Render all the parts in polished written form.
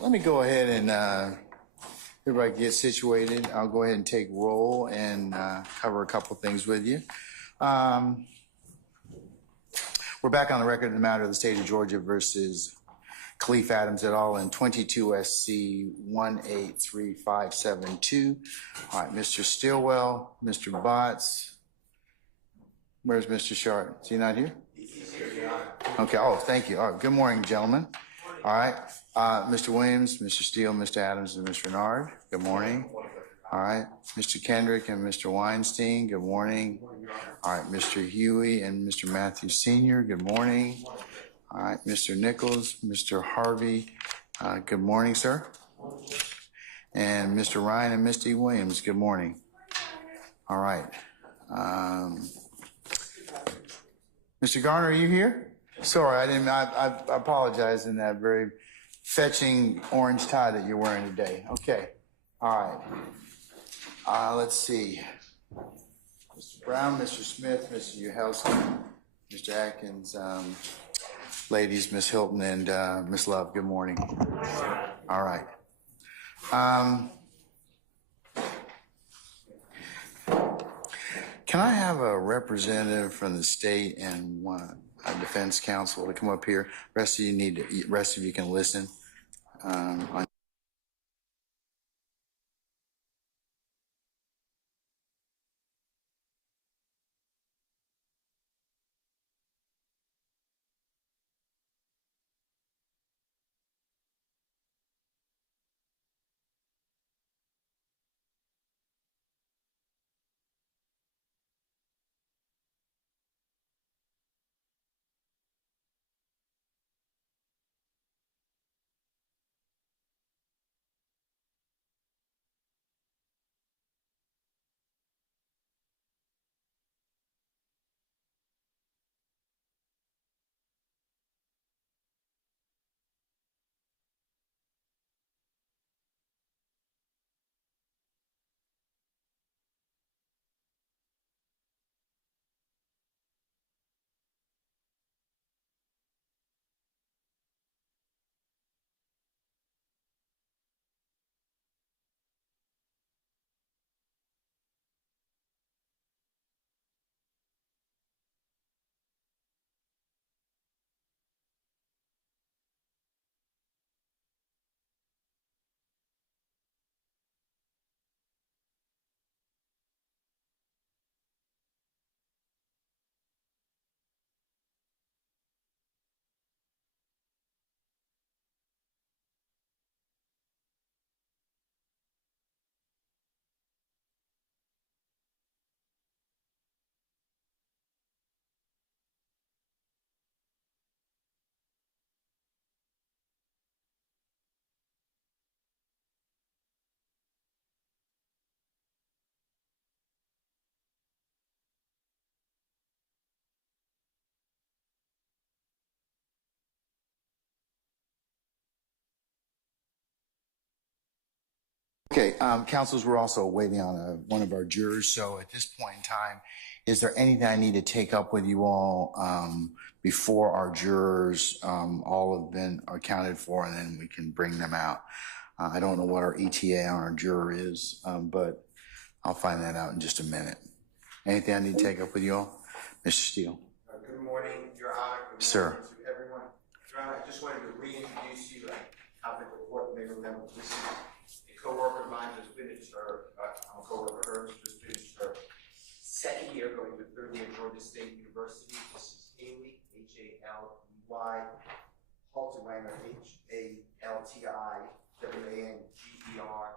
Let me go ahead and everybody get situated. I'll go ahead and take roll and cover a couple things with you. We're back on the record of the matter of the state of Georgia versus Khalif Adams et al. In 22 SC 183572. All right, Mr. Stillwell, Mr. Botts. Where's Mr. Sharp? Is he not here? He's here, Your Honor. Okay, oh, thank you. All right, good morning, gentlemen. All right, Mr. Williams, Mr. Steele, Mr. Adams, and Mr. Nard, good morning. All right, Mr. Kendrick and Mr. Weinstein, good morning. All right, Mr. Huey and Mr. Matthews Sr., good morning. All right, Mr. Nichols, Mr. Harvey, good morning, sir. And Mr. Ryan and Misty Williams, good morning. All right. Mr. Garner, are you here? Sorry, I apologize in that very fetching orange tie that you're wearing today. Okay. All right. Let's see. Mr. Brown, Mr. Smith, Mr. Uhelski, Mr. Atkins, ladies, Miss Hilton and Miss Love, good morning. All right. Can I have a representative from the state and a defense counsel to come up here? Rest of you can listen. Okay, counsels, we're also waiting on one of our jurors. So at this point in time, is there anything I need to take up with you all before our jurors all have been accounted for, and then we can bring them out? I don't know what our ETA on our juror is, but I'll find that out in just a minute. Anything I need to take up with you all? Mr. Steele. Good morning, Your Honor. Good morning Sir. To everyone. Your Honor, I just wanted to reintroduce you. I think the court may remember this is a co-worker of mine who's finished her, I'm a co-worker of hers who's finished her second year going to third year at Georgia State University. This is Haley, H-A-L-E-Y, Haltiwanger, H-A-L-T-I, W-A-N-G-E-R,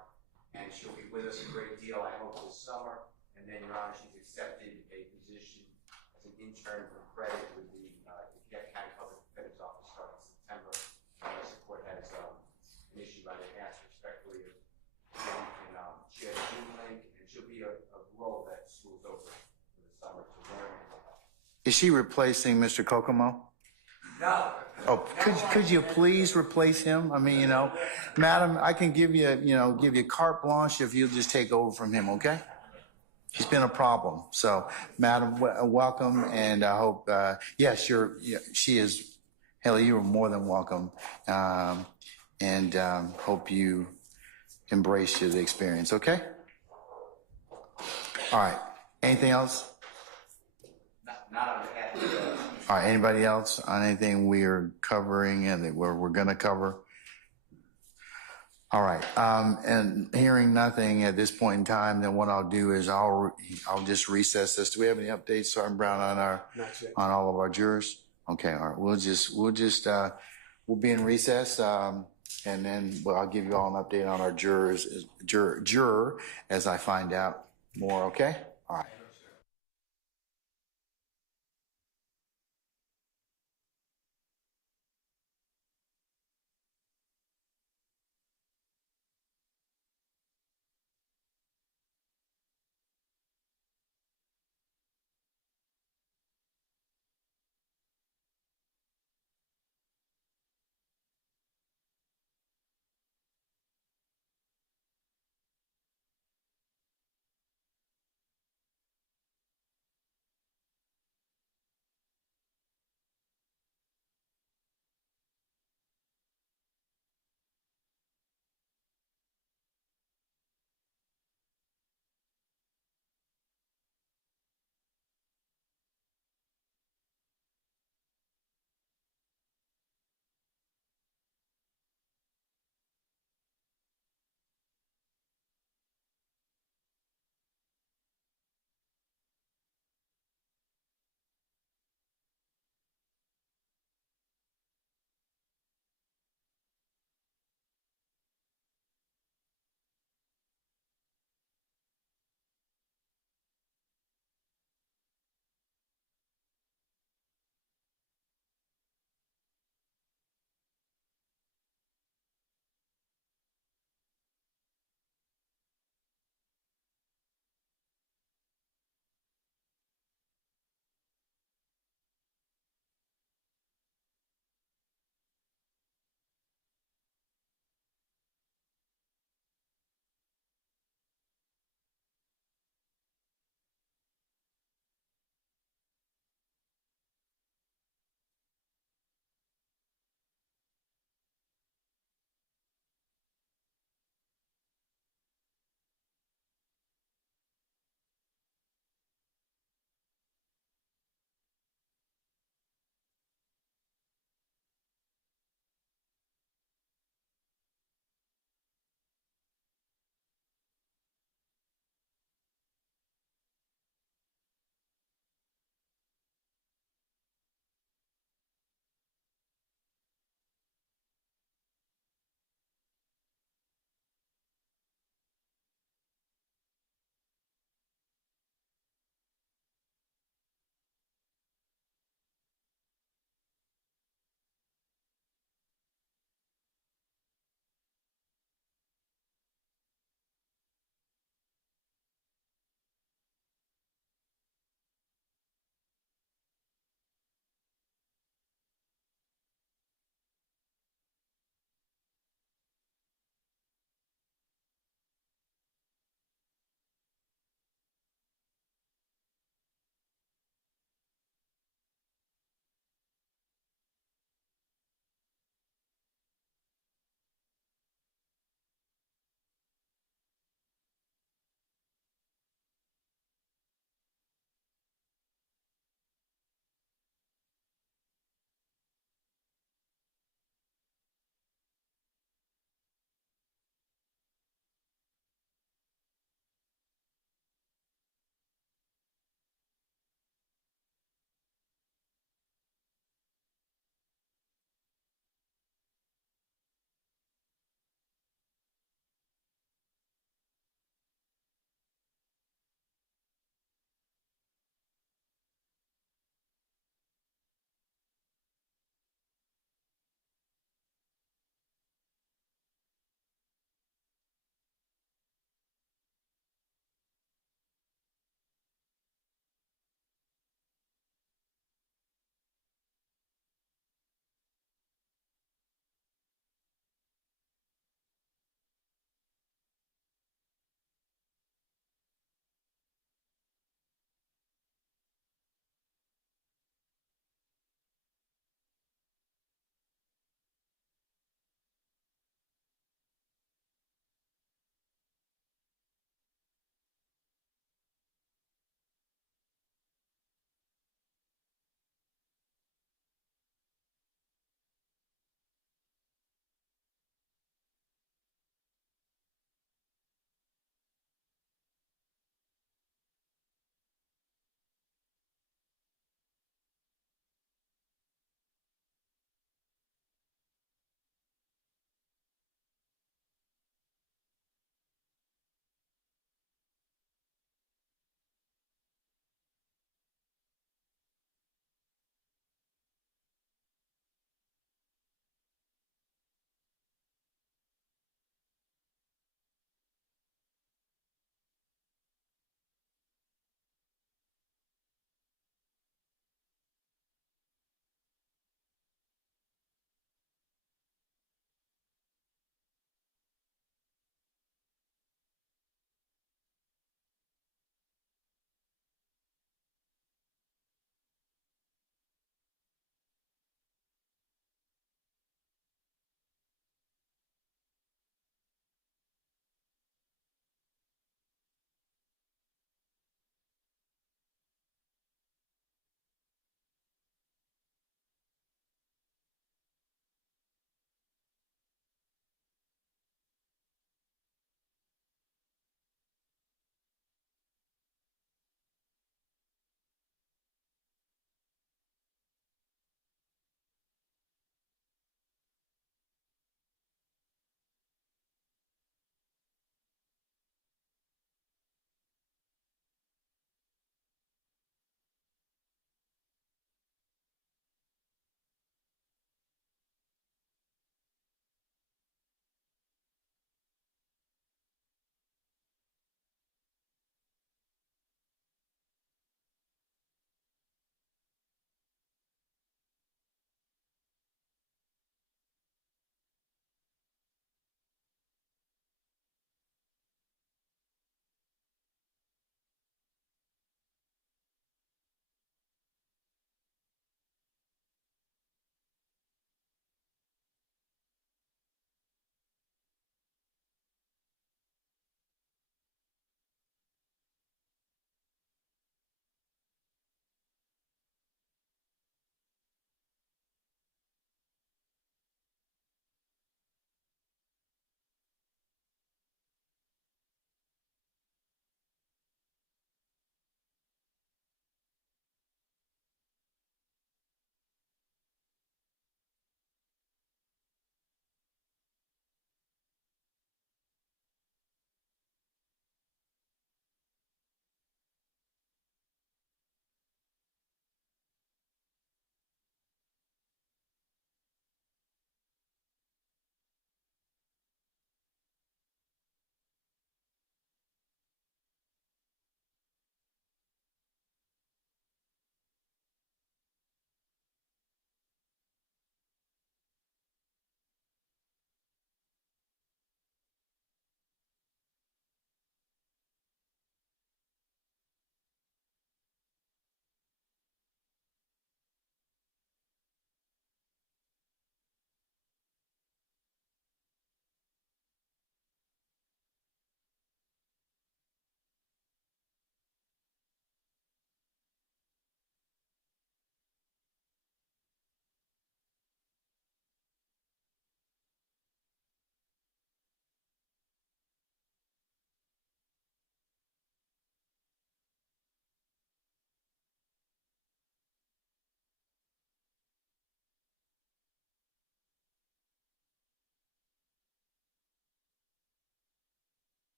and she'll be with us a great deal, I hope, this summer. And then, Your Honor, she's accepted a position as an intern for credit with the Gwinnett County Public Defender's Office starting September. Unless the court has an issue, I would ask respectfully if you can share the Zoom link, and she'll be a role that school's over for the summer to learn. Is she replacing Mr. Kokomo? No. Oh, could you please replace him? I mean, you know, madam, I can give you carte blanche if you'll just take over from him, okay? She's been a problem. So, Madam, welcome, and I hope, yes, she is, Haley, you are more than welcome, and hope you embrace the experience, okay? All right. Anything else? Not on behalf of All right. Anybody else on anything we are covering and that we're going to cover? All right. And hearing nothing at this point in time, then what I'll do is I'll just recess this. Do we have any updates, Sergeant Brown, on all of our jurors? Okay. All right. We'll be in recess. And then I'll give you all an update on our juror as I find out more. Okay. All right.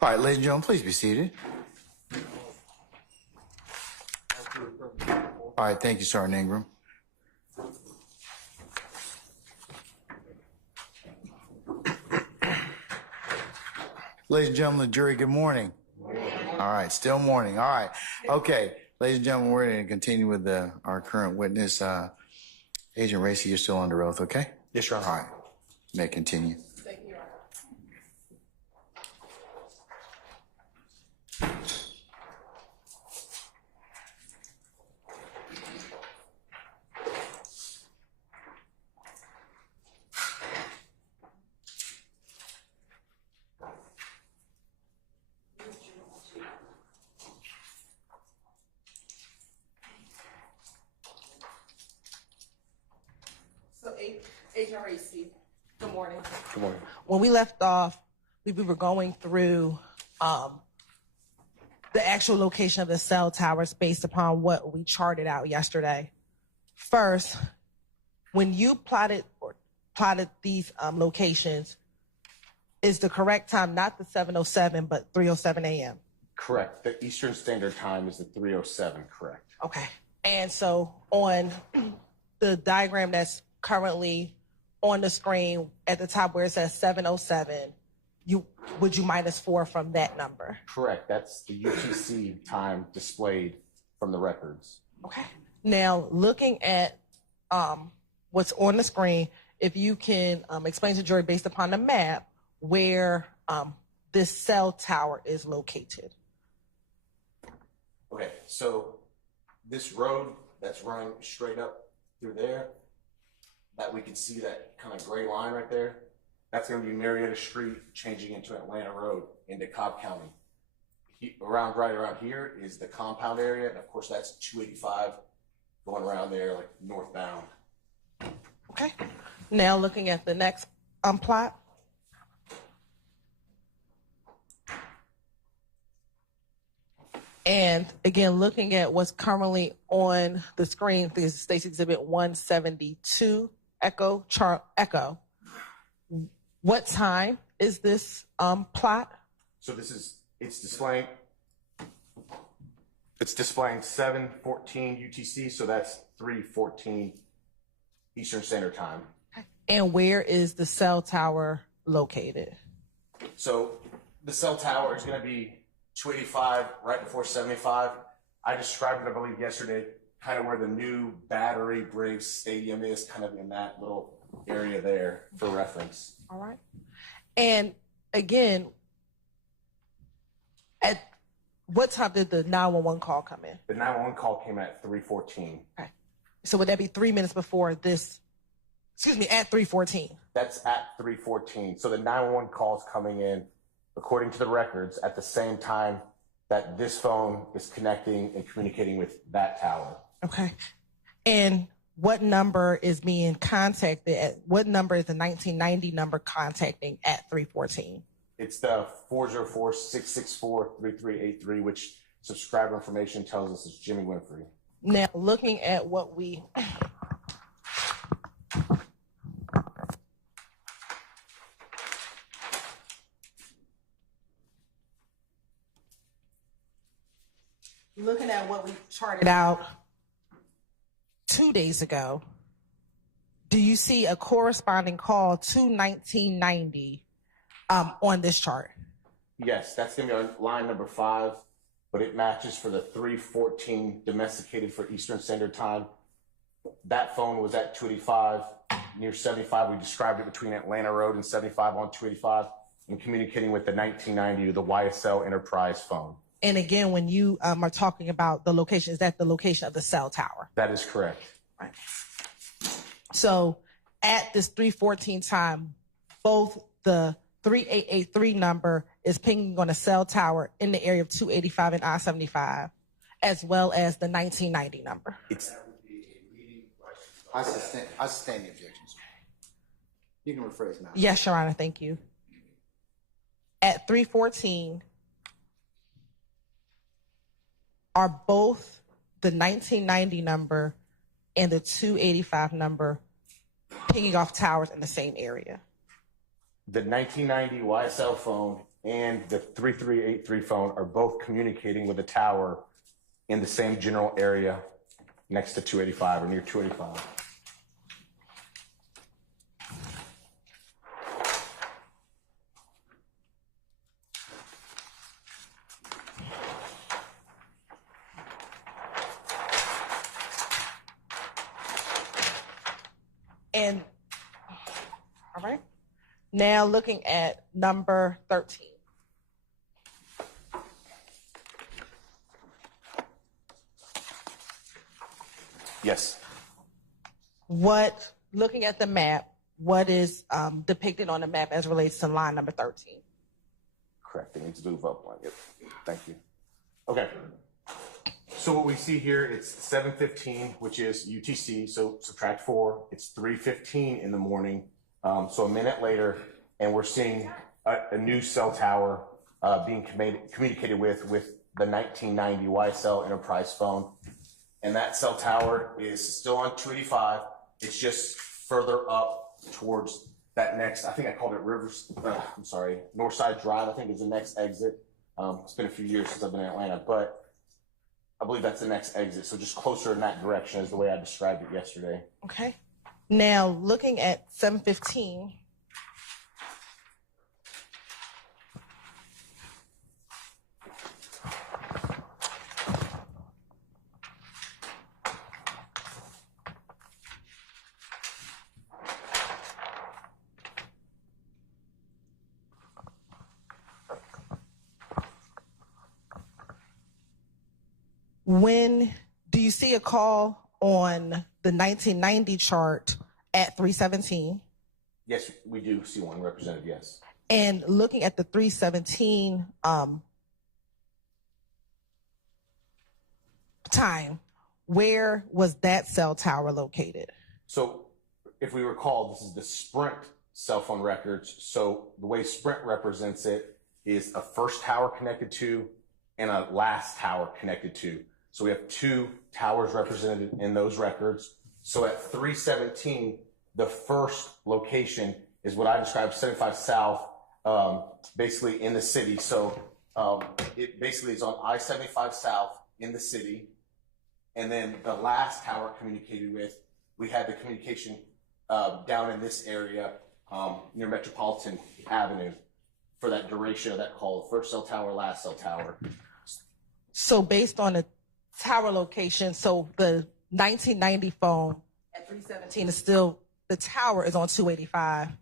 All right, ladies and gentlemen, please be seated. All right, thank you, Sergeant Ingram. Ladies and gentlemen, the jury, good morning. All right, still morning. All right. Okay, ladies and gentlemen, we're going to continue with our current witness. Agent Racy, you're still under oath, okay? Yes, Your Honor. All right, may continue. Thank you, Your Honor. So, Agent Racy, good morning. Good morning. When we left off, we were going through the actual location of the cell towers based upon what we charted out yesterday. First, when you plotted these locations, is the correct time not the 7:07 but 3:07 a.m.? Correct. The Eastern Standard Time is the 3:07, correct. Okay. And so on the diagram that's currently on the screen at the top where it says 7:07, would you -4 from that number? Correct. That's the UTC time displayed from the records. Okay. Now, looking at what's on the screen, if you can explain to the jury based upon the map where this cell tower is located. Okay, so this road that's running straight up through there, that we can see that kind of gray line right there, that's going to be Marietta Street changing into Atlanta Road into Cobb County. Right around here is the compound area, and of course that's 285 going around there like northbound. Okay. Now looking at the next plot. And again, looking at what's currently on the screen, this is State's Exhibit 172, Echo. What time is this plot? So it's displaying 7:14 UTC, so that's 3:14 Eastern Standard Time. And where is the cell tower located? So the cell tower is going to be 285 right before 75. I described it, I believe, yesterday, kind of where the new Battery Braves Stadium is, kind of in that little area there for reference. All right. And again, at what time did the 911 call come in? The 911 call came at 3:14. Okay. So would that be 3 minutes before this? At 3:14. That's at 3:14. So the 911 call is coming in, according to the records, at the same time that this phone is connecting and communicating with that tower. Okay. And what number is being contacted at? What number is the 1990 number contacting at 3:14? It's the 404-664-3383, which subscriber information tells us is Jimmy Winfrey. Now, looking at what we charted out 2 days ago, do you see a corresponding call to 1990 on this chart? Yes, that's going to be on line number 5, but it matches for the 3:14 domesticated for Eastern Standard Time. That phone was at 285 near 75. We described it between Atlanta Road and 75 on 285 and communicating with the 1990, the YSL Enterprise phone. And again, when you are talking about the location, is that the location of the cell tower? That is correct. Right. So at this 3:14 time, both the 3883 number is pinging on a cell tower in the area of 285 and I-75, as well as the 1990 number. I sustain the objections. You can rephrase now. Yes, Your Honor, thank you. At 3:14, are both the 1990 number and the 285 number pinging off towers in the same area? The 1990 YSL phone and the 3383 phone are both communicating with the tower in the same general area next to 285 or near 285. And, all right, now looking at number 13. Yes. Looking at the map, what is depicted on the map as relates to line number 13? Correct. It needs to move up one. Yep. Thank you. Okay. So what we see here, it's 7:15, which is UTC. So subtract 4. It's 3:15 in the morning. So a minute later, and we're seeing a new cell tower being communicated with the 1990 YSL Enterprise phone. And that cell tower is still on 285. It's just further up towards that next, I think I called it Northside Drive, I think is the next exit. It's been a few years since I've been in Atlanta, but I believe that's the next exit. So just closer in that direction is the way I described it yesterday. Okay. Now, looking at 7:15, when do you see a call on the 1990 chart at 3:17? Yes, we do see one represented, yes. And looking at the 3:17 time, where was that cell tower located? So if we recall, this is the Sprint cell phone records. So the way Sprint represents it is a first tower connected to and a last tower connected to. So we have 2 towers represented in those records. So at 3:17, the first location is what I described, 75 South, basically in the city. So it basically is on I-75 South in the city. And then the last tower communicated with, we had the communication down in this area near Metropolitan Avenue for that duration of that call, first cell tower, last cell tower. So based on the tower location, so the 1990 phone at 3:17 is still, the tower is on 285.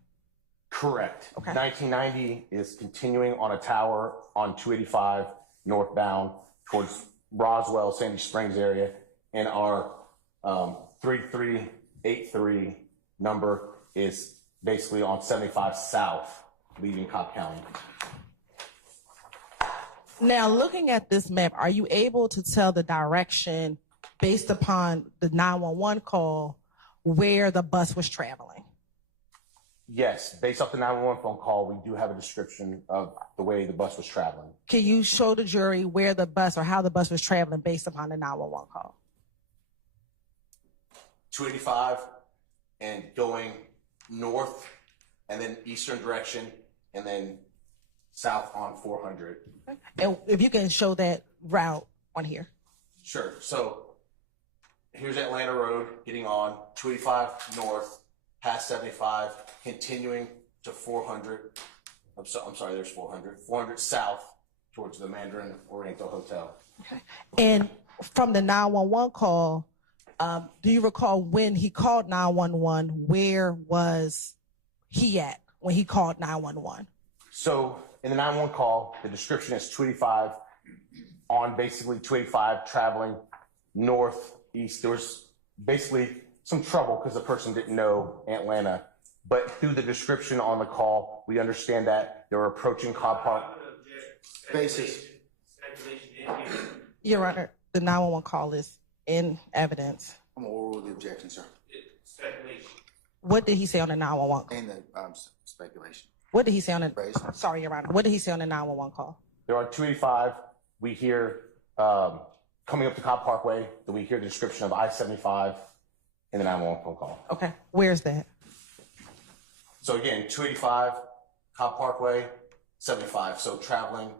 Correct. Okay. 1990 is continuing on a tower on 285 northbound towards Roswell, Sandy Springs area, and our 3383 number is basically on 75 South, leaving Cobb County. Now, looking at this map, are you able to tell the direction based upon the 911 call where the bus was traveling? Yes, based off the 911 phone call, we do have a description of the way the bus was traveling. Can you show the jury where the bus or how the bus was traveling based upon the 911 call? 285 and going north and then eastern direction and then south on 400. Okay. And if you can show that route on here. Sure. So here's Atlanta Road getting on 285 north, past 75, continuing to 400. I'm sorry, there's 400. 400 south towards the Mandarin Oriental Hotel. Okay. And from the 911 call, do you recall when he called 911, where was he at when he called 911? So in the 911 call, the description is 285 on basically 285 traveling northeast. There was basically some trouble because the person didn't know Atlanta. But through the description on the call, we understand that they were approaching Cobb Park. Basis. Your Honor, the 911 call is in evidence. I'm going to overrule the objection, sir. What did he say on the 911 call? And the speculation. What did he say on the, Raise. sorry, Your Honor, what did he say on the 911 call? They're on 285. We hear coming up to Cobb Parkway, that we hear the description of I-75 in the 911 phone call. Okay, where's that? So again, 285, Cobb Parkway, 75. So traveling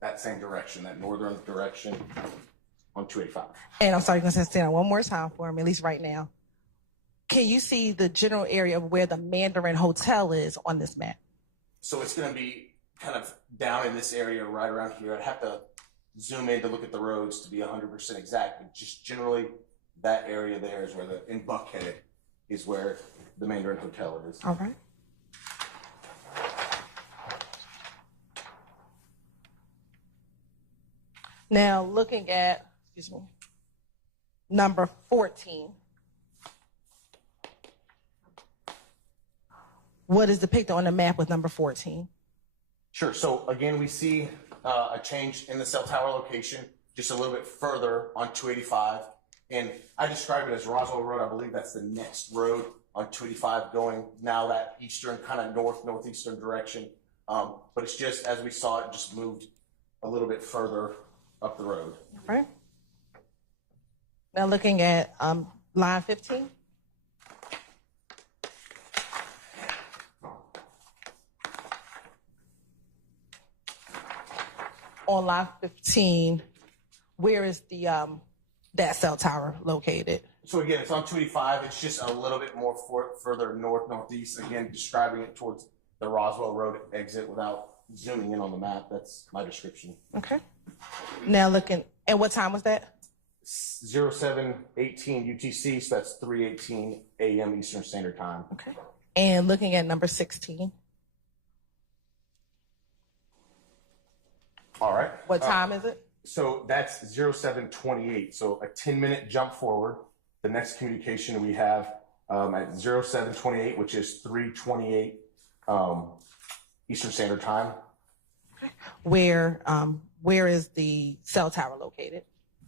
that same direction, that northern direction on 285. And I'm sorry, you're going to stand one more time for me, at least right now. Can you see the general area of where the Mandarin Hotel is on this map? So it's going to be kind of down in this area right around here. I'd have to zoom in to look at the roads to be 100% exact, but just generally that area there is where in Buckhead is where the Mandarin Hotel is. All right. Now, looking at, number 14. What is depicted on the map with number 14? Sure. So again, we see a change in the cell tower location just a little bit further on 285. And I describe it as Roswell Road. I believe that's the next road on 285 going now that eastern, kind of northeastern direction. But it's just, as we saw, it just moved a little bit further up the road. All right. Now looking at line 15. On line 15, where is the that cell tower located? So again, it's on 285. It's just a little bit more further northeast. Again, describing it towards the Roswell Road exit without zooming in on the map. That's my description. Okay. Now looking, and what time was that? 0718 UTC, so that's 3:18 a.m. Eastern Standard Time. Okay. And looking at number 16. All right. What time is it? So that's 0728. So a 10-minute jump forward. The next communication we have at 0728, which is 3:28 Eastern Standard Time. Okay. Where is the cell tower located?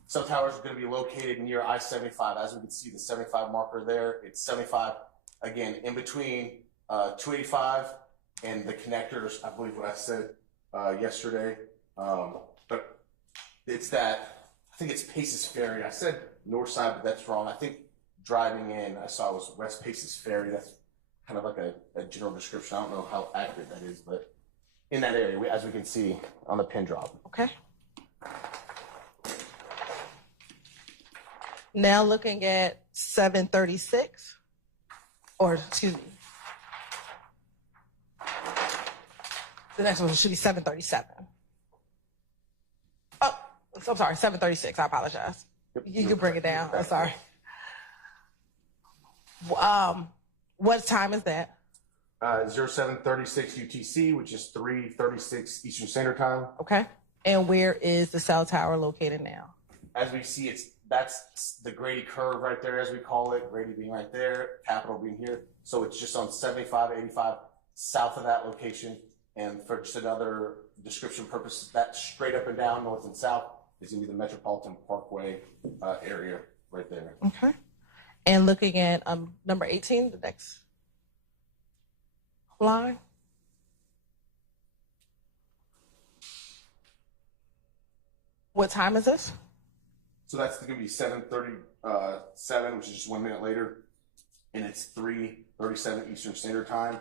Cell tower is going to be located near I-75. As we can see, the 75 marker there. It's 75 again in between 285 and the connectors. I believe what I said yesterday. But it's that, I think it's Paces Ferry. I said north side, but that's wrong. I think driving in, I saw it was West Paces Ferry. That's kind of like a general description. I don't know how accurate that is, but in that area, as we can see on the pin drop. Okay. Now looking at 736, or excuse me. The next one should be 737. Oh, I'm sorry, 736. I apologize. You can bring it down. I'm sorry. What time is that? 0736 UTC, which is 3:36 Eastern Standard Time. Okay. And where is the cell tower located now? As we see, that's the Grady curve right there, as we call it. Grady being right there, Capitol being here. So it's just on 7585 south of that location. And for just another description purpose, that straight up and down, north and south, is going to be the Metropolitan Parkway area right there. Okay. And looking at number 18, the next line. What time is this? So that's going to be 7:37, which is just 1 minute later, and it's 3:37 Eastern Standard Time.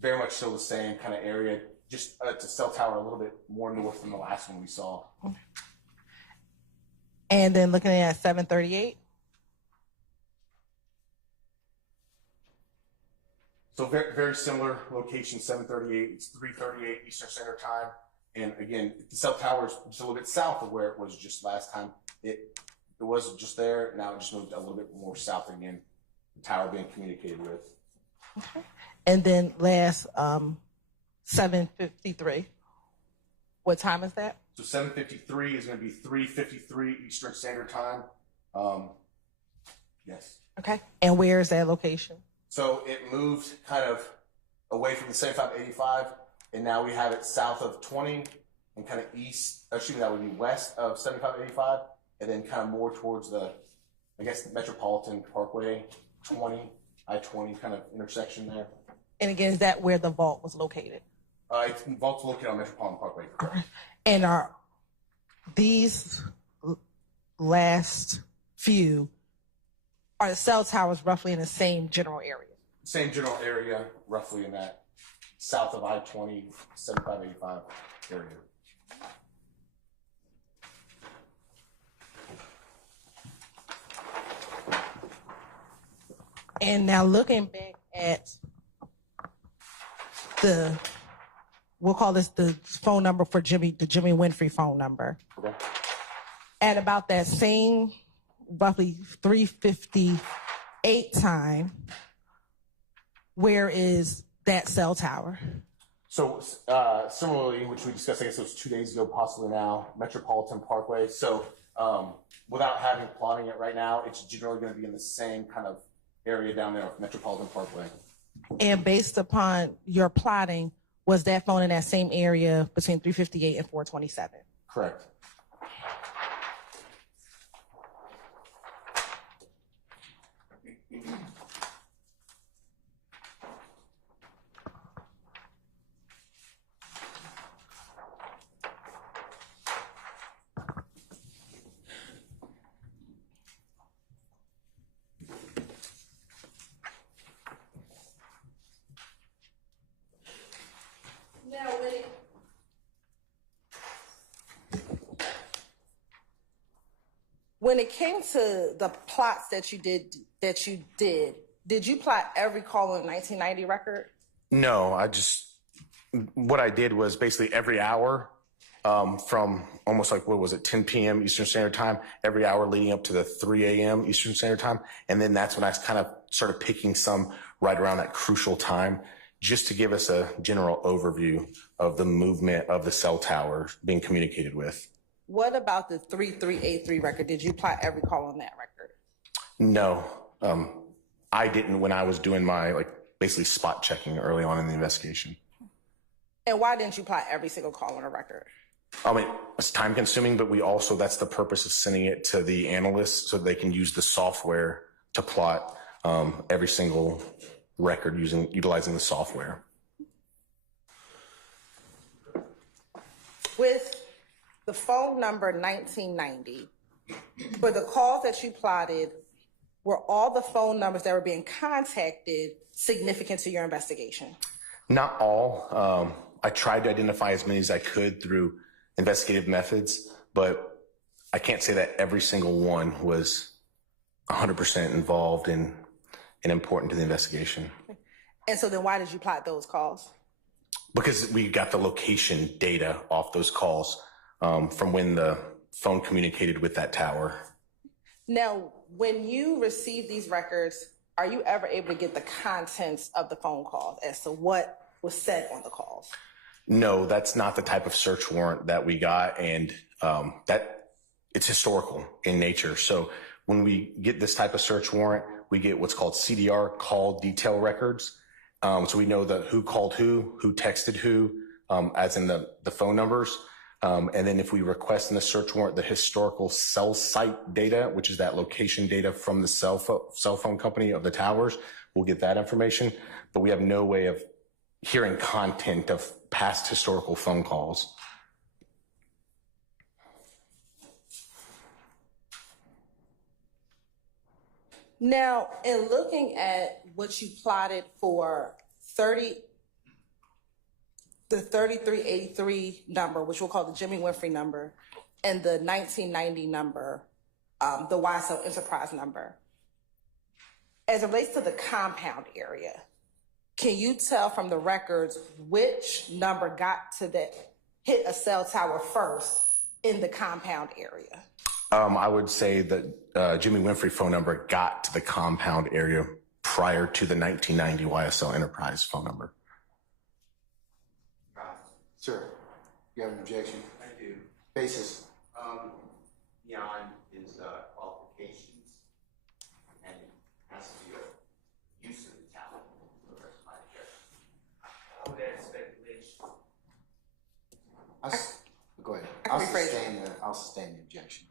Very much still the same kind of area, just it's a cell tower a little bit more north than the last one we saw. And then looking at 738. So very, very similar location, 738. It's 3:38 Eastern Standard Time. And again, the cell tower is just a little bit south of where it was just last time. It was just there. Now it just moved a little bit more south again. The tower being communicated with. Okay. And then last 753. What time is that? So 7:53 is going to be 3:53 Eastern Standard Time. Yes. Okay. And where is that location? So it moved kind of away from the 7585, and now we have it south of 20 and kind of east, that would be west of 7585, and then kind of more towards the Metropolitan Parkway 20, I-20 kind of intersection there. And again, is that where the vault was located? It's vault's located on Metropolitan Parkway. And are these last few, are the cell towers roughly in the same general area? Same general area, roughly in that south of I-20, 7585 area. And now looking back at we'll call this the phone number for the Jimmy Winfrey phone number. Okay. At about that same roughly 3:58 time, where is that cell tower? So similarly, which we discussed, I guess it was 2 days ago, possibly now, Metropolitan Parkway. So without having plotting it right now, it's generally going to be in the same kind of area down there of Metropolitan Parkway. And based upon your plotting, was that phone in that same area between 3:58 and 4:27? Correct. Now, when it came to the plots that you did, did you plot every call on the 1990 record? No, what I did was basically every hour from almost like, 10 p.m. Eastern Standard Time, every hour leading up to the 3 a.m. Eastern Standard Time. And then that's when I kind of started picking some right around that crucial time, just to give us a general overview of the movement of the cell tower being communicated with. What about the 3383 record? Did you plot every call on that record? No, I didn't when I was doing my basically spot checking early on in the investigation. And why didn't you plot every single call on a record? I mean, it's time consuming, but that's the purpose of sending it to the analysts so they can use the software to plot every single record utilizing the software. With the phone number 1990, for the calls that you plotted, were all the phone numbers that were being contacted significant to your investigation? Not all. I tried to identify as many as I could through investigative methods, but I can't say that every single one was 100% involved and important to the investigation. And so then why did you plot those calls? Because we got the location data off those calls from when the phone communicated with that tower. Now, when you receive these records, are you ever able to get the contents of the phone calls as to what was said on the calls? No, that's not the type of search warrant that we got, and that it's historical in nature. So when we get this type of search warrant, we get what's called CDR, call detail records. So we know who called who texted who, as in the phone numbers. And then if we request in the search warrant the historical cell site data, which is that location data from the cell phone company of the towers, we'll get that information. But we have no way of hearing content of past historical phone calls. Now, in looking at what you plotted for the 3383 number, which we'll call the Jimmy Winfrey number, and the 1990 number, the YSL Enterprise number, as it relates to the compound area, can you tell from the records which number hit a cell tower first in the compound area? I would say that Jimmy Winfrey phone number got to the compound area prior to the 1990 YSL Enterprise phone number. Sir, you have an objection? I do. Basis. Beyond his qualifications and has to be a use of the talent for the rest of my objection. All that speculation. Go ahead. I can rephrase it. I'll sustain the objection.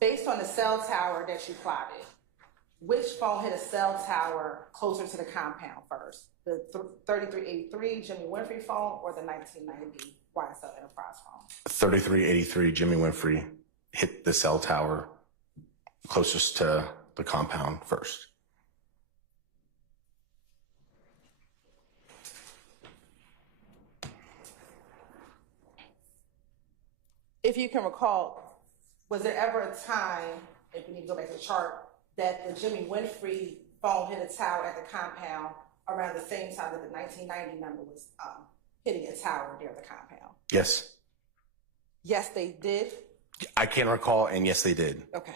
Based on the cell tower that you plotted, which phone hit a cell tower closer to the compound first? The 3383 Jimmy Winfrey phone or the 1990 YSL Enterprise phone? 3383 Jimmy Winfrey hit the cell tower closest to the compound first. if you can recall, was there ever a time, if we need to go back to the chart, that the Jimmy Winfrey phone hit a tower at the compound around the same time that the 1990 number was hitting a tower near the compound? Yes. Yes, they did. I can recall, and yes, they did. Okay.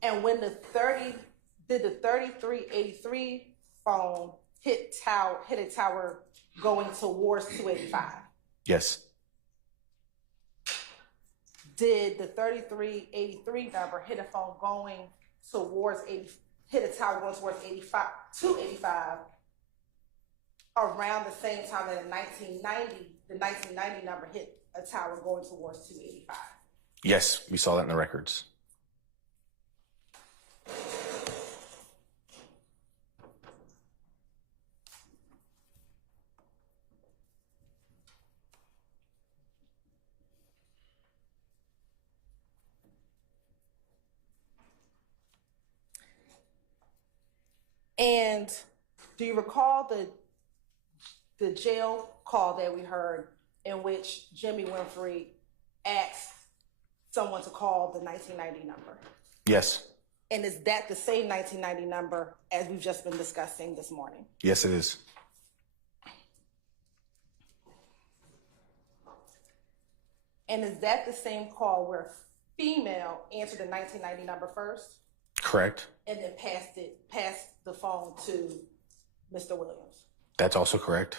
And when did the 3383 phone hit a tower going towards 285? Yes. Did the 3383 number hit a phone going towards hit a tower going towards 285 around the same time that the 1990 number hit a tower going towards 285? Yes, we saw that in the records. And do you recall the jail call that we heard in which Jimmy Winfrey asked someone to call the 1990 number? Yes. And is that the same 1990 number as we've just been discussing this morning? Yes, it is. And is that the same call where a female answered the 1990 number first? Correct. And then passed the phone to Mr. Williams? That's also correct.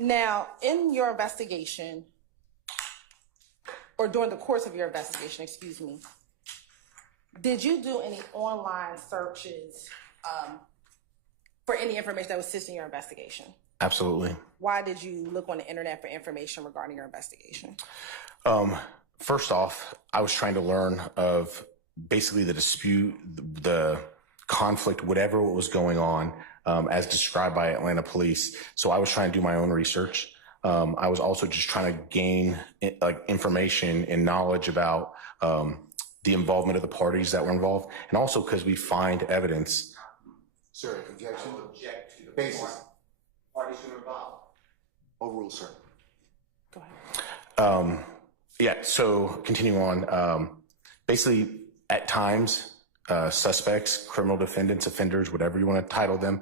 Now, in your investigation, or during the course of your investigation, excuse me, did you do any online searches for any information that was assisting your investigation? Absolutely. Why did you look on the internet for information regarding your investigation? First off, I was trying to learn of basically the dispute, the conflict, whatever was going on, as described by Atlanta police. So I was trying to do my own research. I was also just trying to gain information and knowledge about the involvement of the parties that were involved, and also because we find evidence. Sir, objection? Object to the Basis. parties who are involved. Overruled, sir. Go ahead. Yeah, so continue on. Basically, at times, suspects, criminal defendants, offenders, whatever you want to title them,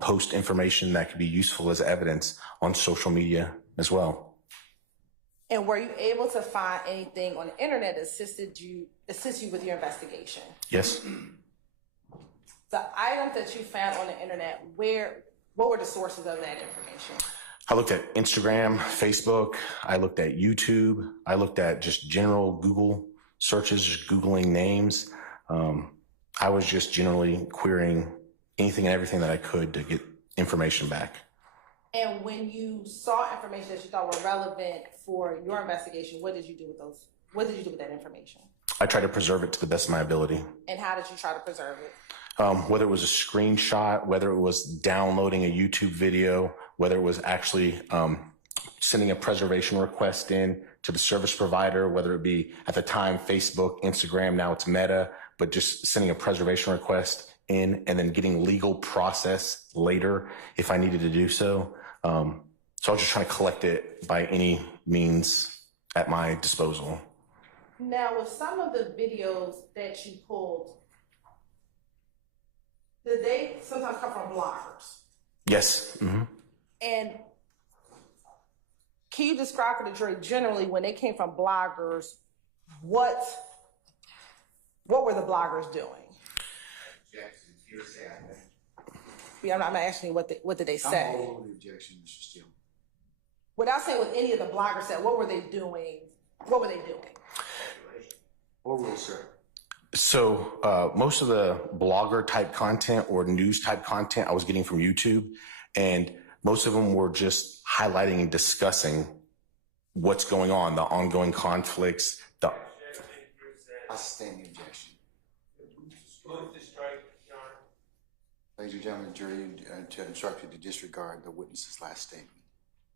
post information that could be useful as evidence on social media as well. And were you able to find anything on the internet that assist you with your investigation? Yes. The items that you found on the internet, what were the sources of that information? I looked at Instagram, Facebook. I looked at YouTube. I looked at just general Google searches, just Googling names. I was just generally querying anything and everything that I could to get information back. And when you saw information that you thought were relevant for your investigation, what did you do with those? What did you do with that information? I tried to preserve it to the best of my ability. And how did you try to preserve it? Whether it was a screenshot, whether it was downloading a YouTube video, whether it was actually sending a preservation request in to the service provider, whether it be at the time Facebook, Instagram, now it's Meta, but just sending a preservation request in and then getting legal process later if I needed to do so. So I was just trying to collect it by any means at my disposal. Now, with some of the videos that you pulled, did they sometimes come from bloggers? Yes. Mm-hmm. And can you describe for the jury generally when they came from bloggers, what were the bloggers doing? Objection, hearsay, I think. Yeah, I'm not asking you what did they say. I'm all over the objection, Mr. Steele. Without saying what any of the bloggers said, what were they doing? What were they doing? Overruled, sir. So most of the blogger type content or news type content I was getting from YouTube, and most of them were just highlighting and discussing what's going on, the ongoing conflicts, I sustain the objection. Move to strike, Your Honor. Ladies and gentlemen, the jury to instruct you to disregard the witness's last statement.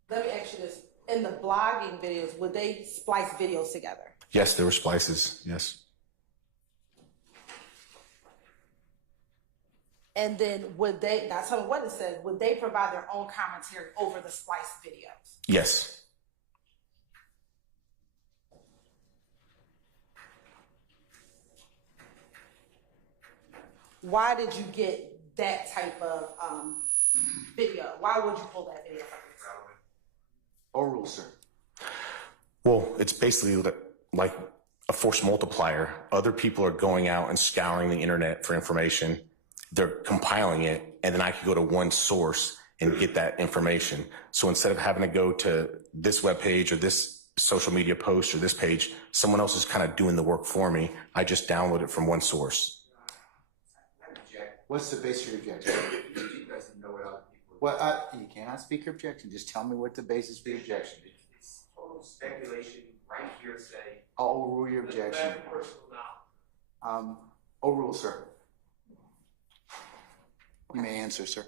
Let me ask you this. In the blogging videos, would they splice videos together? Yes, there were splices, yes. And then would they, now tell me what it said, would they provide their own commentary over the spliced videos? Yes. Why did you get that type of video? Why would you pull that video from yourself? Overrule, sir. Well, it's basically like a force multiplier. Other people are going out and scouring the internet for information. They're compiling it, and then I could go to one source and get that information. So instead of having to go to this webpage or this social media post or this page, someone else is kind of doing the work for me. I just download it from one source. What's the basis of your objection? You guys know what other people. Well, you cannot speak your objection. Just tell me what the basis for your objection is. It's total speculation, right here say. I'll overrule your objection. Personal knowledge. Overrule, sir. You may answer, sir.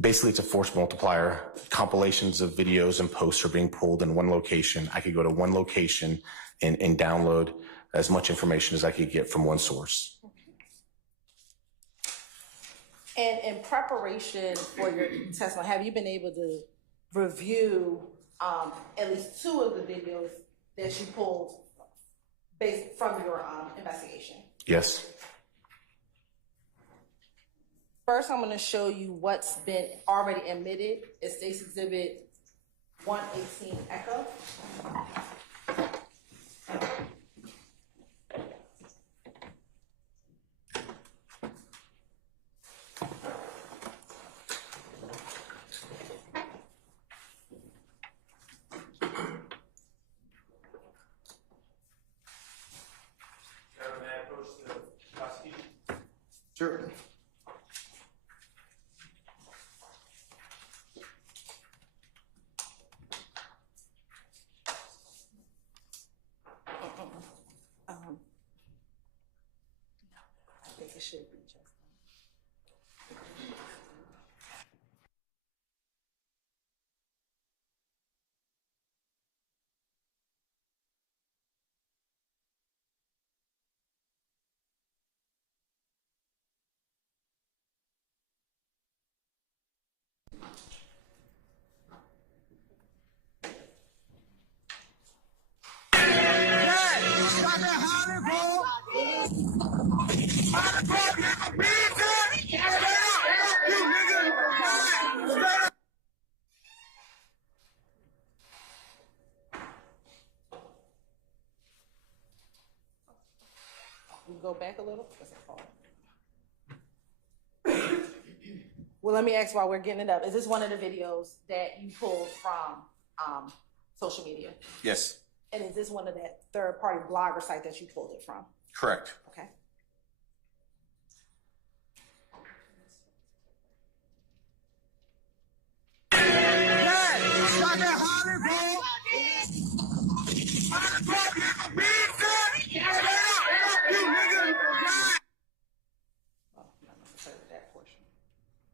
Basically, it's a force multiplier. Compilations of videos and posts are being pulled in one location. I could go to one location and download as much information as I could get from one source. And in preparation for your testimony, have you been able to review at least 2 of the videos that you pulled based from your investigation? Yes. First, I'm going to show you what's been already admitted. It's State's Exhibit 118 Echo. Sure. I think it should be just. Go back a little. Well, let me ask while we're getting it up. Is this one of the videos that you pulled from social media? Yes, And is this one of that third-party blogger site that you pulled it from? correct. Okay. That portion.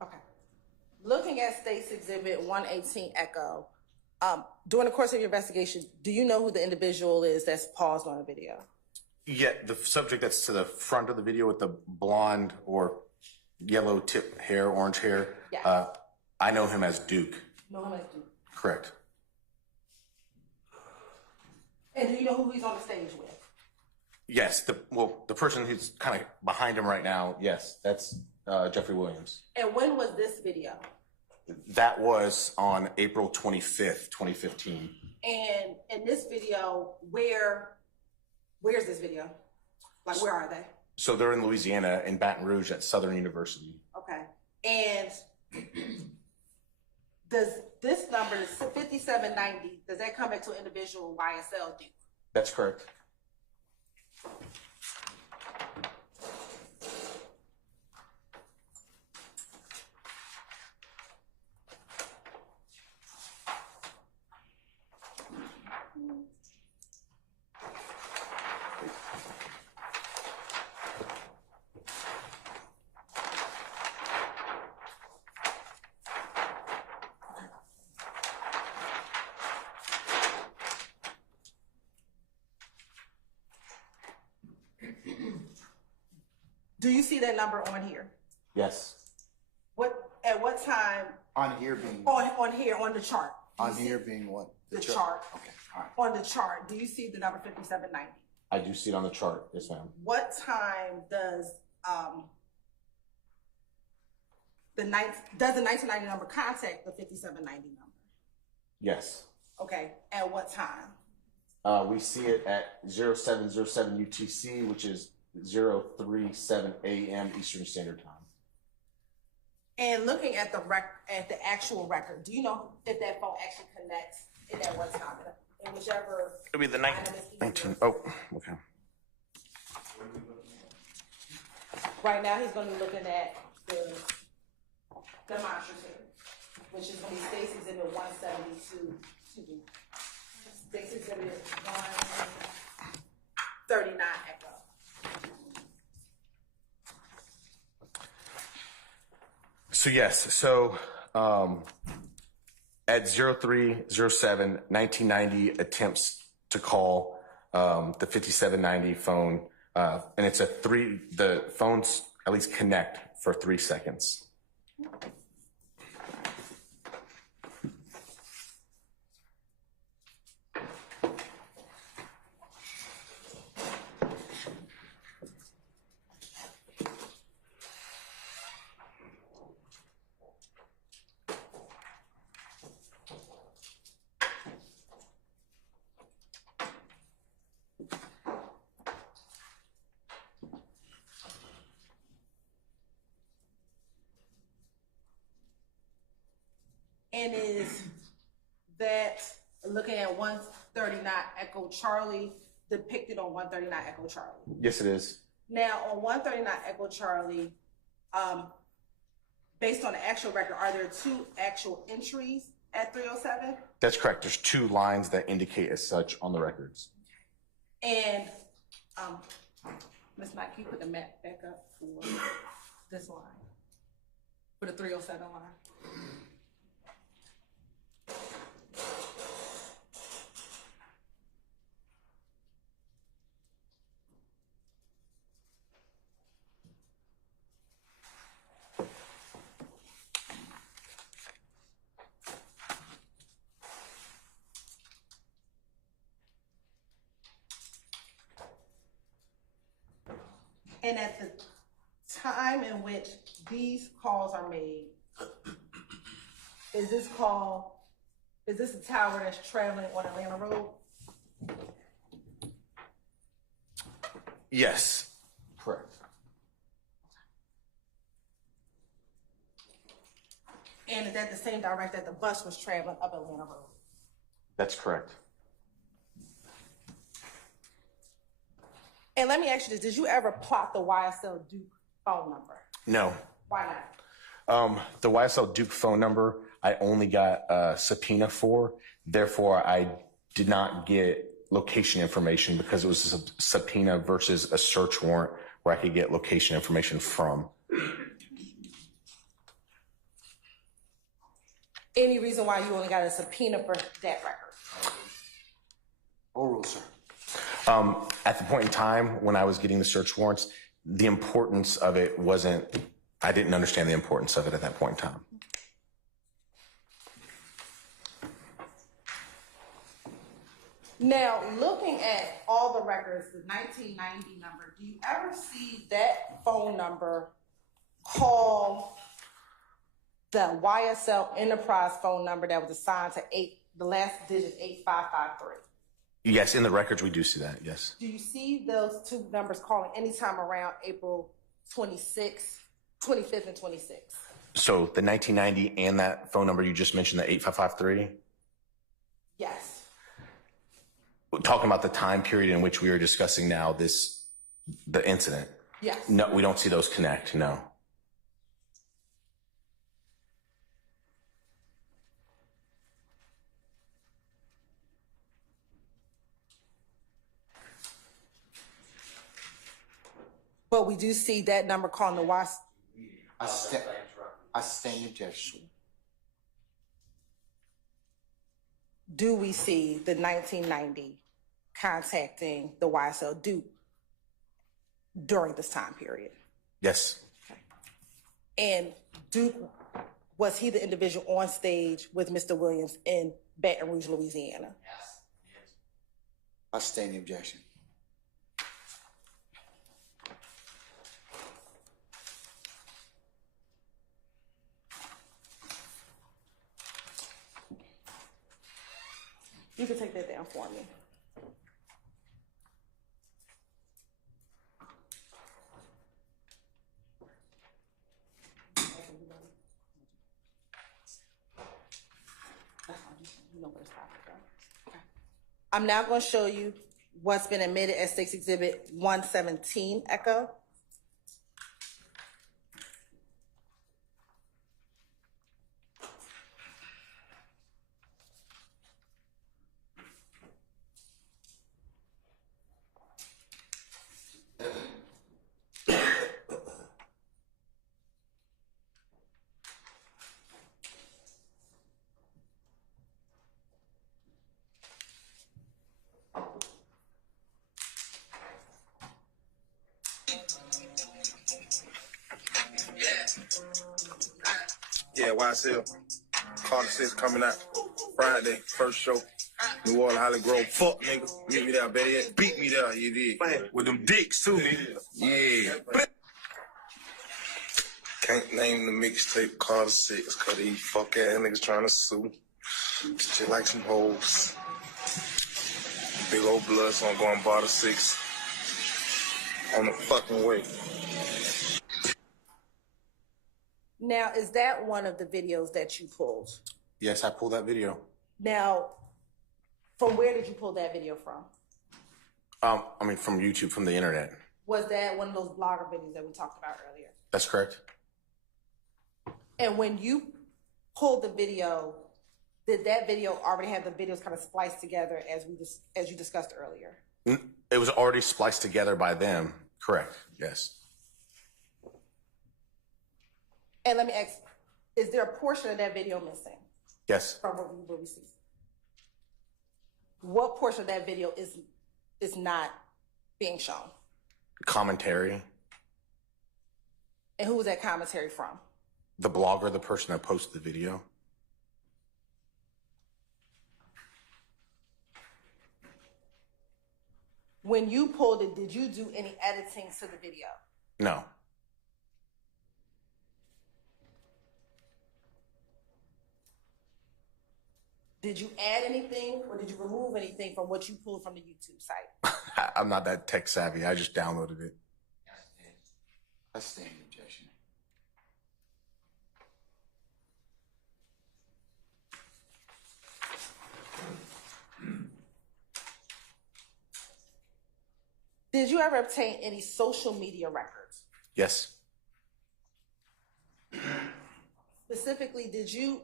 Okay. Looking at State's Exhibit 118 Echo, during the course of your investigation, do you know who the individual is that's paused on the video? Yeah, the subject that's to the front of the video with the blonde or yellow tip hair, orange hair. Yeah. I know him as Duke. Know him as Duke. Correct. And do you know who he's on the stage with? Yes, the person who's kind of behind him right now, yes, that's Jeffery Williams. And when was this video? That was on April 25th, 2015. And in this video, where's this video? Like, where are they? So they're in Louisiana, in Baton Rouge at Southern University. Okay. And does this number, 5790, does that come back to an individual YSL Duke? That's correct. Do you see that number on here? Yes. At what time On here being, on here on the chart? Do you on see here being what? the chart. Okay, all right. On the chart, do you see the number 5790? I do see it on the chart. Yes, ma'am. What time does the 1990 number contact the 5790 number? Yes. Okay, at what time? We see it at 0707 UTC, which is 037 a.m. Eastern Standard Time. And looking at the actual record, do you know if that phone actually connects and at what time? In whichever. It'll be the item is 19. easier. Oh, okay. Right now, he's going to be looking at the demonstrative, which is going to be Stacy's Exhibit 172. Excuse me. Stacy's Exhibit 139 Echo. So yes, so at 0307, 1990 attempts to call the 5790 phone, and it's the phones at least connect for 3 seconds. And is that looking at 139 Echo Charlie depicted on 139 Echo Charlie? Yes, it is. Now, on 139 Echo Charlie, based on the actual record, are there 2 actual entries at 307? That's correct. There's 2 lines that indicate as such on the records. And Ms. Mike, can you put the map back up for this line, for the 307 line? And at the time in which these calls are made, is this a tower that's traveling on Atlanta Road? Yes. Correct. And is that the same direction that the bus was traveling up Atlanta Road? That's correct. And let me ask you this, did you ever plot the YSL Duke phone number? No. Why not? The YSL Duke phone number, I only got a subpoena for. Therefore, I did not get location information because it was a subpoena versus a search warrant where I could get location information from. Any reason why you only got a subpoena for that record? Oral, sir. At the point in time when I was getting the search warrants, the importance of it wasn't, I didn't understand the importance of it at that point in time. Now, looking at all the records, the 1990 number, do you ever see that phone number call the YSL Enterprise phone number that was assigned to the last digit 8553? Yes, in the records we do see that, yes. Do you see those 2 numbers calling anytime around April 25th and 26th? So the 1990 and that phone number you just mentioned, the 8553? Yes. We're talking about the time period in which we are discussing now the incident. Yes. No, we don't see those connect, no. But we do see that number calling the YSL. I stand objection. Do we see the 1990 contacting the YSL Duke during this time period? Yes. And Duke, was he the individual on stage with Mr. Williams in Baton Rouge, Louisiana? I sustain the objection. You can take that down for me. I'm now going to show you what's been admitted as State's Exhibit 117, Echo. Yeah, YSL. Carter 6 coming out Friday, first show. New Orleans, Holly Grove. Fuck, nigga. Meet me there, better yet. Beat me there, you did. Man, with them dicks, too, nigga. Yeah. Can't name the mixtape Carter 6, cause these fuck ass niggas trying to sue. Shit like some hoes. Big old blood, so I'm going bar the 6. On the fucking way. Now, is that one of the videos that you pulled? Yes, I pulled that video. Now, from where did you pull that video from? I mean, from YouTube, from the internet. Was that one of those blogger videos that we talked about earlier? That's correct. And when you pulled the video, did that video already have the videos kind of spliced together as you discussed earlier? It was already spliced together by them. Correct. Yes. And let me ask, is there a portion of that video missing? Yes. From what we see? What portion of that video is not being shown? Commentary. And who was that commentary from? The blogger, the person that posted the video. When you pulled it, did you do any editing to the video? No. Did you add anything or did you remove anything from what you pulled from the YouTube site? I'm not that tech savvy. I just downloaded it. I sustain the objection. Did you ever obtain any social media records? Yes. Specifically, did you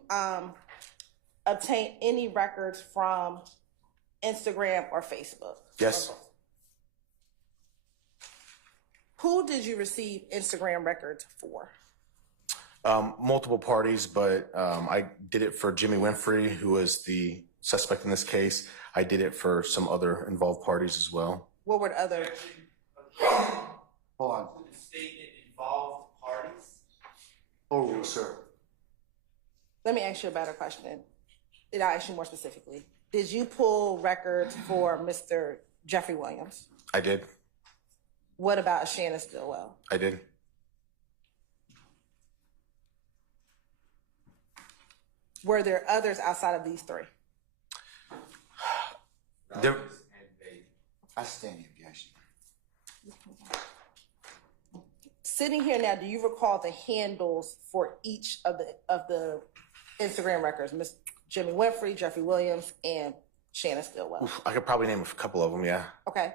obtain any records from Instagram or Facebook? Yes. Who did you receive Instagram records for? Multiple parties, but I did it for Jimmy Winfrey, who was the suspect in this case. I did it for some other involved parties as well. What were the other? Hold on. The statement involved parties? Oh, sir. Let me ask you a better question. And I'll ask you more specifically. Did you pull records for Mr. Jeffery Williams? I did. What about Shannon Stillwell? I did. Were there others outside of these three? There, I sustain the objection. Sitting here now, do you recall the handles for each of the Instagram records? Miss Jimmy Winfrey, Jeffery Williams, and Shannon Stillwell. I could probably name a couple of them, yeah. Okay.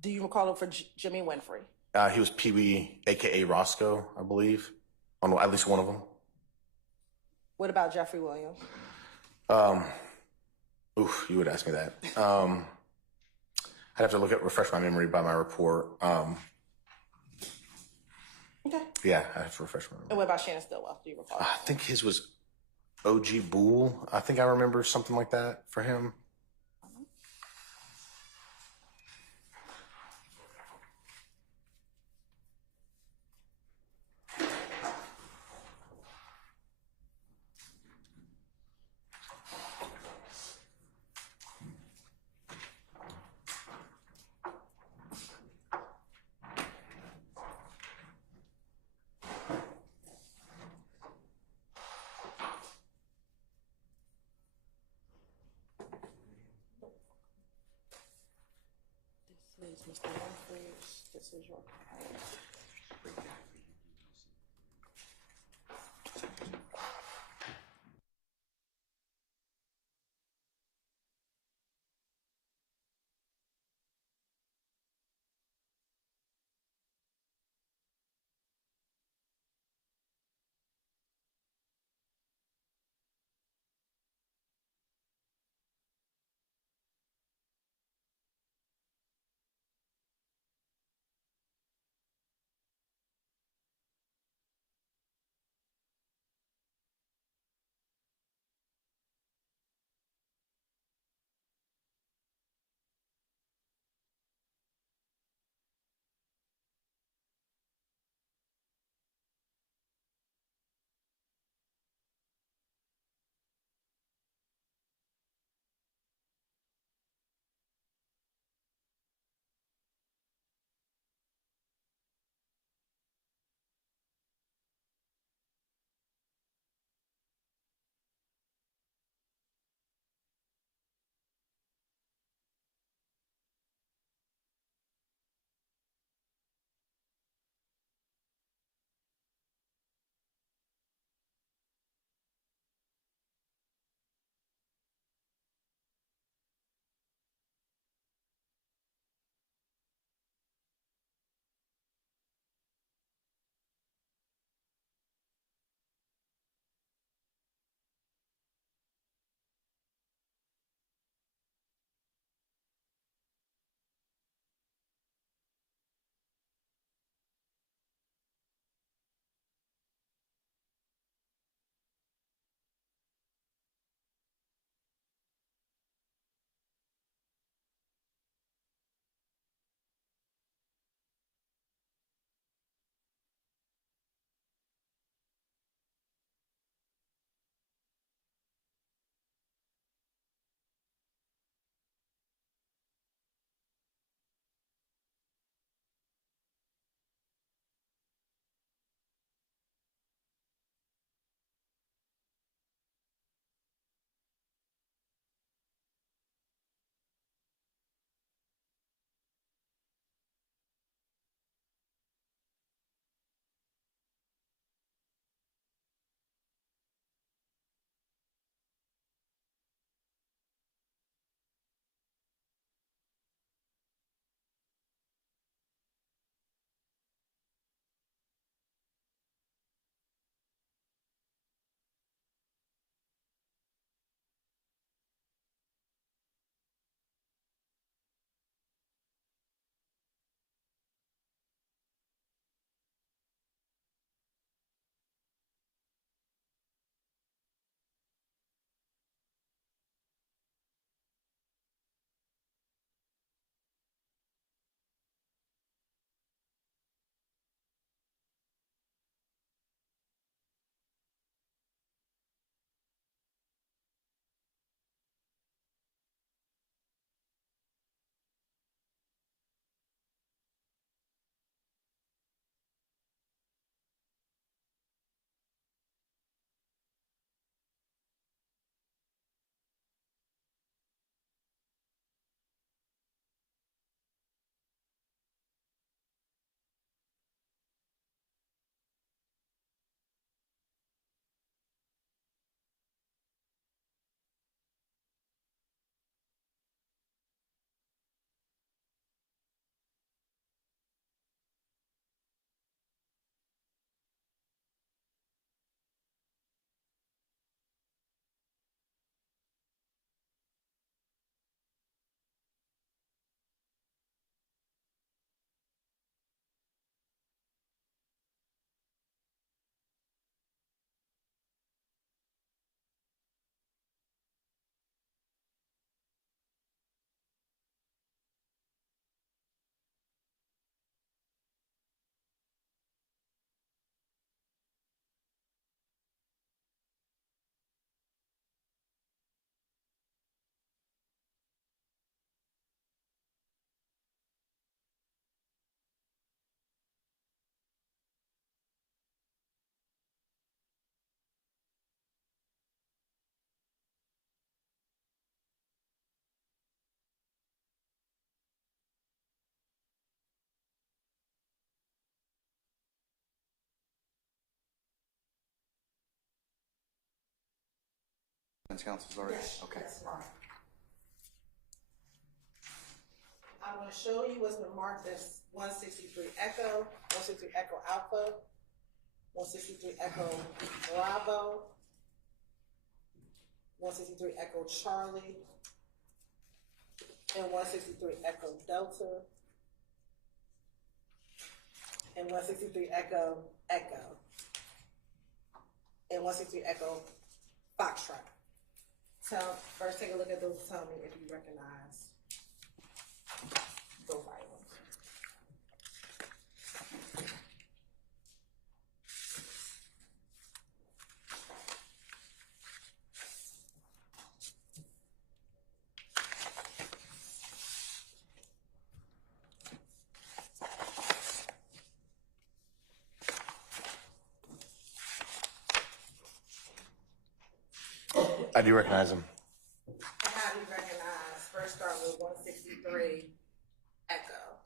Do you recall it for Jimmy Winfrey? He was Pee Wee, a.k.a. Roscoe, I believe, on at least one of them. What about Jeffery Williams? You would ask me that. I'd have to refresh my memory by my report. Okay. Yeah, I have to refresh my memory. And what about Shannon Stillwell? Do you recall? I think his was OG Boole. I think I remember something like that for him. Please, Mr. Humphries, this is your call. defense counsel's already? Yes, Okay. yes, ma'am. I'm going to show you what's been marked as 163 Echo, 163 Echo Alpha, 163 Echo Bravo, 163 Echo Charlie, and 163 Echo Delta, and 163 Echo Echo, and 163 Echo Foxtrot. First take a look at those, tell me if you recognize those items. I do recognize them. And how do you recognize? First start with 163 Echo.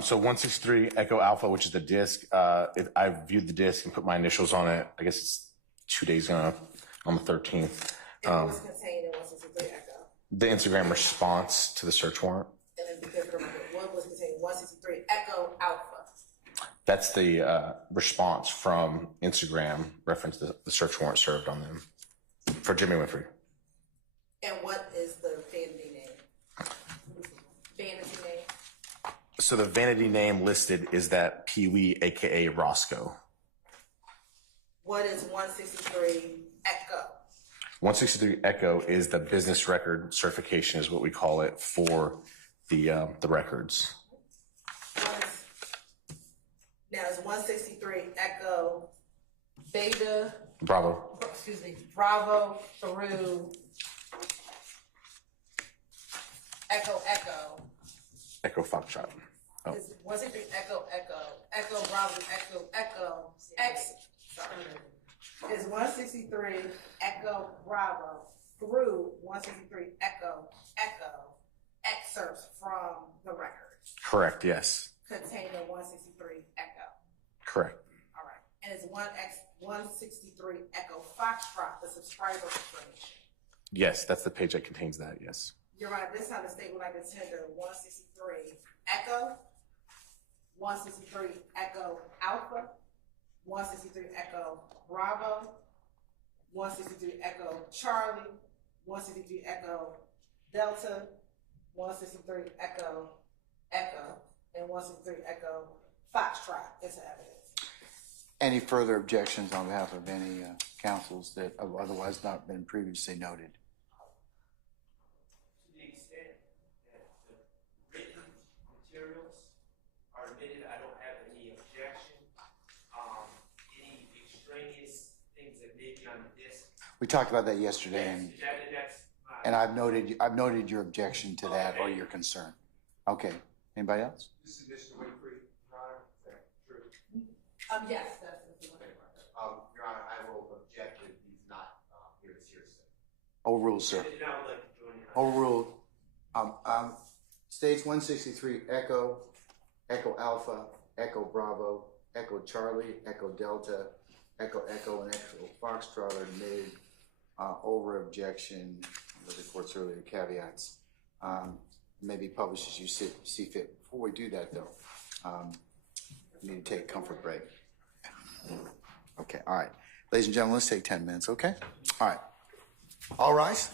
So 163 Echo Alpha, which is the disc. I viewed the disc and put my initials on it. I guess it's 2 days ago, on the 13th. And what was contained in 163 Echo? The Instagram response to the search warrant. And then because of the record, what was contained in 163 Echo Alpha? That's the response from Instagram, reference the search warrant served on them for Jimmy Winfrey. And what is the vanity name? Vanity name? So the vanity name listed is that Pee Wee, aka Roscoe. What is 163 Echo? 163 Echo is the business record certification, is what we call it for the records. Now it's 163 Echo Beta. Bravo. Excuse me, Bravo through Echo Echo. Echo Foxtrot. Oh. Is 163 Echo Echo Echo Bravo Echo Echo X. Sorry. Is 163 Echo Bravo through 163 Echo Echo excerpts from the record Correct, yes. contained in 163 Echo. Correct. All right. And it's 163 Echo Foxtrot, the subscriber information. Yes, that's the page that contains that, yes. You're right. This time the state would like to tender 163 Echo, 163 Echo Alpha, 163 Echo Bravo, 163 Echo Charlie, 163 Echo Delta, 163 Echo Echo, and 163 Echo Foxtrot into evidence. Any further objections on behalf of any counsels that have otherwise not been previously noted? To the extent that the written materials are admitted, I don't have any objection. Any extraneous things that may be on the disc. We talked about that yesterday, and I've noted your objection to that or your concern. Okay. Anybody else? This is Mr. Winfrey, Your Honor. Is that true? Yes, that's the one. Your Honor, I will object if he's not here to hearsay. Overruled, sir. And I would like to join you. Overruled. States 163 Echo, Echo Alpha, Echo Bravo, Echo Charlie, Echo Delta, Echo Echo, and Echo Foxtrot are made over objection with the court's earlier caveats. May be published as you see fit. Before we do that, though, we need to take a comfort break. Okay, all right. Ladies and gentlemen, let's take 10 minutes, okay? All right. All rise.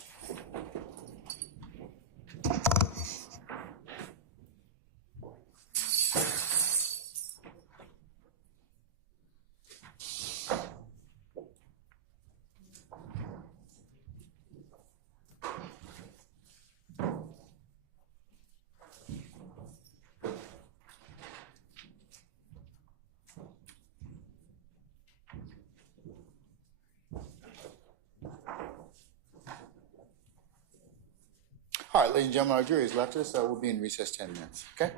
All right, ladies and gentlemen, our jury has left us. We'll be in recess 10 minutes, okay?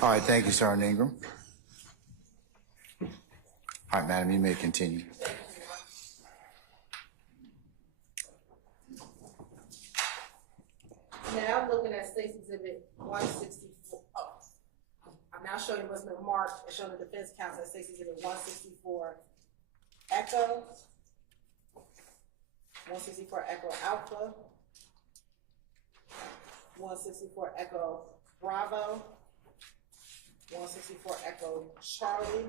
All right, thank you, Sergeant Ingram. All right, madam, you may continue. Now I'm looking at State's Exhibit 164. Oh, I'm now showing what's been marked and showing the defense counsel at State's Exhibit 164 Echo, 164 Echo Alpha, 164 Echo Bravo, 164 Echo Charlie,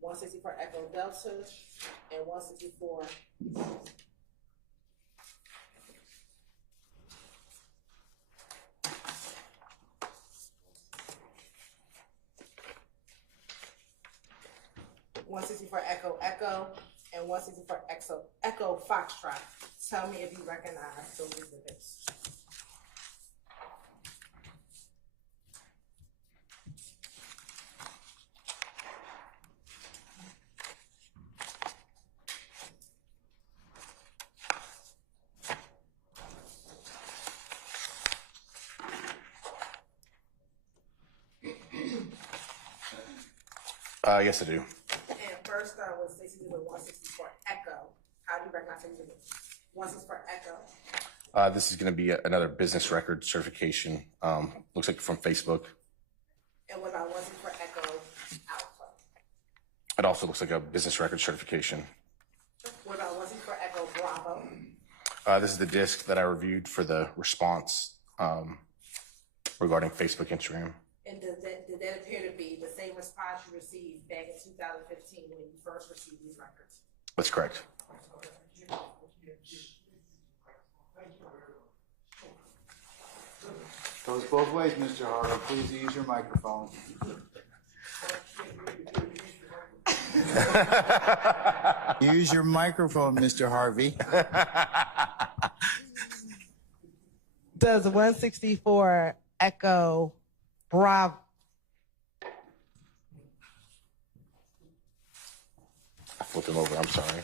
164 Echo Delta, and 164 164 Echo Echo and 164 Echo Foxtrot. Tell me if you recognize those exhibits. Yes, I do. And first start with State's Exhibit 164 Echo. How do you recognize Exhibit 164 Echo? This is going to be another business record certification. Looks like from Facebook. And what about 164 Echo Alpha? It also looks like a business record certification. What about 164 Echo Bravo? This is the disc that I reviewed for the response regarding Facebook, Instagram. And did that appear to be the same response you received back in 2015 when you first received these records? That's correct. Goes both ways, Mr. Harvey. Please use your microphone. Use your microphone, Mr. Harvey. Does 164 Echo Bravo? I flipped him over. I'm sorry.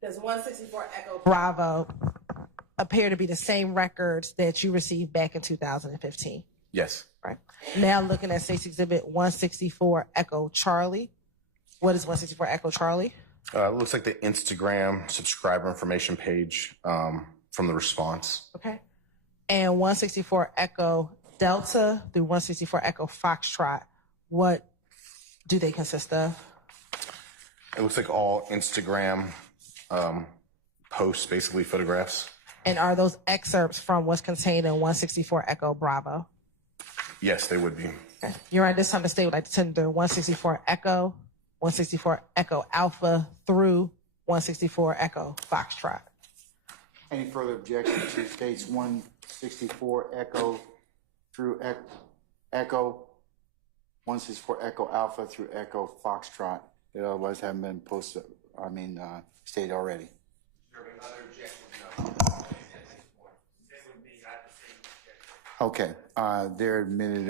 Does 164 Echo Bravo appear to be the same records that you received back in 2015? Yes. Right. Now looking at State's Exhibit 164 Echo Charlie. What is 164 Echo Charlie? It looks like the Instagram subscriber information page from the response. Okay. And 164 Echo Delta through 164 Echo Foxtrot, what do they consist of? It looks like all Instagram posts, basically photographs. And are those excerpts from what's contained in 164 Echo Bravo? Yes, they would be. Okay. You're right, this time the state would like to tender 164 Echo, 164 Echo Alpha through 164 Echo Foxtrot. Any further objection to states 164 Echo through Echo, 164 Echo Alpha through Echo Foxtrot that otherwise haven't been posted, stated already? Other objections, no. Okay, they're admitted,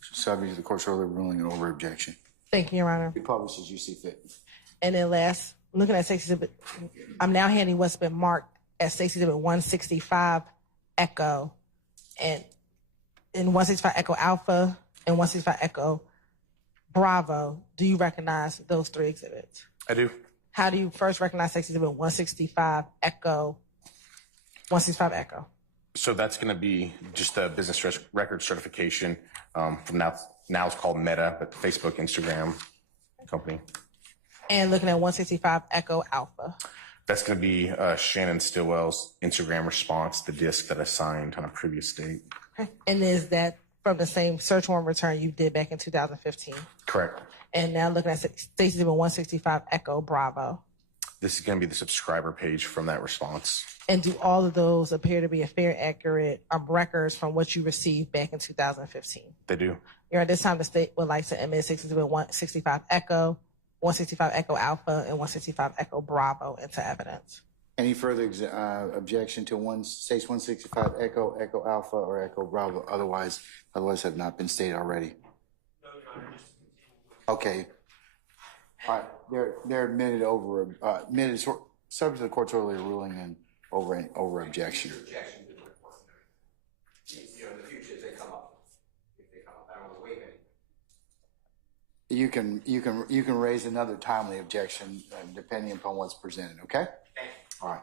subject to the court's earlier ruling and over objection. Thank you, Your Honor. Be published as you see fit. And then last, looking at State's Exhibit, I'm now handing what's been marked as State's Exhibit 165 Echo and in 165 Echo Alpha and 165 Echo Bravo. Do you recognize those three exhibits? I do. How do you first recognize State's Exhibit 165 Echo, 165 Echo? So that's going to be just a business record certification from now it's called Meta, but Facebook, Instagram company. And looking at 165 Echo Alpha. That's going to be Shannon Stillwell's Instagram response, the disc that I signed on a previous date. Okay. And is that from the same search warrant return you did back in 2015? Correct. And now looking at State's Exhibit 165 Echo Bravo. This is going to be the subscriber page from that response. And do all of those appear to be a fair, accurate records from what you received back in 2015? They do. You're at this time, the state would like to admit State's Exhibit 165 Echo, 165 Echo Alpha, and 165 Echo Bravo into evidence. Any further objection to states 165 Echo, Echo Alpha, or Echo Bravo? Otherwise have not been stated already. No, Your Honor, just continue. Okay. All right, they're admitted subject to the court's earlier ruling and over objection. Objection to the report. In the future, as they come up. You can raise another timely objection depending upon what's presented, okay? Thank you. All right.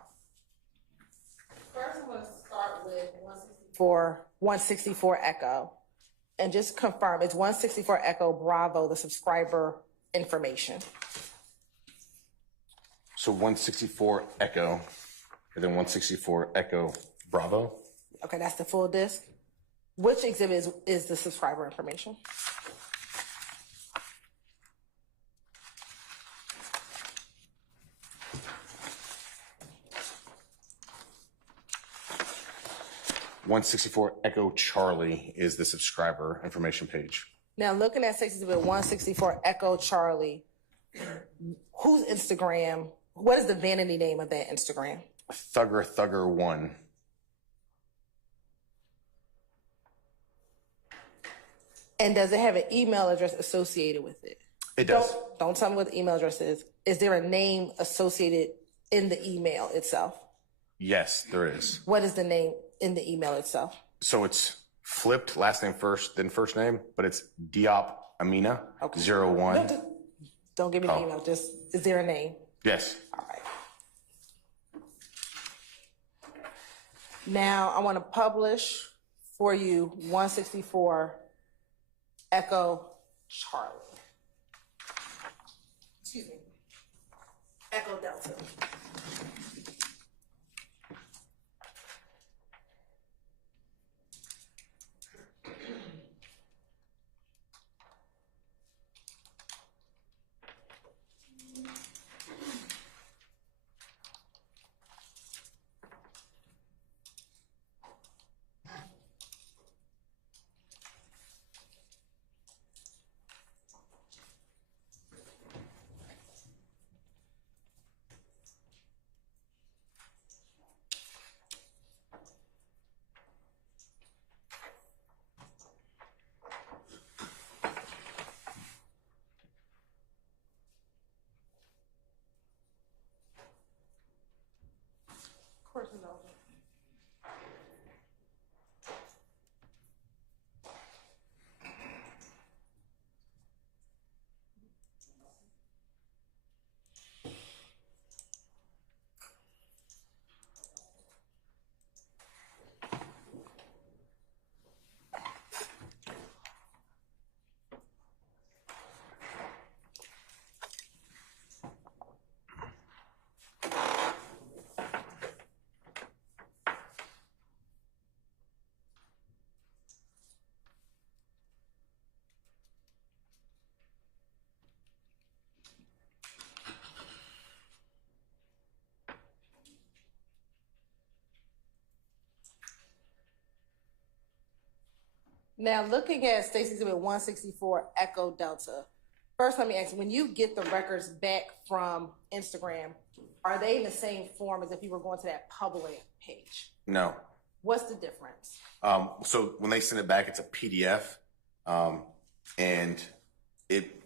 First, I'm going to start with 164 Echo. And just confirm, it's 164 Echo Bravo, the subscriber information. So 164 Echo, and then 164 Echo Bravo. Okay, that's the full disc. Which exhibit is the subscriber information? .164 Echo Charlie is the subscriber information page. Now, looking at exhibit 164 Echo Charlie, whose Instagram, what is the vanity name of that Instagram? Thugger1. And does it have an email address associated with it? It does. Don't tell me what the email address is. Is there a name associated in the email itself? Yes, there is. What is the name in the email itself? So it's flipped, last name first, then first name, but it's Diop Amina, 01. Don't give me the email. Just, is there a name? Yes. All right. Now I want to publish for you 164 Echo Charlie. Excuse me. Echo Delta. Now, looking at Stacey's exhibit 164 Echo Delta, first let me ask, when you get the records back from Instagram, are they in the same form as if you were going to that public page? No. What's the difference? So when they send it back, it's a PDF, and it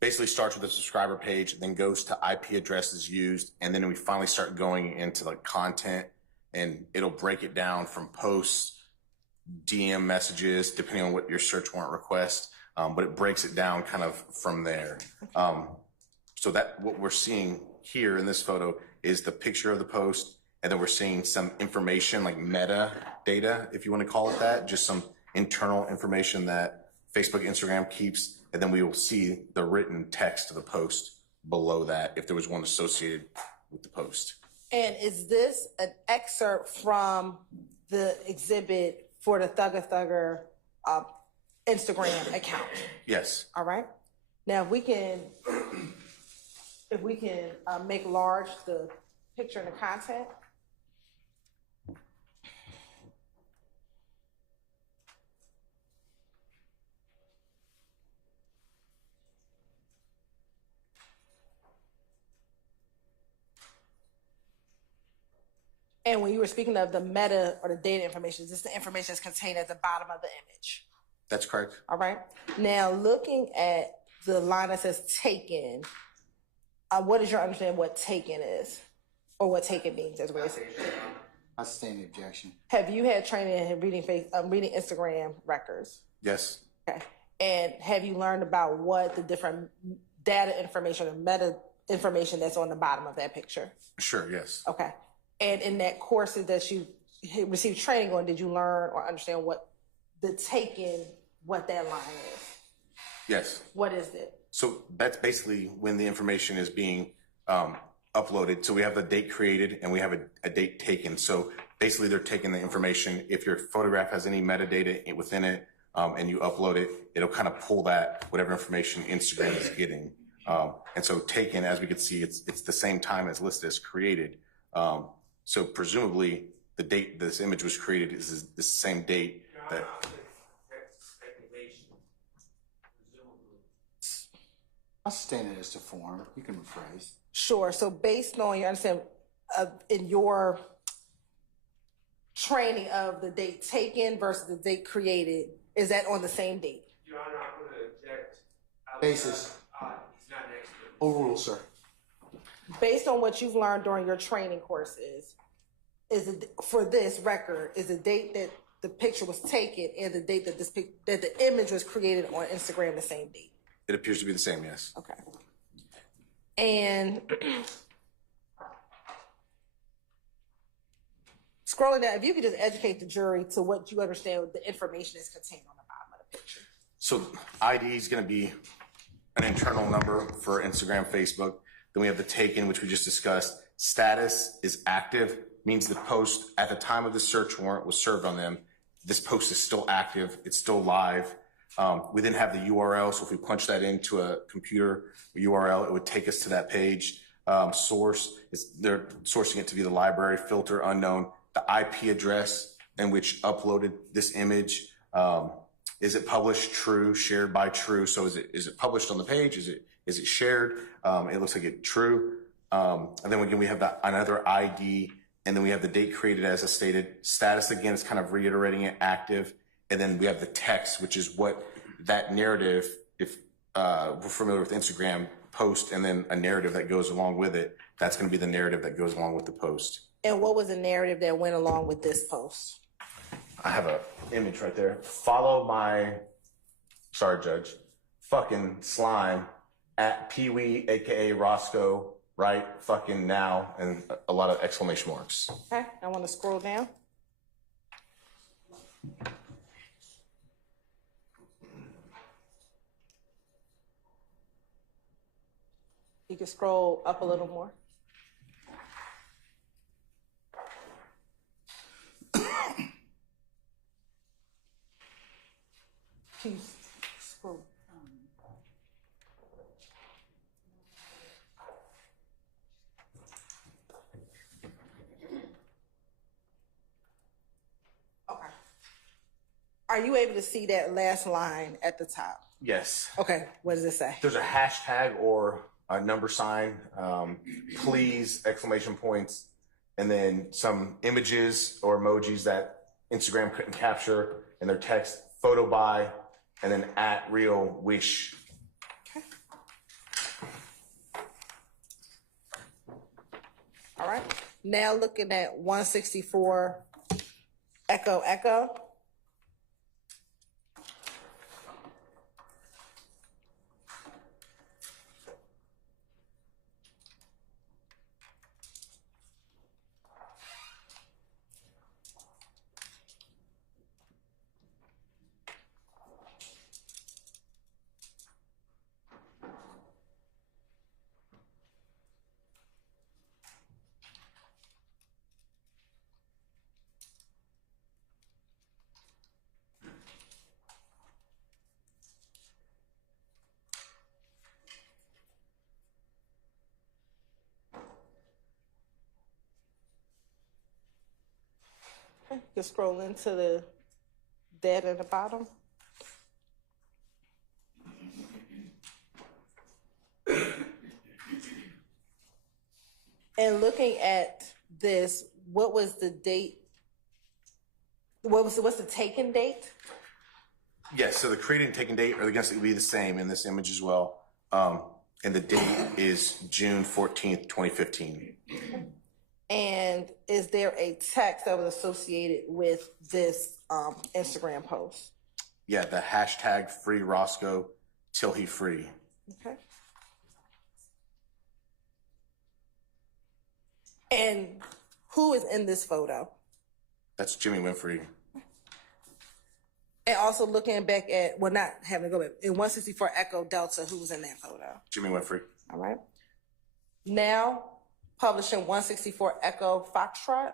basically starts with the subscriber page, then goes to IP addresses used, and then we finally start going into like content, and it'll break it down from posts, DM messages, depending on what your search warrant request, but it breaks it down kind of from there. So that what we're seeing here in this photo is the picture of the post, and then we're seeing some information like metadata, if you want to call it that, just some internal information that Facebook, Instagram keeps, and then we will see the written text of the post below that if there was one associated with the post. And is this an excerpt from the exhibit for the Thugger Instagram account? Yes. All right. Now, if we can make large the picture and the content. And when you were speaking of the meta or the data information, is this the information that's contained at the bottom of the image? That's correct. All right. Now, looking at the line that says taken, what is your understanding what taken is? Or what taken means as well? I sustain the objection. Have you had training in reading Instagram records? Yes. Okay. And have you learned about what the different data information or meta information that's on the bottom of that picture? Sure, yes. Okay. And in that courses that you received training on, did you learn or understand what that line is? Yes. What is it? So that's basically when the information is being uploaded. So we have the date created and we have a date taken. So basically they're taking the information. If your photograph has any metadata within it and you upload it, it'll kind of pull that, whatever information Instagram is getting. And so taken, as we can see, it's the same time as listed as created. So presumably the date this image was created is the same date that. I'll stand it as to form. You can rephrase. Sure. So based on your understanding in your training of the date taken versus the date created, is that on the same date? Your Honor, I'm going to object. Basis. He's not an expert. Overrule, sir. Based on what you've learned during your training courses, is it for this record, is the date that the picture was taken and the date that that the image was created on Instagram the same date? It appears to be the same, yes. Okay. And scrolling down, if you could just educate the jury to what you understand the information is contained on the bottom of the picture. So ID is going to be an internal number for Instagram, Facebook. Then we have the taken, which we just discussed. Status is active, means the post at the time of the search warrant was served on them. This post is still active. It's still live. We then have the URL. So if we punch that into a computer URL, it would take us to that page. Source is they're sourcing it to be the library. Filter unknown. The IP address in which uploaded this image. Is it published? True. Shared by true. So is it published on the page? Is it shared? It looks like it true. And then again we have another ID, and then we have the date created as a stated. Status again is kind of reiterating it, active. And then we have the text, which is what that narrative, if we're familiar with Instagram, post, and then a narrative that goes along with it, that's going to be the narrative that goes along with the post. And what was the narrative that went along with this post? I have an image right there. Follow my, sorry, Judge, fucking slime at Pee Wee, aka Roscoe, right fucking now, and a lot of exclamation marks. Okay, I want to scroll down. You can scroll up a little more. Please scroll. Okay. Are you able to see that last line at the top? Yes. Okay, what does it say? There's a hashtag or a number sign, please, exclamation points, and then some images or emojis that Instagram couldn't capture, and their text, photo by, and then at real wish. Okay. All right. Now looking at 164 Echo Echo. You can scroll into the data at the bottom. And looking at this, what was the date? What's the taken date? Yes, so the created and taken date are going to be the same in this image as well. And the date is June 14th, 2015. And is there a text that was associated with this Instagram post? Yeah, the hashtag free Roscoe till he free. Okay. And who is in this photo? That's Jimmy Winfrey. And also looking back at, well, not having to go back, in 164 Echo Delta, who's in that photo? Jimmy Winfrey. All right. Now, publishing 164 Echo Foxtrot.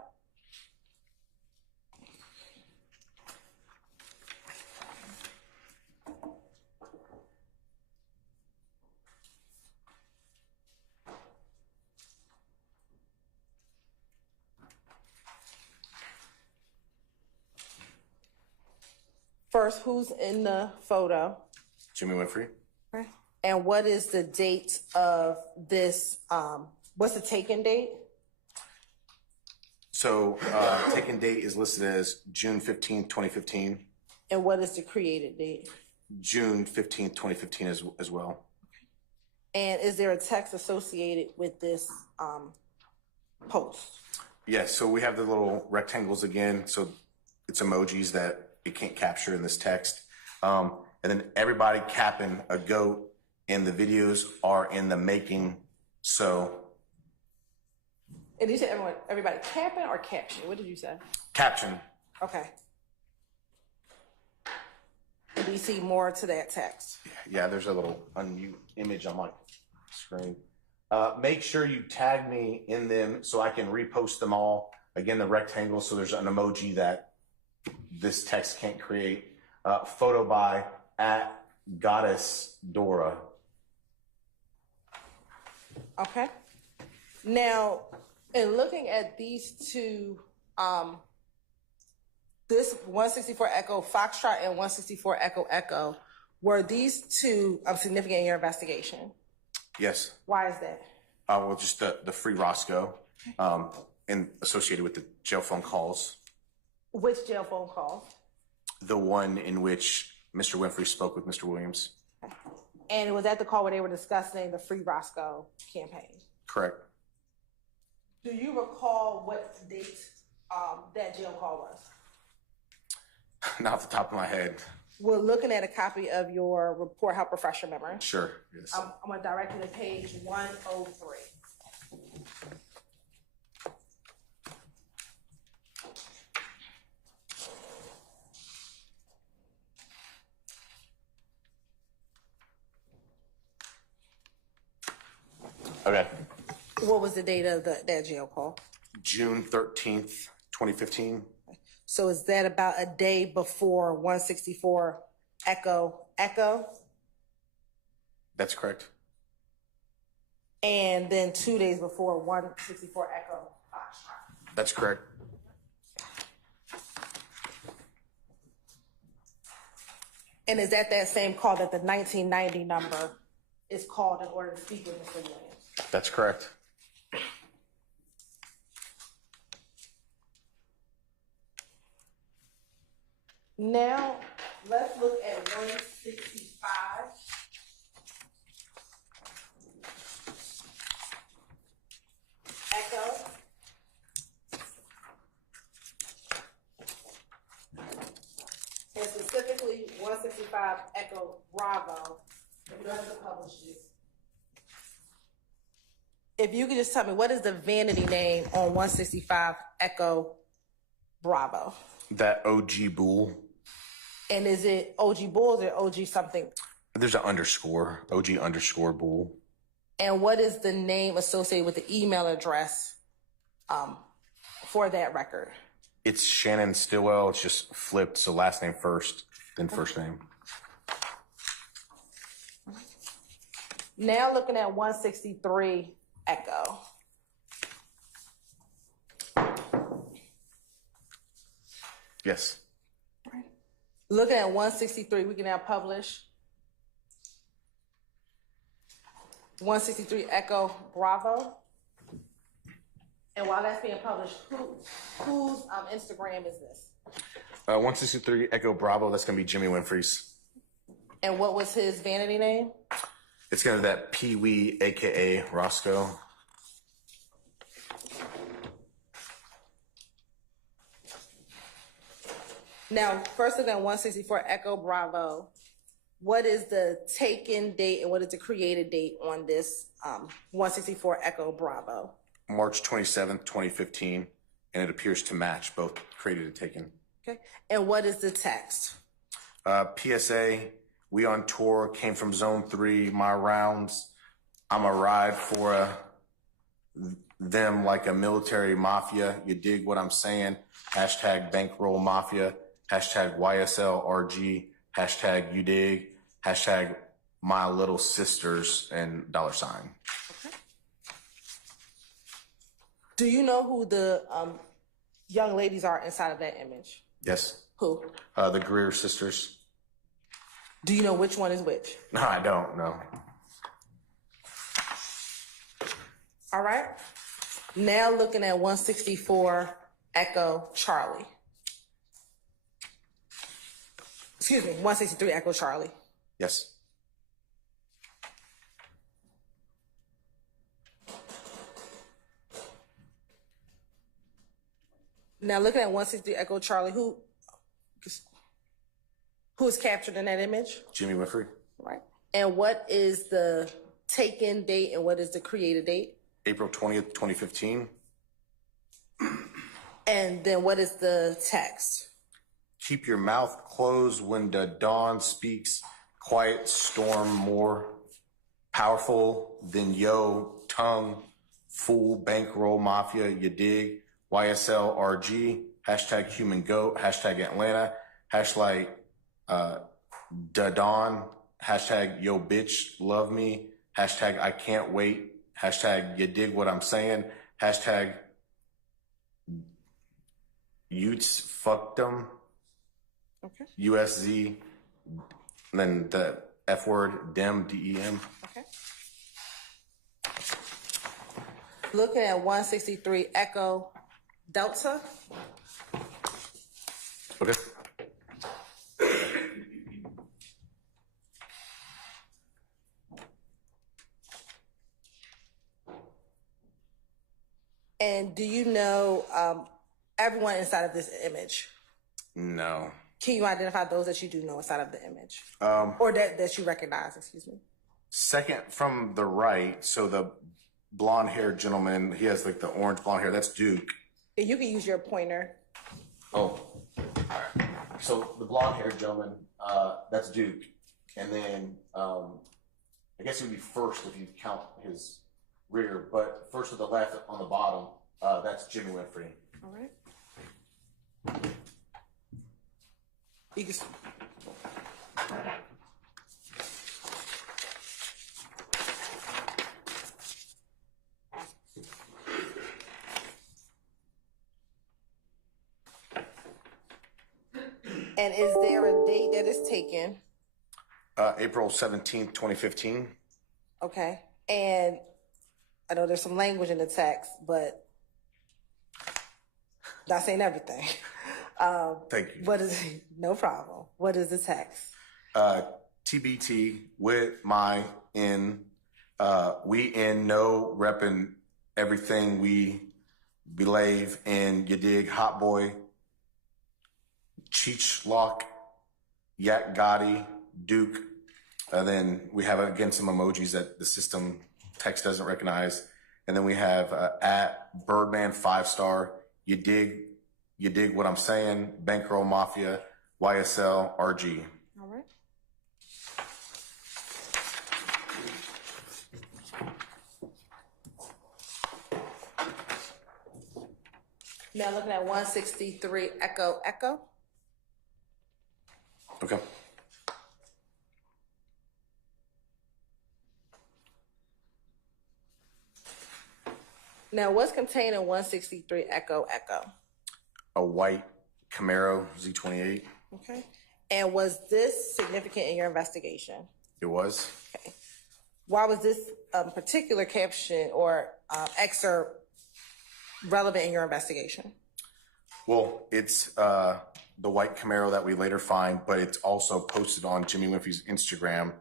First, who's in the photo? Jimmy Winfrey. Okay. And what is the date of this? What's the taken date? So, taken date is listed as June 15th, 2015. And what is the created date? June 15th, 2015 as well. And is there a text associated with this post? Yes, so we have the little rectangles again. So it's emojis that it can't capture in this text. And then everybody capping a goat, and the videos are in the making. So. And you said everybody capping or caption? What did you say? Caption. Okay. And do you see more to that text? Yeah, there's a little unmute image on my screen. Make sure you tag me in them so I can repost them all. Again, the rectangle, so there's an emoji that this text can't create. Photo by @Goddess Dora. Okay. Now, in looking at these two, this 164 Echo Foxtrot and 164 Echo Echo, were these two significant in your investigation? Yes. Why is that? Well, just the free Roscoe, and associated with the jail phone calls. Which jail phone call? The one in which Mr. Winfrey spoke with Mr. Williams. And it was at the call where they were discussing the Free Roscoe campaign. Correct. Do you recall what date that jail call was? Not off the top of my head. We're looking at a copy of your report. Help refresh your memory. Sure. Yes. I'm going to direct you to page 103. Okay. What was the date of that jail call? June 13th, 2015. So is that about a day before 164 Echo? That's correct. And then 2 days before 164 Echo Foxtrot. That's correct. And is that same call that the 1990 number is called in order to speak with Mr. Williams? That's correct. Now, let's look at 165. Echo. And specifically 165 Echo Bravo. If you don't have to publish this. If you could just tell me, what is the vanity name on 165 Echo Bravo? That OG Bull. And is it OG Bulls or OG something? There's an underscore, OG underscore Bull. And what is the name associated with the email address for that record? It's Shannon Stillwell. It's just flipped, so last name first, then first name. Now looking at 163 Echo. Yes. Looking at 163, we can now publish 163 Echo Bravo. And while that's being published, whose Instagram is this? 163 Echo Bravo. That's gonna be Jimmy Winfrey's. And what was his vanity name? It's gonna be that Pee Wee, aka Roscoe. Now, first look at 164 Echo Bravo. What is the taken date and what is the created date on this 164 Echo Bravo? March 27th, 2015, and it appears to match both created and taken. Okay. And what is the text? PSA, we on tour, came from zone 3, my rounds. I'm a ride for them like a military mafia. You dig what I'm saying? Hashtag bankroll mafia. Hashtag YSL RG. Hashtag you dig. Hashtag my little sisters and $. Okay. Do you know who the young ladies are inside of that image? Yes. Who? The Greer sisters. Do you know which one is which? No, I don't know. All right. Now looking at 164 Echo Charlie. Excuse me, 163 Echo Charlie. Yes. Now looking at 163 Echo Charlie, who is captured in that image? Jimmy Winfrey. Right. And what is the taken date and what is the created date? April 20th, 2015. And then what is the text? Keep your mouth closed when the dawn speaks. Quiet storm more powerful than yo tongue. Fool bankroll mafia, you dig? YSL RG. Hashtag human goat. Hashtag Atlanta. Hashtag da dawn. Hashtag yo bitch love me. Hashtag I can't wait. Hashtag you dig what I'm saying. Hashtag Utes fucked them. Okay. USZ. And then the F word, dem, DEM. Okay. Looking at 163 Echo Delta. Okay. And do you know everyone inside of this image? No. Can you identify those that you do know inside of the image? Or that you recognize, excuse me? Second from the right, so the blonde haired gentleman, he has like the orange blonde hair, that's Duke. And you can use your pointer. Oh, all right. So the blonde haired gentleman, that's Duke. And then I guess it would be first if you count his rear, but first to the left on the bottom, that's Jimmy Winfrey. All right. You can. And is there a date that is taken? April 17th, 2015. Okay. And I know there's some language in the text, but not saying everything. Thank you. What is no problem. What is the text? TBT with my in, we in no repping everything we believe in. You dig, hot boy, Cheech Lock, Yak Gotti, Duke. Then we have again some emojis that the system text doesn't recognize. And then we have at Birdman 5-star, you dig what I'm saying, Bankroll Mafia, YSL, RG. All right. Now looking at 163 Echo. Okay. Now what's contained in 163 Echo? A white Camaro Z28. Okay. And was this significant in your investigation? It was. Okay. Why was this particular caption or excerpt relevant in your investigation? Well, it's the white Camaro that we later find, but it's also posted on Jimmy Winfrey's Instagram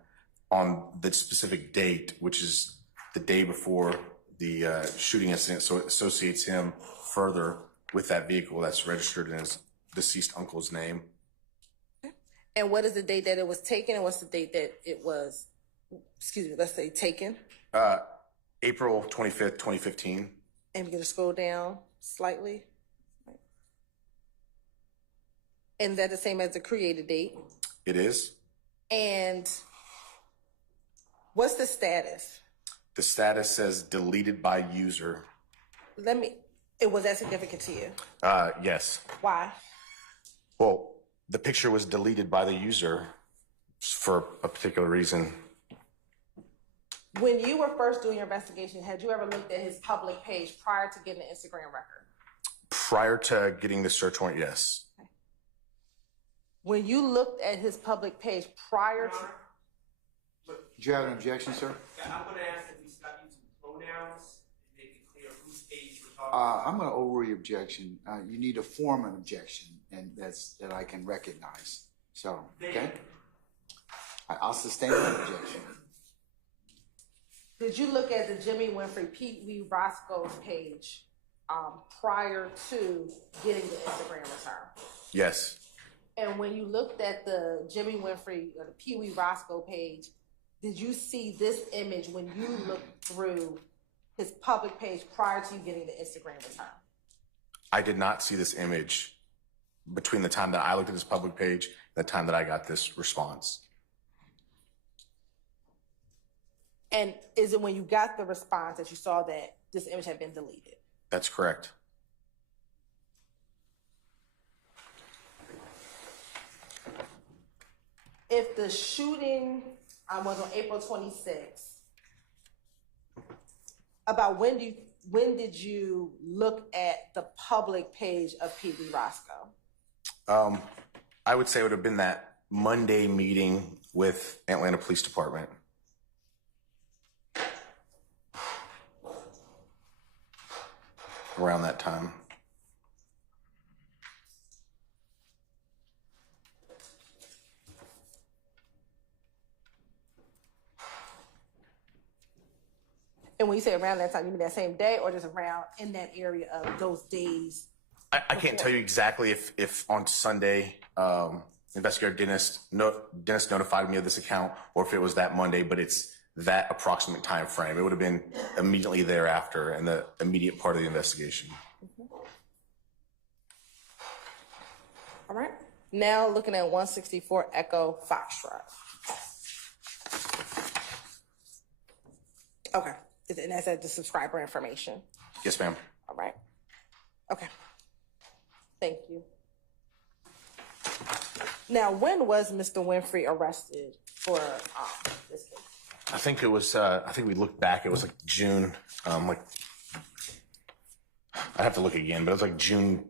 on the specific date, which is the day before the shooting incident. So it associates him further with that vehicle that's registered in his deceased uncle's name. And what is the date that it was taken, and what's the date that it was, let's say taken? April 25th, 2015. And we're going to scroll down slightly. And that's the same as the created date. It is. And what's the status? The status says deleted by user. Was that significant to you? Yes. Why? Well, the picture was deleted by the user for a particular reason. When you were first doing your investigation, had you ever looked at his public page prior to getting the Instagram record? Prior to getting the search warrant, yes. Okay. When you looked at his public page prior to... Do you have an objection, sir? I'm going to ask if we stop using pronouns and make it clear whose page we're talking about. I'm going to overrule your objection. You need to form an objection, and that I can recognize. So, okay? I'll sustain that objection. Did you look at the Jimmy Winfrey Pete Wee Roscoe's page prior to getting the Instagram return? Yes. And when you looked at the Jimmy Winfrey or the Pee Wee Roscoe page, did you see this image when you looked through his public page prior to you getting the Instagram return? I did not see this image between the time that I looked at his public page and the time that I got this response. And is it when you got the response that you saw that this image had been deleted? That's correct. If the shooting was on April 26th, about when did you look at the public page of Pee Wee Roscoe? I would say it would have been that Monday meeting with Atlanta Police Department. Around that time. And when you say around that time, you mean that same day or just around in that area of those days? I can't tell you exactly if on Sunday, investigator Dennis notified me of this account or if it was that Monday, but it's that approximate time frame. It would have been immediately thereafter in the immediate part of the investigation. All right. Now looking at 164 Echo Foxtrot. Okay. And that's at the subscriber information. Yes, ma'am. All right. Okay. Thank you. Now, when was Mr. Winfrey arrested for this case? I think it was, I think we looked back, it was like June, I'd have to look again, but it was like June,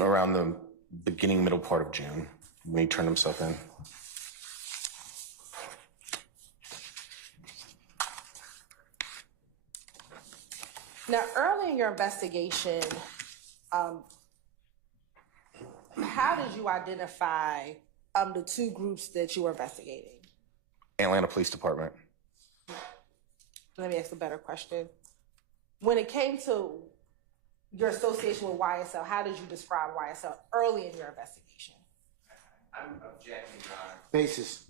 around the beginning, middle part of June, when he turned himself in. Now, early in your investigation, how did you identify the two groups that you were investigating? Atlanta Police Department. Let me ask a better question. When it came to your association with YSL, how did you describe YSL early in your investigation? I'm objecting, Your Honor. Basis.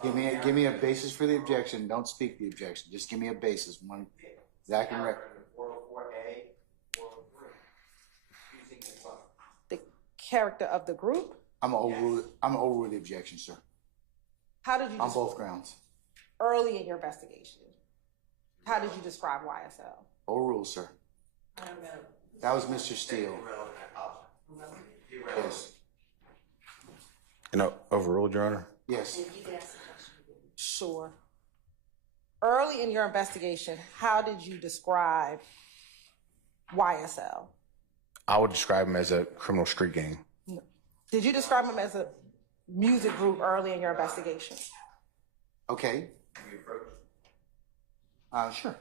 Give me a basis for the objection. Don't speak the objection. Just give me a basis. One that I can record. 404A, 403. Using the phone. The character of the group? I'm gonna overrule the objection, sir. How did you On both grounds. early in your investigation? How did you describe YSL? Overrule, sir. That was Mr. Steele. Yes. And overruled, Your Honor? Yes. Sure. Early in your investigation, how did you describe YSL? I would describe him as a criminal street gang. Did you describe him as a music group early in your investigation? Okay. Sure.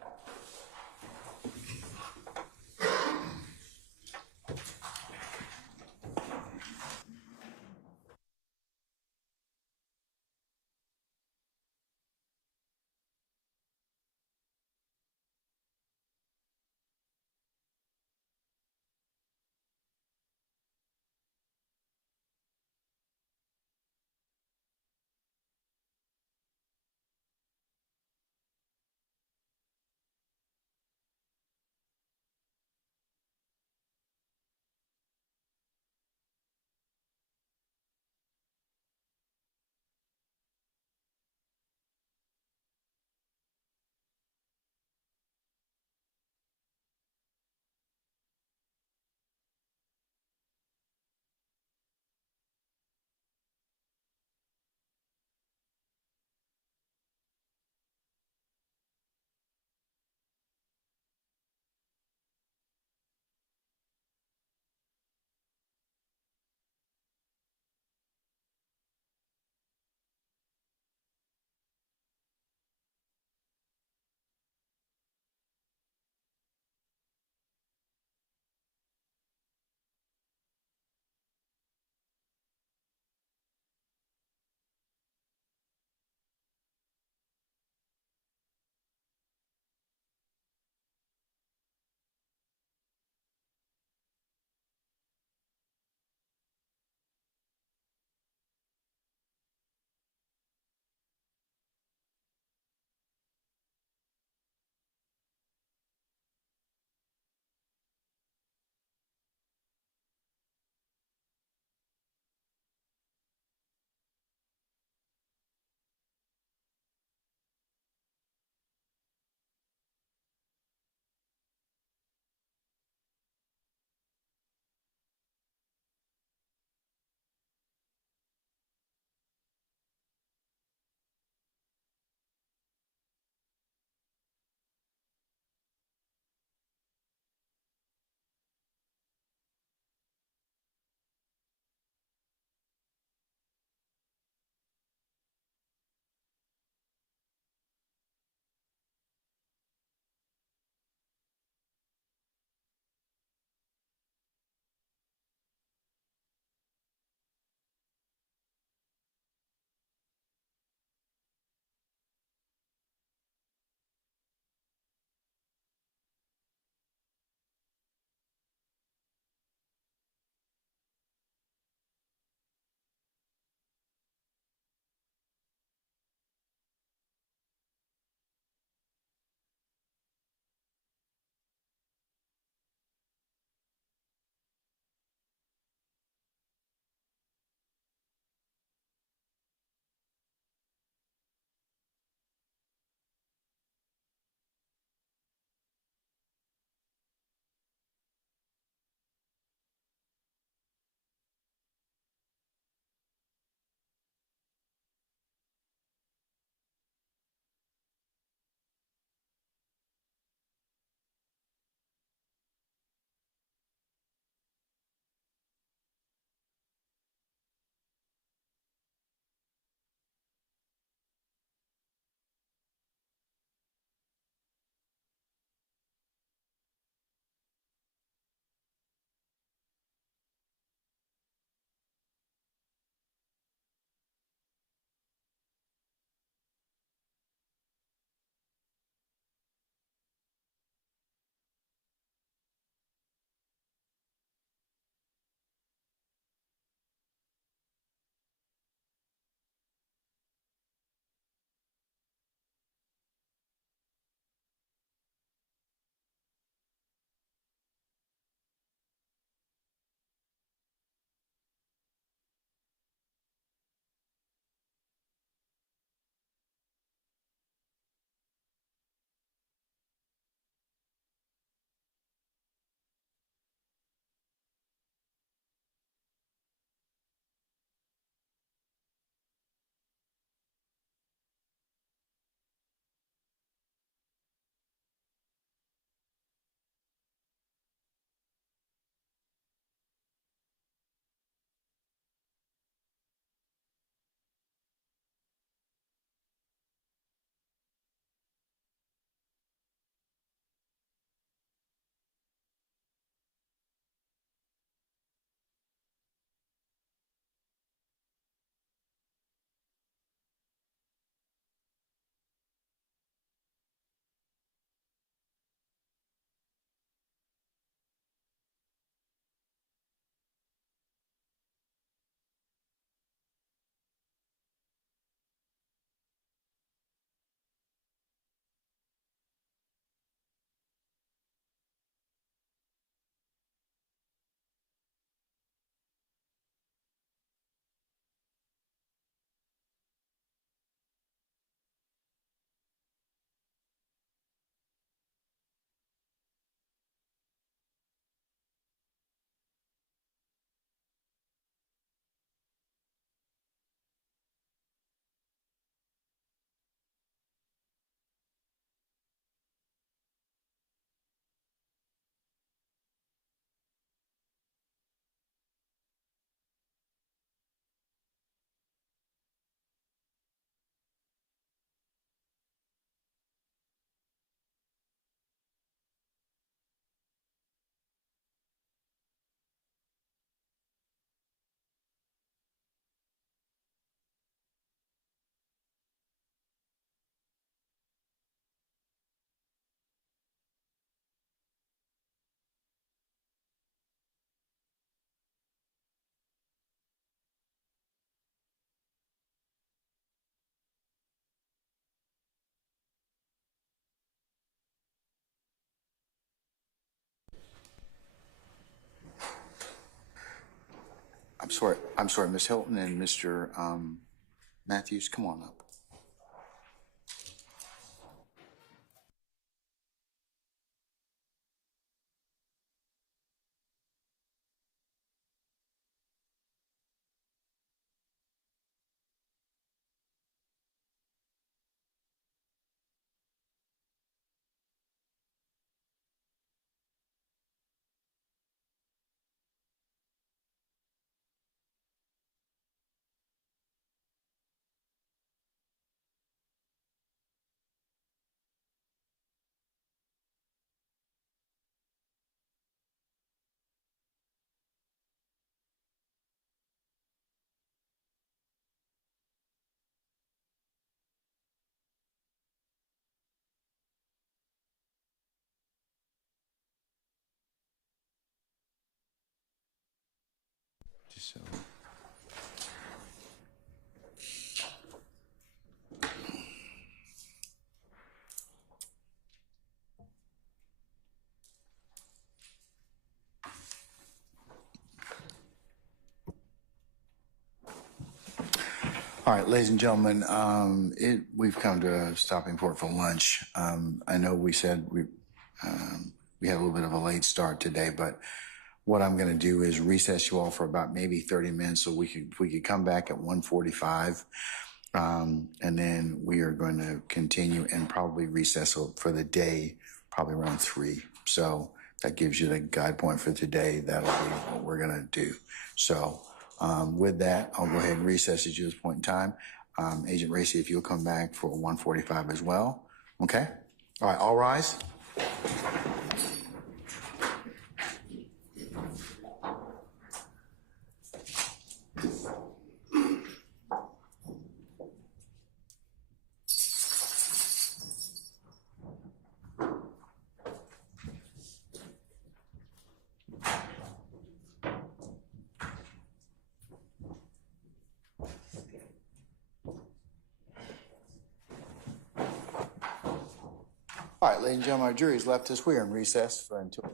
I'm sorry, Ms. Hilton and Mr. Matthews, come on up. Just so. All right, ladies and gentlemen, we've come to a stopping point for lunch. I know we said we had a little bit of a late start today, but what I'm going to do is recess you all for about maybe 30 minutes so we could come back at 1:45, and then we are going to continue and probably recess for the day, probably around 3. So that gives you the guide point for today. That'll be what we're going to do. So with that, I'll go ahead and recess at this point in time. Agent Racy, if you'll come back for 1:45 as well. Okay? All right, all rise. All right, ladies and gentlemen, our jury's left us. We are in recess for until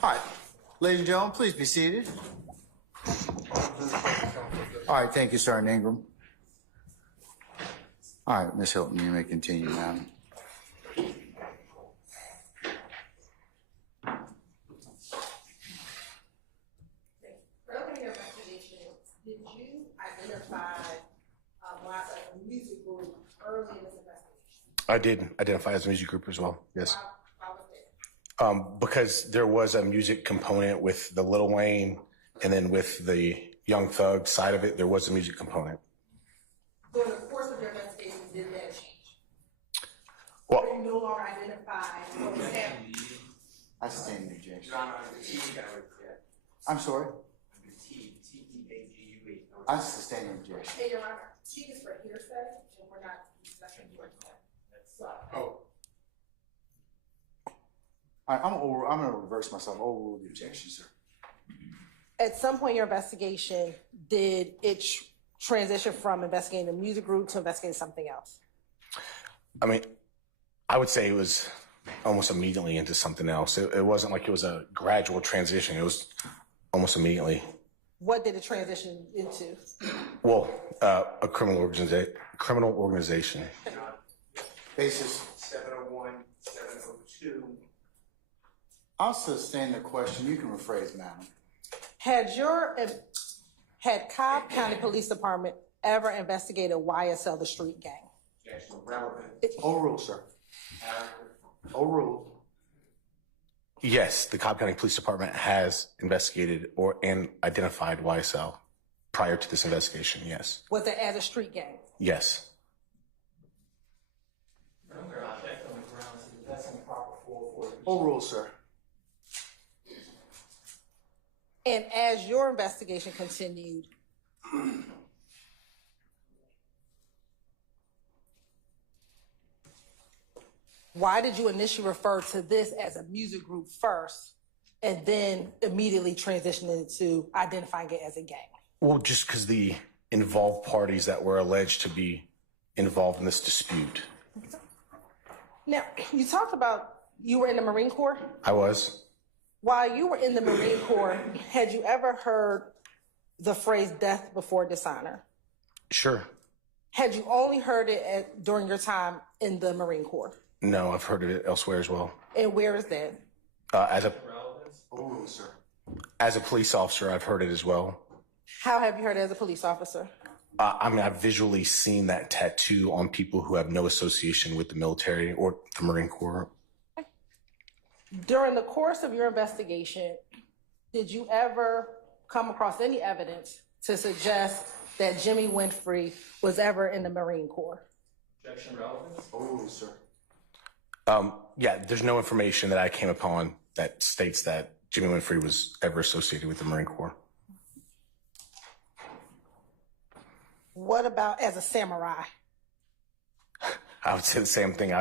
All right, ladies and gentlemen, please be seated. All right, thank you, Sergeant Ingram. All right, Ms. Hilton, you may continue now. Earlier in your investigation, did you identify YSL as a music group early in this investigation? I did identify as a music group as well, yes. Why was that? Because there was a music component with the Lil Wayne, and then with the Young Thug side of it, there was a music component. During the course of your investigation, did that change? Well, Or you no longer identify what was happening? I stand the objection. Your Honor, the T that was, I'm sorry? the T-E-A-G-U-E. I sustain the objection. Hey, Your Honor, T is for hearsay, and we're not discussing your Oh. All right, I'm going to reverse myself. Overrule the objection, sir. At some point in your investigation, did it transition from investigating the music group to investigating something else? I mean, I would say it was almost immediately into something else. It wasn't like it was a gradual transition. It was almost immediately. What did it transition into? Well, a criminal organization. Basis. 701, 702. I'll sustain the question. You can rephrase, madam. Had Cobb County Police Department ever investigated YSL, the street gang? Objection relevant. Overrule, sir. Overrule. Yes, the Cobb County Police Department has investigated and identified YSL prior to this investigation, yes. Was it as a street gang? Yes. Overrule, sir. And as your investigation continued, why did you initially refer to this as a music group first and then immediately transition into identifying it as a gang? Well, just because the involved parties that were alleged to be involved in this dispute. Now, you talked about you were in the Marine Corps. I was. While you were in the Marine Corps, had you ever heard the phrase death before dishonor? Sure. Had you only heard it during your time in the Marine Corps? No, I've heard of it elsewhere as well. And where is that? Overrule, sir. As a police officer, I've heard it as well. How have you heard it as a police officer? I mean, I've visually seen that tattoo on people who have no association with the military or the Marine Corps. During the course of your investigation, did you ever come across any evidence to suggest that Jimmy Winfrey was ever in the Marine Corps? Objection relevant. Overrule, sir. Yeah, there's no information that I came upon that states that Jimmy Winfrey was ever associated with the Marine Corps. What about as a samurai? I would say the same thing.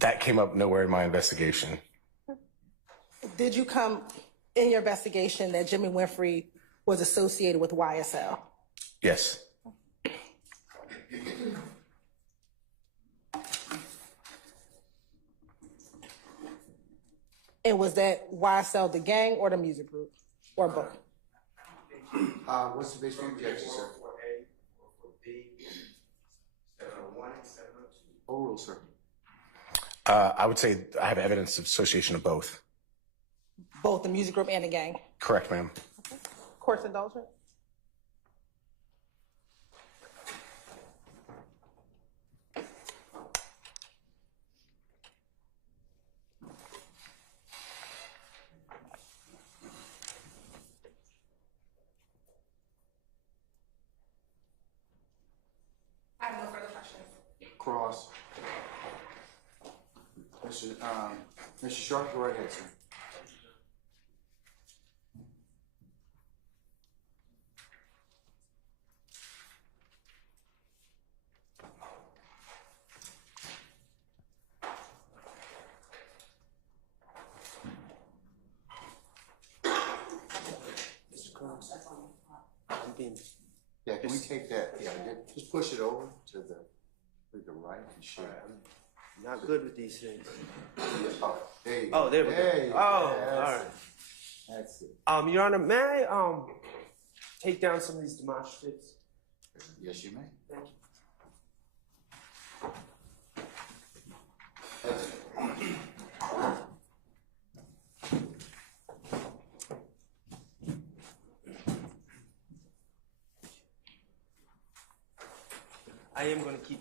That came up nowhere in my investigation. Did you come in your investigation that Jimmy Winfrey was associated with YSL? Yes. And was that YSL the gang or the music group? Or both? What's the basic objection, sir? 4A, 4B, 701, 702. Overrule, sir. I would say I have evidence of association of both. Both the music group and the gang? Correct, ma'am. Court's indulgent? I have no further questions. Cross. Mr. Sharp, go right ahead, sir. Can we take that? Yeah, just push it over to the right and share. Not good with these things. Oh, there you go. Oh, there we go. There you go. Oh, That's all right. it. That's it. Your Honor, may I take down some of these demonstratives? Yes, you may. Thank you. I am going to keep.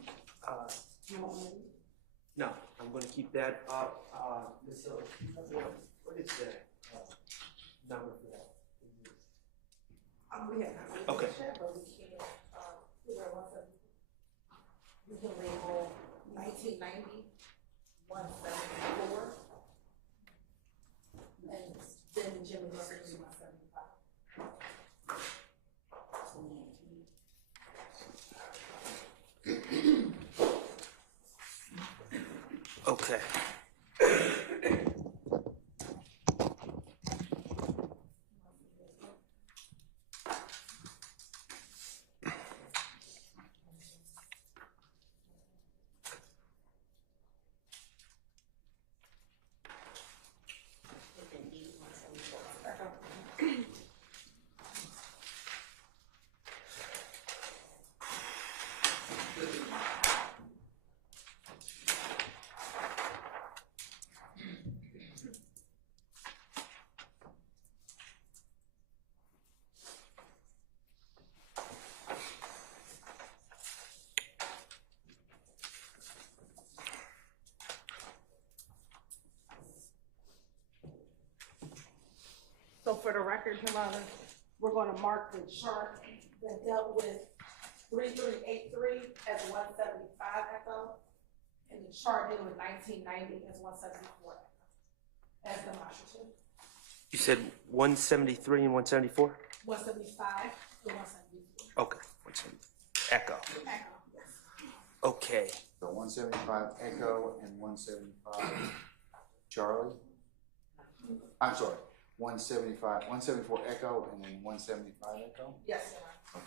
No, I'm going to keep that up. Ms. Hill, what is that number for that? We have Okay. but we can't, we can label 1990, 174, and then Jimmy Murphy 175. Okay. So for the record, Your Honor, we're going to mark the chart that dealt with 3383 as 175 echo, and the chart dealing with 1990 as 174 echo, as demonstrative. You said 173 and 174? 175 to 174. Okay. 170. Echo. Echo, yes. Okay. So 175 Echo and 175 Charlie. I'm sorry, 174 Echo and then 175 Echo Yes, Your Honor.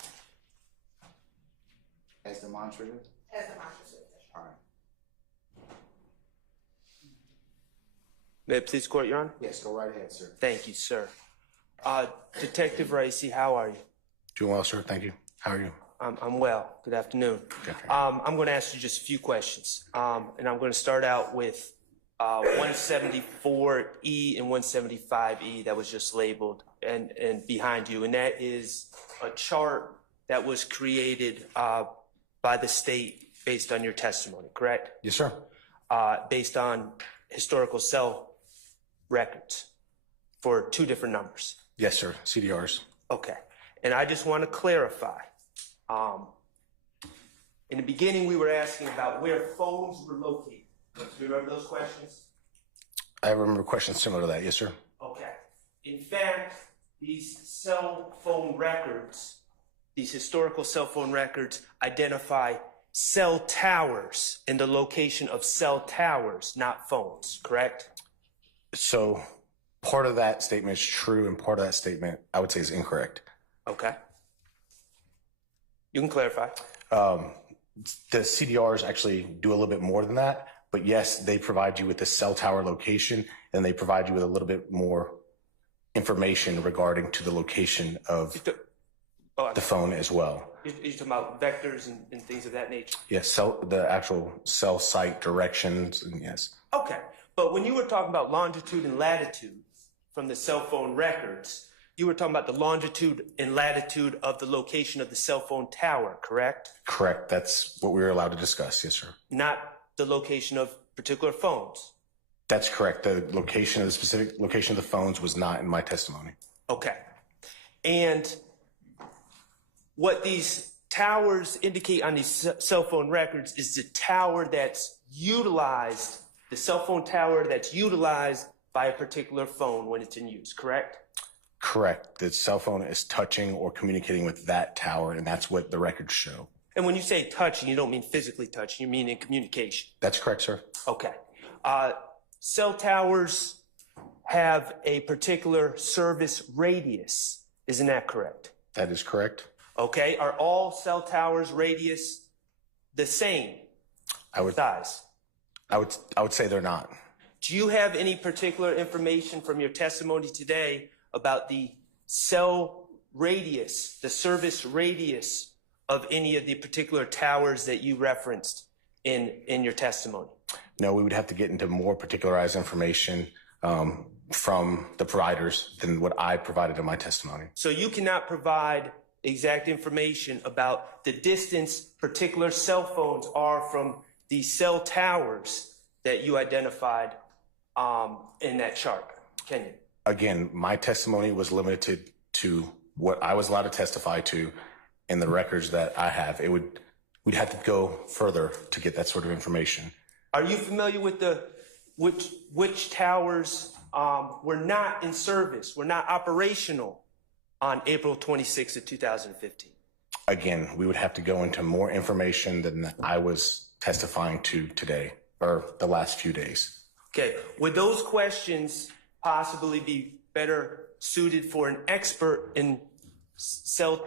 as demonstrative. As demonstrative. All right. May it please court, Your Honor? Yes, go right ahead, sir. Thank you, sir. Detective Ricey, how are you? Doing well, sir. Thank you. How are you? I'm well. Good afternoon. Jeffrey. I'm going to ask you just a few questions. And I'm going to start out with 174E and 175E that was just labeled and behind you. And that is a chart that was created by the state based on your testimony, correct? Yes, sir. Based on historical cell records for two different numbers. Yes, sir. CDRs. Okay. And I just want to clarify. In the beginning, we were asking about where phones were located. Do you remember those questions? I remember questions similar to that. Yes, sir. Okay. In fact, these cell phone records, these historical cell phone records identify cell towers and the location of cell towers, not phones, correct? So part of that statement is true, and part of that statement I would say is incorrect. Okay. You can clarify. The CDRs actually do a little bit more than that, but yes, they provide you with the cell tower location, and they provide you with a little bit more information regarding to the location of the phone as well. You're talking about vectors and things of that nature? Yes, the actual cell site directions, and yes. Okay. But when you were talking about longitude and latitude from the cell phone records, you were talking about the longitude and latitude of the location of the cell phone tower, correct? Correct. That's what we were allowed to discuss. Yes, sir. Not the location of particular phones. That's correct. The location of the specific location of the phones was not in my testimony. Okay. And what these towers indicate on these cell phone records is the tower that's utilized, the cell phone tower that's utilized by a particular phone when it's in use, correct? Correct. The cell phone is touching or communicating with that tower, and that's what the records show. And when you say touching, you don't mean physically touching, you mean in communication. That's correct, sir. Okay. Cell towers have a particular service radius. Isn't that correct? That is correct. Okay, are all cell towers radius the same size? I would say they're not. Do you have any particular information from your testimony today about the cell radius, the service radius of any of the particular towers that you referenced in your testimony? No, we would have to get into more particularized information from the providers than what I provided in my testimony. So you cannot provide exact information about the distance particular cell phones are from the cell towers that you identified in that chart, can you? Again, my testimony was limited to what I was allowed to testify to in the records that I have. We'd have to go further to get that sort of information. Are you familiar with which towers were not in service, were not operational on April 26th of 2015? Again, we would have to go into more information than I was testifying to today or the last few days. Okay, would those questions possibly be better suited for an expert in cell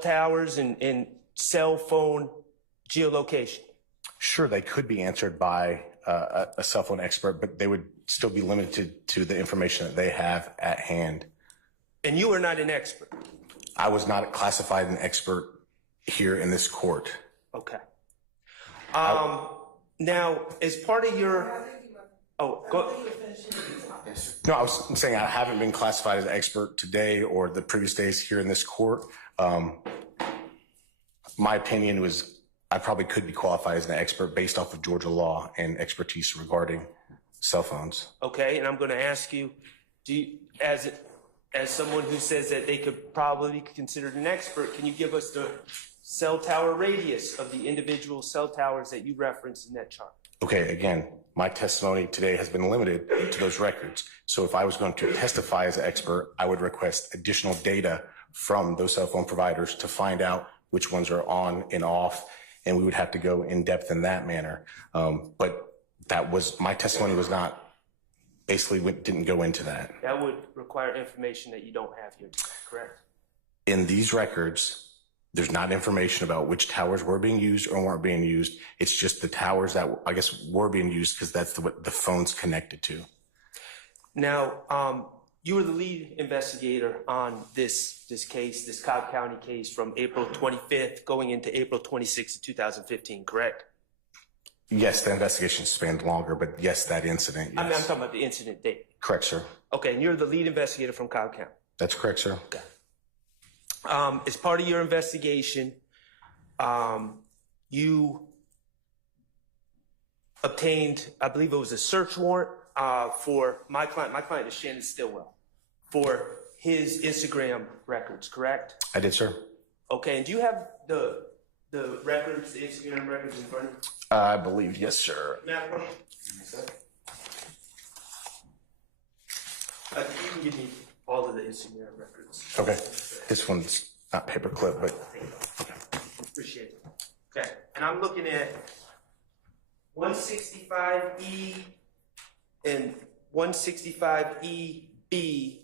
towers and cell phone geolocation? Sure, they could be answered by a cell phone expert, but they would still be limited to the information that they have at hand. And you are not an expert? I was not classified an expert here in this court. Okay. Now, as part of your... Oh, go... No, I was saying I haven't been classified as an expert today or the previous days here in this court. My opinion was I probably could be qualified as an expert based off of Georgia law and expertise regarding cell phones. Okay, and I'm going to ask you, as someone who says that they could probably be considered an expert, can you give us the cell tower radius of the individual cell towers that you referenced in that chart? Okay, again, my testimony today has been limited to those records. So if I was going to testify as an expert, I would request additional data from those cell phone providers to find out which ones are on and off, and we would have to go in depth in that manner. But my testimony was not, basically didn't go into that. That would require information that you don't have here today, correct? In these records, there's not information about which towers were being used or weren't being used. It's just the towers that I guess were being used because that's what the phone's connected to. Now, you were the lead investigator on this case, this Cobb County case from April 25th going into April 26th of 2015, correct? Yes, the investigation spanned longer, but yes, that incident, yes. I'm talking about the incident date. Correct, sir. Okay, and you're the lead investigator from Cobb County. That's correct, sir. Okay. As part of your investigation, you obtained, I believe it was a search warrant for my client. My client is Shannon Stillwell, for his Instagram records, correct? I did, sir. Okay, and do you have the records, the Instagram records in front of you? I believe, yes, sir. You can give me all of the Instagram records. Okay. This one's not paperclip, but Appreciate it. Okay, and I'm looking at 165E and 165EB.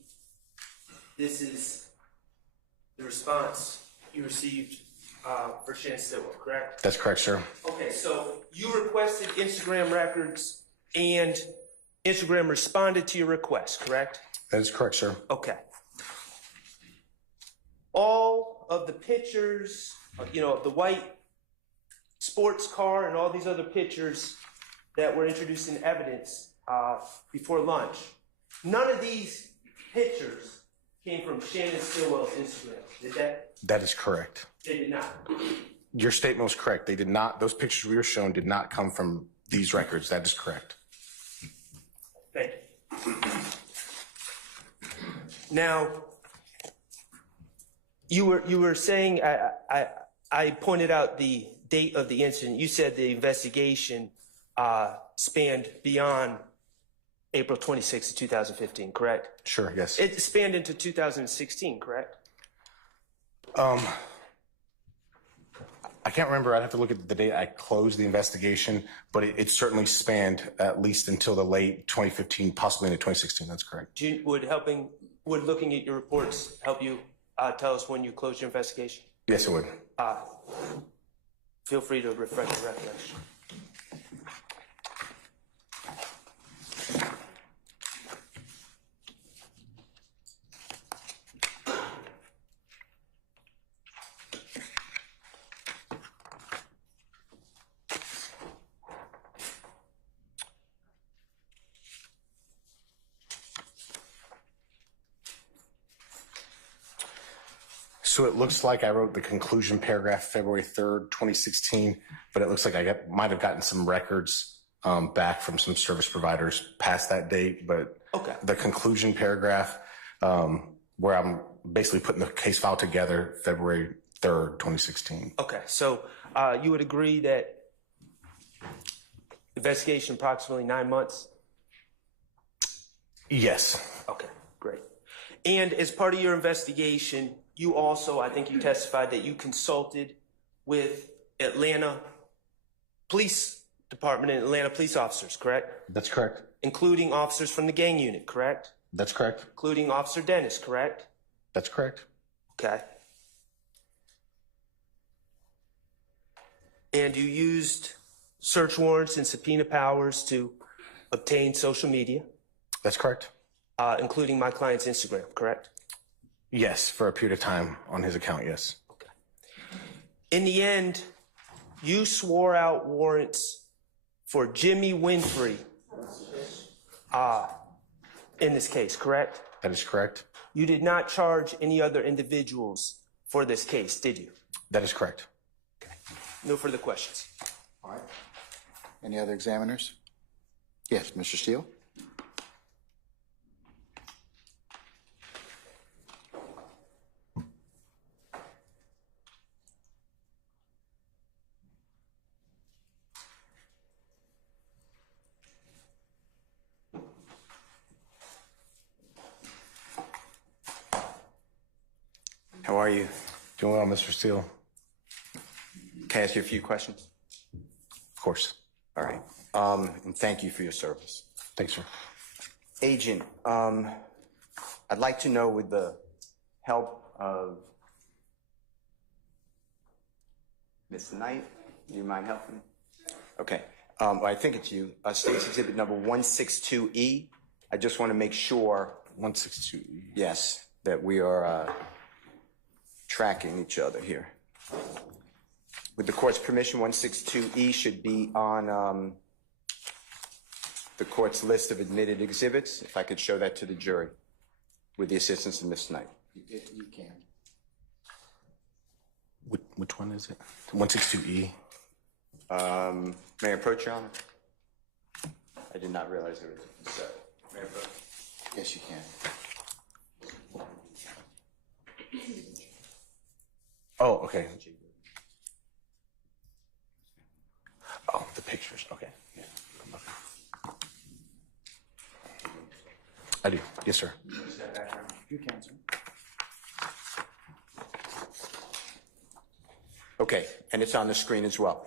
This is the response you received for Shannon Stillwell, correct? that's correct, sir. Okay, so you requested Instagram records and Instagram responded to your request, correct? That is correct, sir. Okay. All of the pictures, of the white sports car and all these other pictures that were introduced in evidence before lunch, none of these pictures came from Shannon Stillwell's Instagram. Did that? That is correct. They did not. Your statement was correct. They did not, those pictures we were shown did not come from these records. That is correct. Thank you. Now, you were saying, I pointed out the date of the incident. You said the investigation spanned beyond April 26th of 2015, correct? Sure, yes. It spanned into 2016, correct? I can't remember. I'd have to look at the date I closed the investigation, but it certainly spanned at least until the late 2015, possibly into 2016. That's correct. Would looking at your reports help you tell us when you closed your investigation? Yes, it would. Feel free to refresh your recollection. So it looks like I wrote the conclusion paragraph February 3rd, 2016, but it looks like I might have gotten some records back from some service providers past that date. But Okay. the conclusion paragraph, where I'm basically putting the case file together, February 3rd, 2016. Okay, so you would agree that investigation approximately 9 months? Yes. Okay, great. And as part of your investigation, you also, I think you testified that you consulted with Atlanta Police Department and Atlanta police officers, correct? That's correct. Including officers from the gang unit, correct? That's correct. Including Officer Dennis, correct? That's correct. Okay. And you used search warrants and subpoena powers to obtain social media, That's correct. including my client's Instagram, correct? Yes, for a period of time on his account, yes. Okay. In the end, you swore out warrants for Jimmy Winfrey in this case, correct? That is correct. You did not charge any other individuals for this case, did you? That is correct. No further questions. All right. Any other examiners? Yes, Mr. Steele? How are you? Doing well, Mr. Steele. Can I ask you a few questions? Of course. All right. And thank you for your service. Thanks, sir. Agent, I'd like to know, with the help of Ms. Knight, do you mind helping me? Okay. I think it's you. State's Exhibit number 162E. I just want to make sure, 162E. yes, that we are tracking each other here. With the court's permission, 162E should be on the court's list of admitted exhibits. If I could show that to the jury with the assistance of Ms. Knight. You can. Which one is it? 162E. May I approach, Your Honor? I did not realize there was a may I approach? Yes, you can. Oh, okay. Oh, the pictures. Okay. Yeah. Okay. I do. Yes, sir. You can, sir. Okay, and it's on the screen as well.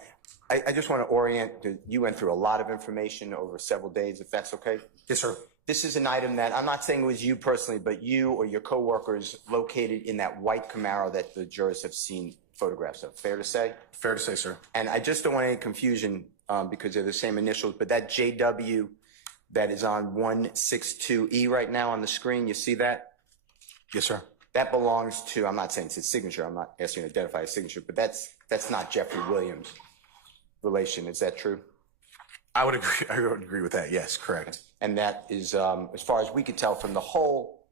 I just want to orient, you went through a lot of information over several days, if that's okay? Yes, sir. This is an item that, I'm not saying it was you personally, but you or your coworkers located in that white Camaro that the jurors have seen photographs of. Fair to say? Fair to say, sir. And I just don't want any confusion because they're the same initials, but that JW that is on 162E right now on the screen, you see that? Yes, sir. That belongs to, I'm not saying it's his signature, I'm not asking you to identify his signature, but that's not Jeffery Williams' relation. Is that true? I would agree with that. Yes, correct. And that is, as far as we could tell from the whole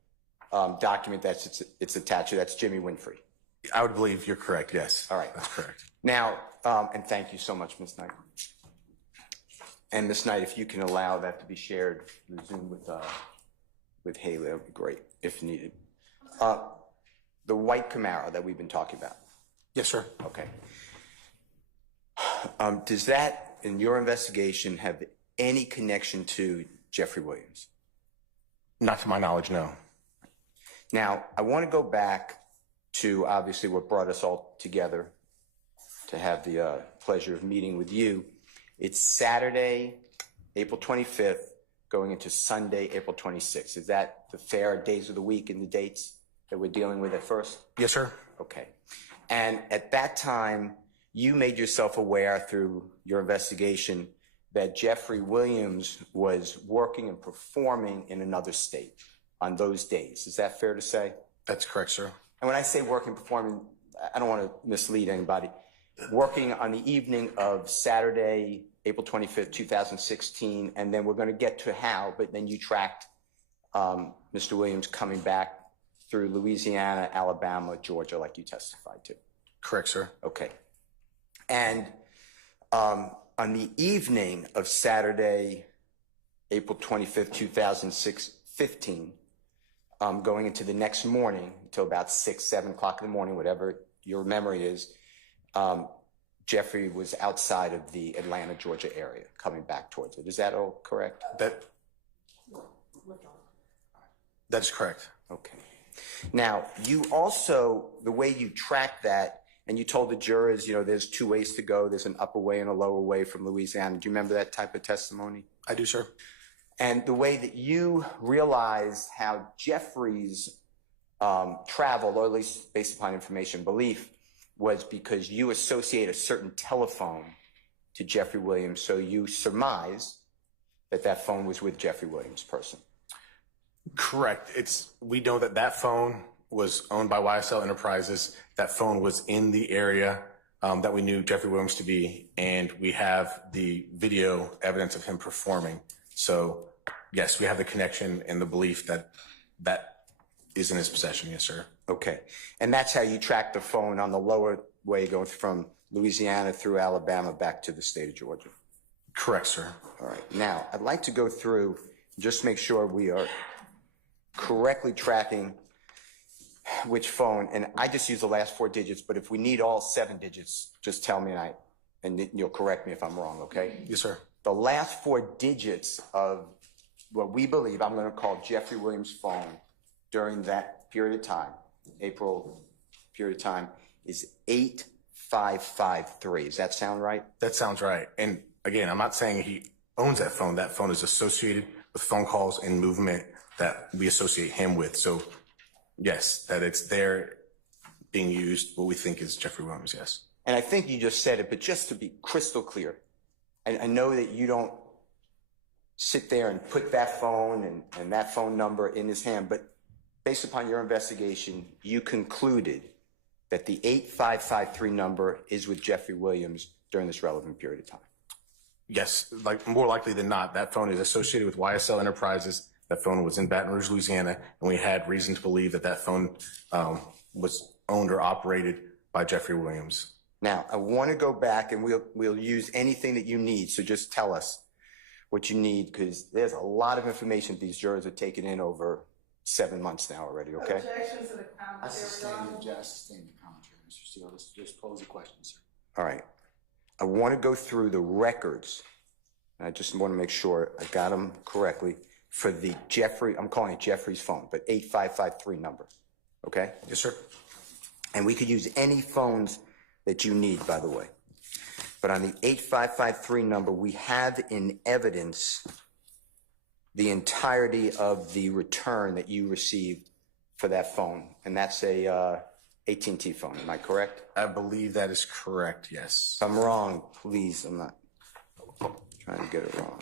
document that's it's attached to, that's Jimmy Winfrey. I would believe you're correct. Yes. All right. That's correct. Now, and thank you so much, Ms. Knight. And Ms. Knight, if you can allow that to be shared, the Zoom with Haley, that would be great, if needed. The white Camaro that we've been talking about. Yes, sir. Okay. Does that, in your investigation, have any connection to Jeffery Williams? Not to my knowledge, no. Now, I want to go back to obviously what brought us all together to have the pleasure of meeting with you. It's Saturday, April 25th, going into Sunday, April 26th. Is that the fair days of the week and the dates that we're dealing with at first? Yes, sir. Okay. And at that time, you made yourself aware through your investigation that Jeffery Williams was working and performing in another state on those days. Is that fair to say? That's correct, sir. And when I say working, performing, I don't want to mislead anybody. Working on the evening of Saturday, April 25th, 2016, and then we're going to get to how, but then you tracked Mr. Williams coming back through Louisiana, Alabama, Georgia, like you testified to. Correct, sir. Okay. And on the evening of Saturday, April 25th, 2015, going into the next morning until about 6, 7 o'clock in the morning, whatever your memory is, Jeffrey was outside of the Atlanta, Georgia area, coming back towards it. Is that all correct? That's correct. Okay. Now, you also, the way you track that, and you told the jurors, you know, there's 2 ways to go. There's an upper way and a lower way from Louisiana. Do you remember that type of testimony? I do, sir. And the way that you realized how Jeffrey's travel, or at least based upon information belief, was because you associate a certain telephone to Jeffery Williams, so you surmise that that phone was with Jeffery Williams' person. Correct. We know that phone was owned by YSL Enterprises. That phone was in the area that we knew Jeffery Williams to be, and we have the video evidence of him performing. So, yes, we have the connection and the belief that that is in his possession. Yes, sir. Okay. And that's how you track the phone on the lower way going from Louisiana through Alabama back to the state of Georgia. Correct, sir. All right. Now, I'd like to go through, just make sure we are correctly tracking which phone. And I just use the last 4 digits, but if we need all 7 digits, just tell me and you'll correct me if I'm wrong, okay? Yes, sir. The last 4 digits of what we believe, I'm going to call Jeffery Williams' phone during that period of time, April period of time, is 8553. Does that sound right? That sounds right. And again, I'm not saying he owns that phone. That phone is associated with phone calls and movement that we associate him with. So, yes, that it's there being used, what we think is Jeffery Williams, yes. And I think you just said it, but just to be crystal clear, I know that you don't sit there and put that phone and that phone number in his hand, but based upon your investigation, you concluded that the 8553 number is with Jeffery Williams during this relevant period of time. Yes, like more likely than not, that phone is associated with YSL Enterprises. That phone was in Baton Rouge, Louisiana, and we had reason to believe that that phone was owned or operated by Jeffery Williams. Now, I want to go back, and we'll use anything that you need, so just tell us what you need, because there's a lot of information these jurors are taking in over 7 months now already, okay? Objections to the commentary. I sustain the commentary, Mr. Steele. Let's just pose a question, sir. All right. I want to go through the records, and I just want to make sure I got them correctly, for the Jeffery, I'm calling it Jeffrey's phone, but 8553 number, okay? Yes, sir. And we could use any phones that you need, by the way. But on the 8553 number, we have in evidence the entirety of the return that you received for that phone, and that's a AT&T phone. Am I correct? I believe that is correct, yes. If I'm wrong, please, I'm not trying to get it wrong.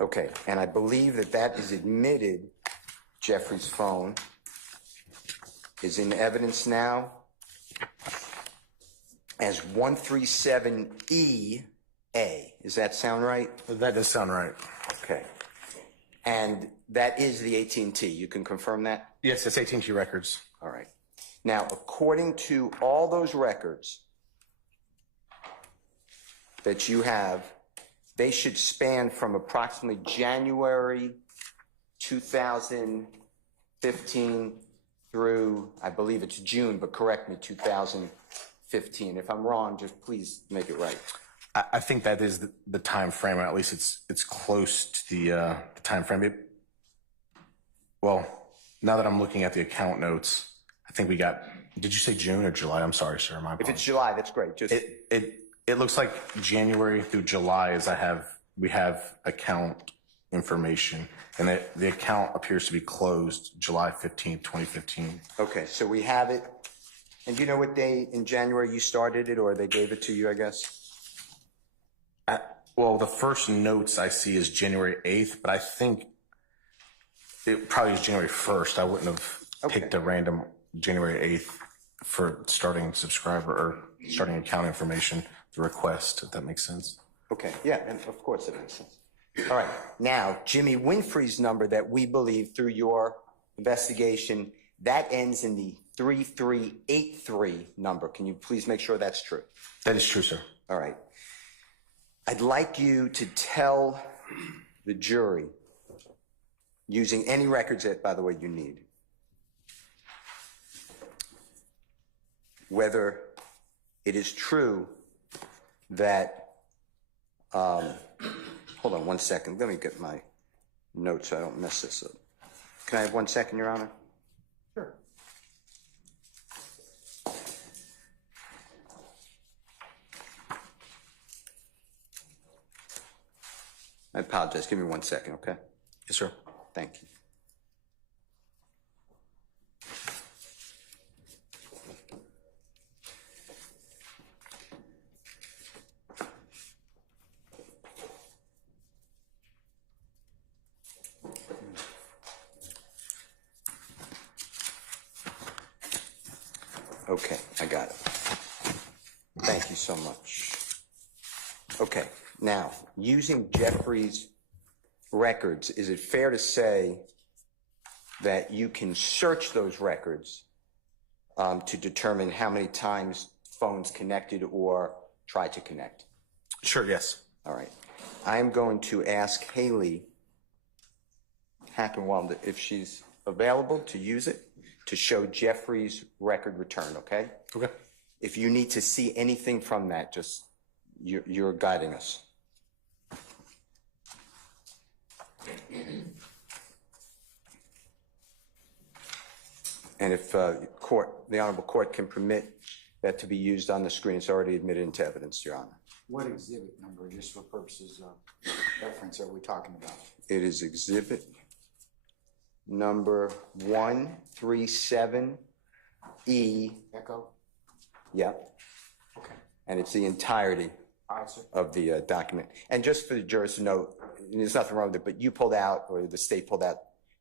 Okay, and I believe that that is admitted, Jeffrey's phone is in evidence now as 137EA. Does that sound right? That does sound right. Okay. And that is the AT&T. You can confirm that? Yes, it's AT&T records. All right. Now, according to all those records that you have, they should span from approximately January 2015 through, I believe it's June, but correct me, 2015. If I'm wrong, just please make it right. I think that is the time frame, or at least it's close to the time frame. Well, now that I'm looking at the account notes, I think we got. Did you say June or July? I'm sorry, sir. My apologies. If it's July, that's great. Just it looks like January through July, as we have account information, and the account appears to be closed July 15th, 2015. Okay, so we have it. And do you know what day in January you started it, or they gave it to you, I guess? Well, the first notes I see is January 8th, but I think it probably is January 1st. I wouldn't have picked a random January 8th for starting subscriber or starting account information, the request, if that makes sense. Okay, yeah, and of course it makes sense. All right, now, Jimmy Winfrey's number that we believe through your investigation, that ends in the 3383 number. Can you please make sure that's true? That is true, sir. All right. I'd like you to tell the jury, using any records that, by the way, you need, whether it is true that, hold on one second. Let me get my notes so I don't mess this up. Can I have 1 second, Your Honor? Sure. I apologize. Give me 1 second, okay? Yes, sir. Thank you. Okay, I got it. Thank you so much. Okay, now, using Jeffrey's records, is it fair to say that you can search those records to determine how many times phones connected or tried to connect? Sure, yes. All right. I am going to ask Haley Hackenwald if she's available to use it to show Jeffrey's record return, okay? Okay. If you need to see anything from that, just you're guiding us. And if the Honorable Court can permit that to be used on the screen, it's already admitted into evidence, Your Honor. What exhibit number, just for purposes of reference, are we talking about? It is exhibit number 137E. Echo? Yep. Okay. And it's the entirety All right, sir. of the document. And just for the jurors to know, there's nothing wrong with it, but you pulled out, or the state pulled out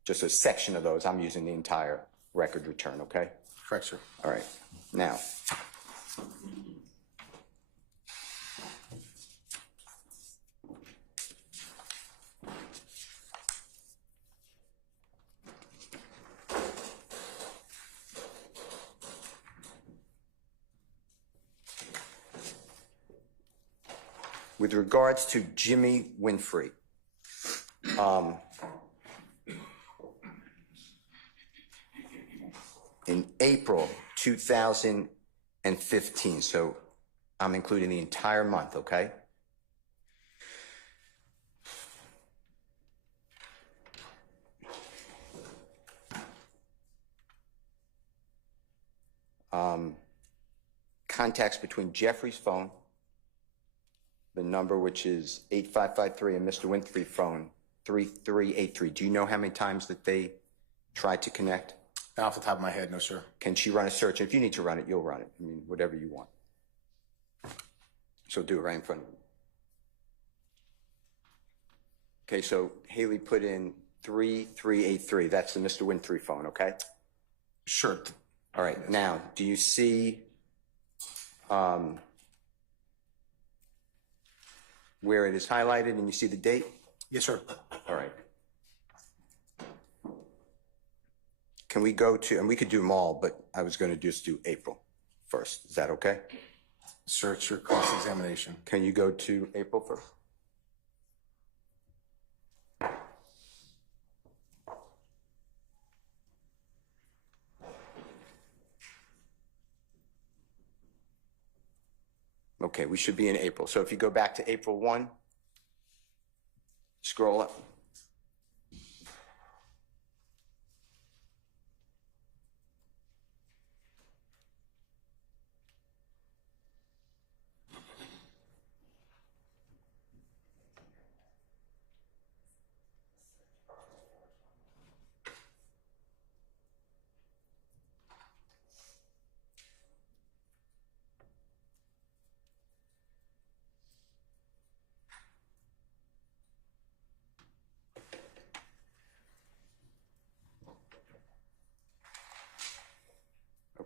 just a section of those. I'm using the entire record return, okay? Correct, sir. All right. Now, with regards to Jimmy Winfrey, in April 2015, so I'm including the entire month, okay? Contacts between Jeffrey's phone, the number which is 8553, and Mr. Winfrey's phone, 3383. Do you know how many times that they tried to connect? Off the top of my head, no, sir. Can she run a search? If you need to run it, you'll run it. I mean, whatever you want. So do it right in front of you. Okay, so Haley put in 3383. That's the Mr. Winfrey phone, okay? Sure. All right, now, do you see where it is highlighted and you see the date? Yes, sir. All right. Can we go to, and we could do them all, but I was going to just do April first. Is that okay? Search your cross-examination. Can you go to April 1st? Okay, we should be in April. So if you go back to April 1, scroll up.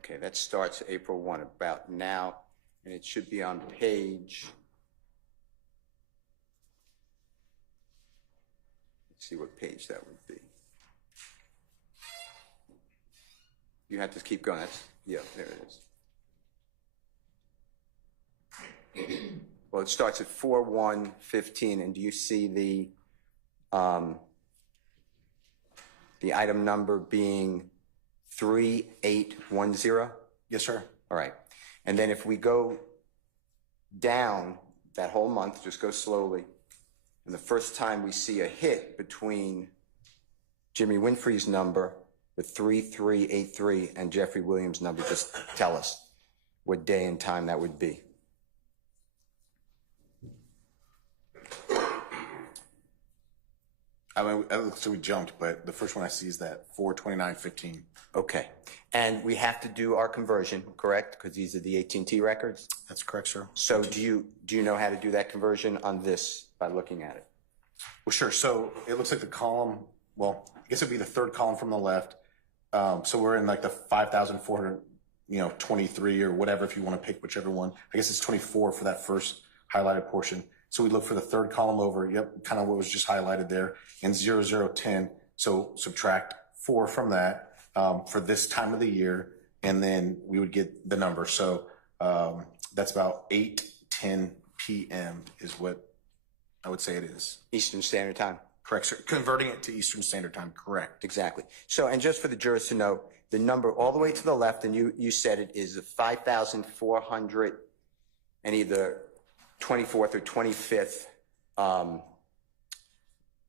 Okay, that starts April 1, about now, and it should be on page. Let's see what page that would be. You have to keep going. Yeah, there it is. Well, it starts at 4/1/15, and do you see the item number being 3810? Yes, sir. All right. And then if we go down that whole month, just go slowly, and the first time we see a hit between Jimmy Winfrey's number with 3383 and Jeffrey Williams' number, just tell us what day and time that would be. I mean, so we jumped, but the first one I see is that 4/29/15. Okay. And we have to do our conversion, correct? Because these are the AT&T records. That's correct, sir. So do you know how to do that conversion on this by looking at it? Well, sure. So it looks like the column, well, I guess it'd be the third column from the left. So we're in like the 5,400, 23 or whatever, if you want to pick whichever one. I guess it's 24 for that first highlighted portion. So we look for the third column over, kind of what was just highlighted there, and 0010. So subtract 4 from that for this time of the year, and then we would get the number. So that's about 8:10 p.m. is what I would say it is. Eastern Standard Time. Correct, sir. Converting it to Eastern Standard Time, correct. Exactly. So, and just for the jurors to know, the number all the way to the left, and you said it, is 5,400 and either 24th or 25th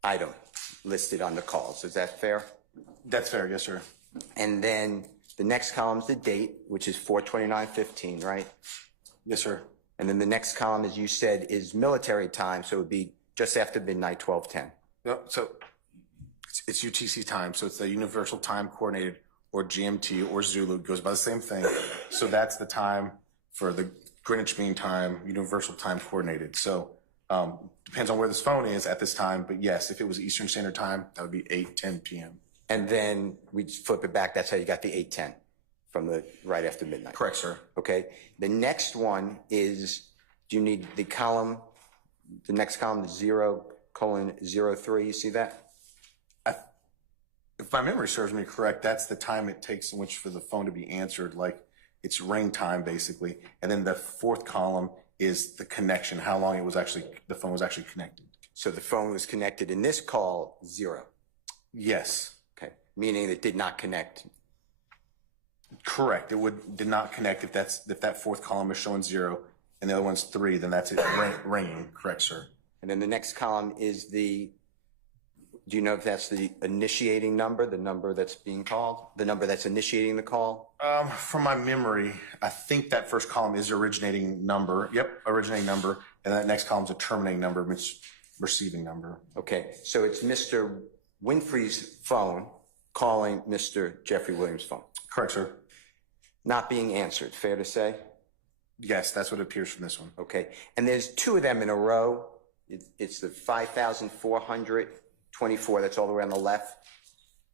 item listed on the calls. Is that fair? That's fair, yes, sir. And then the next column is the date, which is 4/29/15, right? Yes, sir. And then the next column, as you said, is military time, so it would be just after midnight, 12:10. No, so it's UTC time, so it's the Universal Time Coordinated, or GMT, or Zulu. It goes by the same thing. So that's the time for the Greenwich Mean Time, Universal Time Coordinated. So depends on where this phone is at this time, but yes, if it was Eastern Standard Time, that would be 8:10 p.m. And then we flip it back. That's how you got the 8:10 from the right after midnight. Correct, sir. Okay. The next one is, do you need the column? The next column is 0:03. You see that? If my memory serves me correct, that's the time it takes in which for the phone to be answered, like it's ring time basically. And then the fourth column is the connection, how long the phone was actually connected. So the phone was connected in this call 0. Yes. Okay. Meaning it did not connect. Correct. Did not connect if that fourth column is showing 0 and the other one's 3, then that's it ringing. Correct, sir. And then the next column is do you know if that's the initiating number, the number that's being called, the number that's initiating the call? From my memory, I think that first column is originating number. Yep, originating number. And that next column is a terminating number, which receiving number. Okay, so it's Mr. Winfrey's phone calling Mr. Jeffrey Williams' phone. Correct, sir. Not being answered, fair to say? Yes, that's what appears from this one. Okay, and there's 2 of them in a row. It's the 5,424, that's all the way on the left,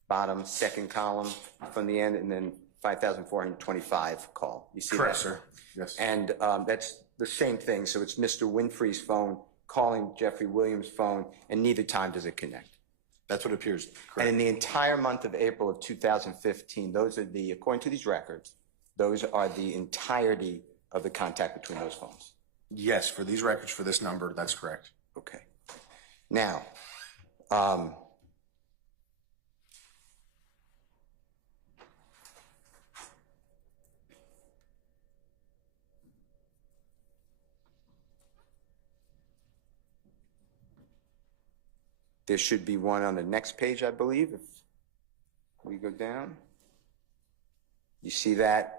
bottom second column from the end, and then 5,425 call. You see Correct, that? sir. Yes. And that's the same thing. So it's Mr. Winfrey's phone calling Jeffrey Williams' phone, and neither time does it connect. That's what appears. Correct. And in the entire month of April of 2015, those are according to these records, those are the entirety of the contact between those phones. Yes, for these records, for this number, that's correct. Okay. Now, there should be one on the next page, I believe, if we go down. You see that?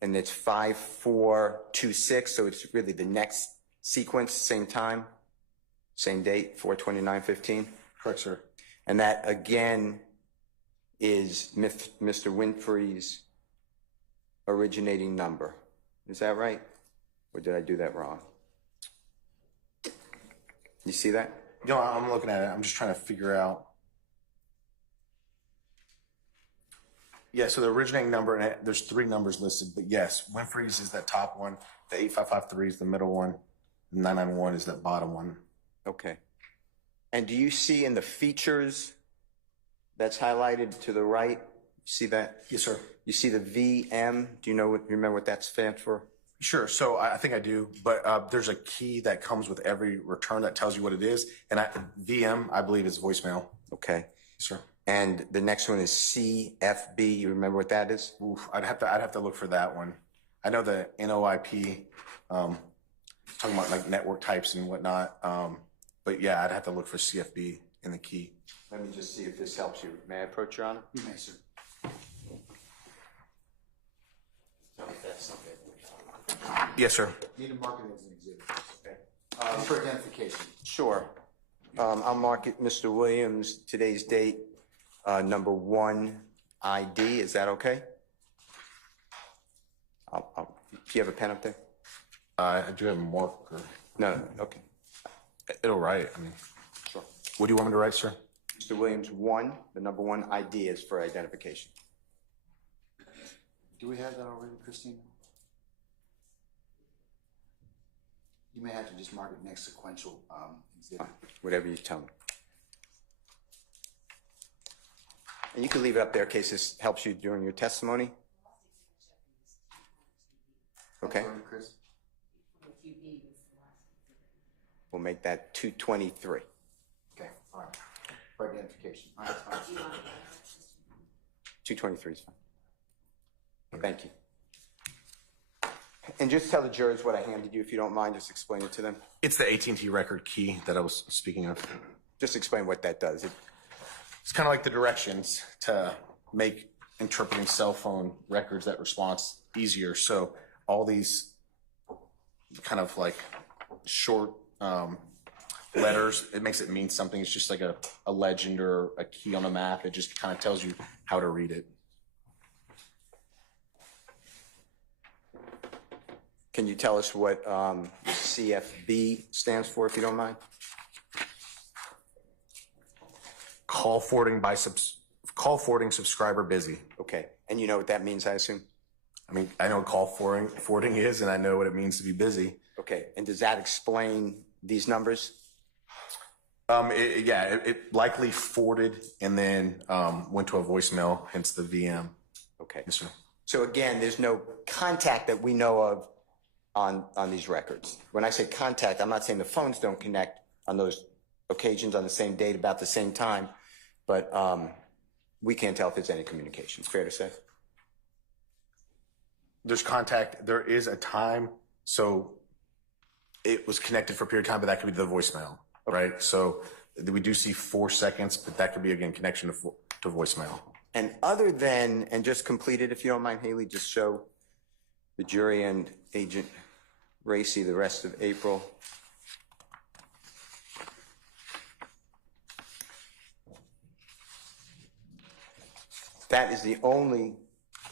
And it's 5426, so it's really the next sequence, same time, same date, 4/29/15. Correct, sir. And that, again, is Mr. Winfrey's originating number. Is that right? Or did I do that wrong? You see that? No, I'm looking at it. I'm just trying to figure out. Yeah, so the originating number, and there's 3 numbers listed, but yes, Winfrey's is that top one, the 8553 is the middle one, 991 is that bottom one. Okay. And do you see in the features that's highlighted to the right, you see that? Yes, sir. You see the VM? Do you remember what that stands for? Sure. So I think I do, but there's a key that comes with every return that tells you what it is, and VM, I believe, is voicemail. Okay. Yes, sir. And the next one is CFB. You remember what that is? Oof, I'd have to look for that one. I know the NOIP, talking about like network types and whatnot. But yeah, I'd have to look for CFB in the key. Let me just see if this helps you. May I approach, Your Honor? You may, sir. Yes, sir. Need to mark it as an exhibit. Okay. For identification. Sure. I'll mark it, Mr. Williams, today's date, number 1 ID. Is that okay? Do you have a pen up there? I do have a marker. No. Okay. It'll write. I mean, Sure. what do you want me to write, sir? Mr. Williams, 1, the number 1 ID is for identification. Do we have that already, Christine? You may have to just mark it next sequential exhibit. Whatever you tell me. And you can leave it up there in case this helps you during your testimony. Okay. Sorry, Chris. We'll make that 223. Okay, all right. For identification. All right, fine. 223 is fine. Thank you. And just tell the jurors what I handed you, if you don't mind, just explain it to them. It's the AT&T record key that I was speaking of. Just explain what that does. It's kind of like the directions to make interpreting cell phone records, that response, easier. So all these kind of like short letters, it makes it mean something. It's just like a legend or a key on a map. It just kind of tells you how to read it. Can you tell us what the CFB stands for, if you don't mind? Call forwarding subscriber busy. Okay. And you know what that means, I assume? I mean, I know what call forwarding is, and I know what it means to be busy. Okay. And does that explain these numbers? It likely forwarded and then went to a voicemail, hence the VM. Okay. Yes, sir. So again, there's no contact that we know of on these records. When I say contact, I'm not saying the phones don't connect on those occasions on the same date about the same time, but we can't tell if there's any communication. Fair to say? There's contact. There is a time, so it was connected for a period of time, but that could be the voicemail, right? So we do see 4 seconds, but that could be, again, connection to voicemail. And other than, and just complete it, if you don't mind, Haley, just show the jury and Agent Racy the rest of April. That is the only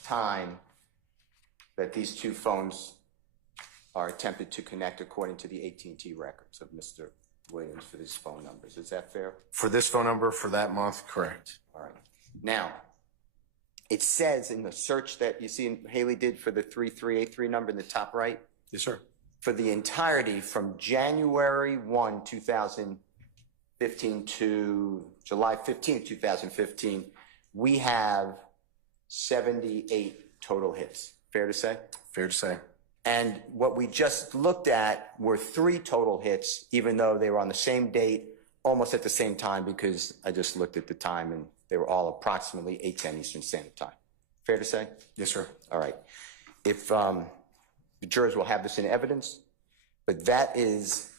time that these 2 phones are attempted to connect according to the AT&T records of Mr. Williams for these phone numbers. Is that fair? For this phone number, for that month, correct. All right. Now, it says in the search that you see Haley did for the 3383 number in the top right, Yes, sir. for the entirety from January 1, 2015 to July 15, 2015, we have 78 total hits. Fair to say? Fair to say. And what we just looked at were 3 total hits, even though they were on the same date, almost at the same time, because I just looked at the time and they were all approximately 8:10 Eastern Standard Time. Fair to say? Yes, sir. All right. If the jurors will have this in evidence, but that is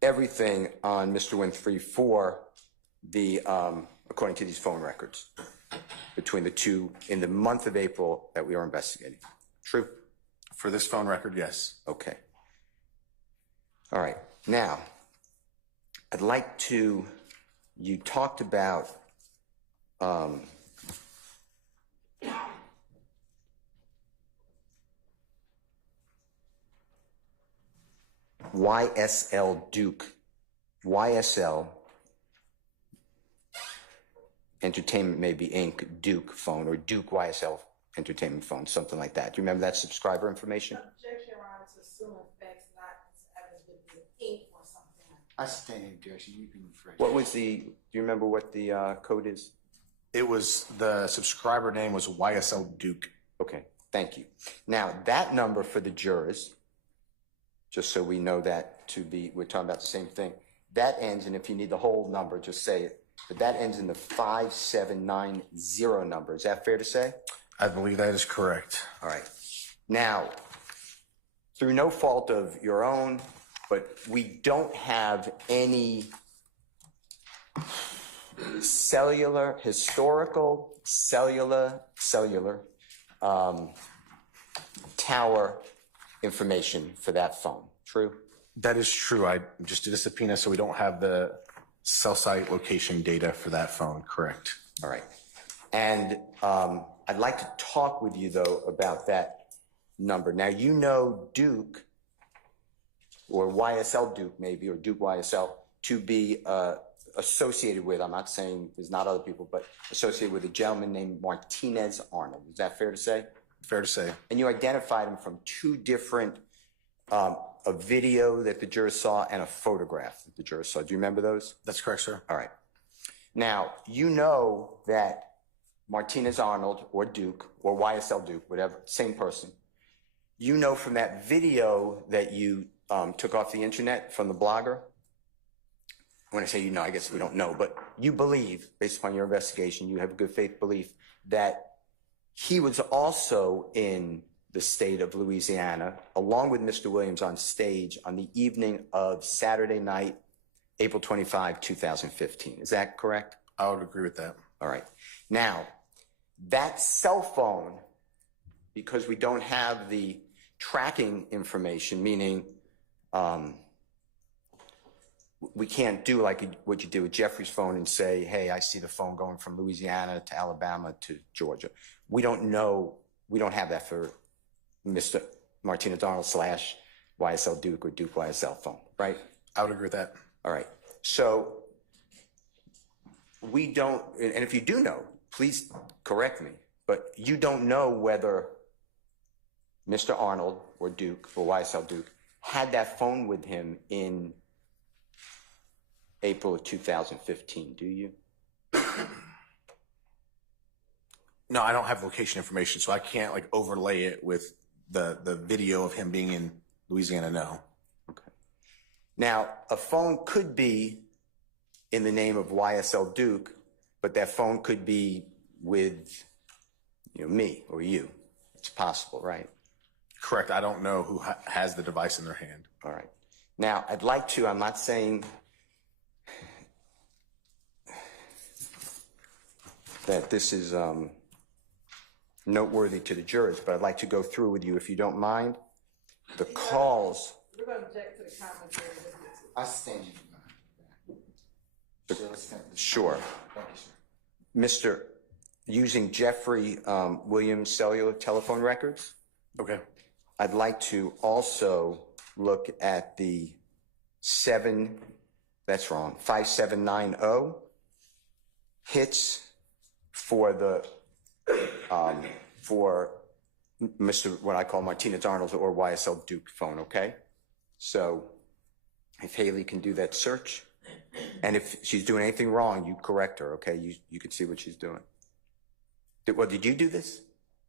everything on Mr. Winfrey for the, according to these phone records, between the 2 in the month of April that we are investigating. True? For this phone record, yes. Okay. All right. Now, I'd like to, you talked about YSL Duke. YSL Entertainment Maybe Inc. Duke phone or Duke YSL Entertainment phone, something like that. Do you remember that subscriber information? Objection, Your Honor, to assuming facts not evidence with the ink or something like I stand in objection. You can rephrase. What was the, do you remember what the code is? It was, the subscriber name was YSL Duke. Okay, thank you. Now, that number for the jurors, just so we know that to be, we're talking about the same thing, that ends, and if you need the whole number, just say it, but that ends in the 5790 number. Is that fair to say? I believe that is correct. All right. Now, through no fault of your own, but we don't have any historical cellular tower information for that phone. True? That is true. I just did a subpoena, so we don't have the cell site location data for that phone. Correct. All right. And I'd like to talk with you, though, about that number. Now, you know Duke, or YSL Duke maybe, or Duke YSL, to be associated with, I'm not saying there's not other people, but associated with a gentleman named Martinez Arnold. Is that fair to say? Fair to say. And you identified him from two different, a video that the jurors saw and a photograph that the jurors saw. Do you remember those? That's correct, sir. All right. Now, you know that Martinez Arnold or Duke or YSL Duke, whatever, same person. You know from that video that you took off the internet from the blogger. When I say you know, I guess we don't know, but you believe, based upon your investigation, you have a good faith belief that he was also in the state of Louisiana, along with Mr. Williams on stage on the evening of Saturday night, April 25, 2015. Is that correct? I would agree with that. All right. Now, that cell phone, because we don't have the tracking information, meaning we can't do like what you did with Jeffrey's phone and say, hey, I see the phone going from Louisiana to Alabama to Georgia. We don't know, we don't have that for Mr. Martinez Arnold / YSL Duke or Duke YSL phone, right? I would agree with that. All right. So we don't, and if you do know, please correct me, but you don't know whether Mr. Arnold or Duke or YSL Duke had that phone with him in April of 2015, do you? No, I don't have location information, so I can't like overlay it with the video of him being in Louisiana, no. Okay. Now, a phone could be in the name of YSL Duke, but that phone could be with, you know, me or you. It's possible, right? Correct. I don't know who has the device in their hand. All right. Now, I'd like to, I'm not saying that this is noteworthy to the jurors, but I'd like to go through with you, if you don't mind, the calls. We're going to object to the commentary. I stand in. Sure. Thank you, sir. Mr. Using Jeffery Williams cellular telephone records, Okay. I'd like to also look at the 5790 hits for the for Mr. what I call Martinez Arnold or YSL Duke phone, okay? So if Haley can do that search, and if she's doing anything wrong, you correct her, okay? You can see what she's doing. Did you do this?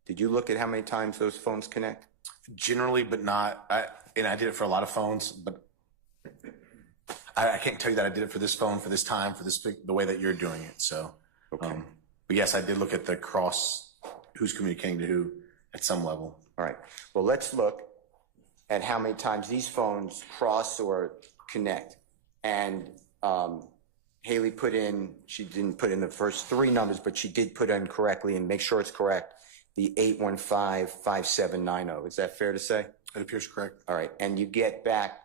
Did you look at how many times those phones connect? Generally, but not. And I did it for a lot of phones, but I can't tell you that I did it for this phone, for this time, for this the way that you're doing it. So, okay. But yes, I did look at the cross, who's communicating to who at some level. All right. Well, let's look at how many times these phones cross or connect. And Haley put in, she didn't put in the first three numbers, but she did put in correctly, and make sure it's correct, the 815-5790. Is that fair to say? It appears correct. All right. And you get back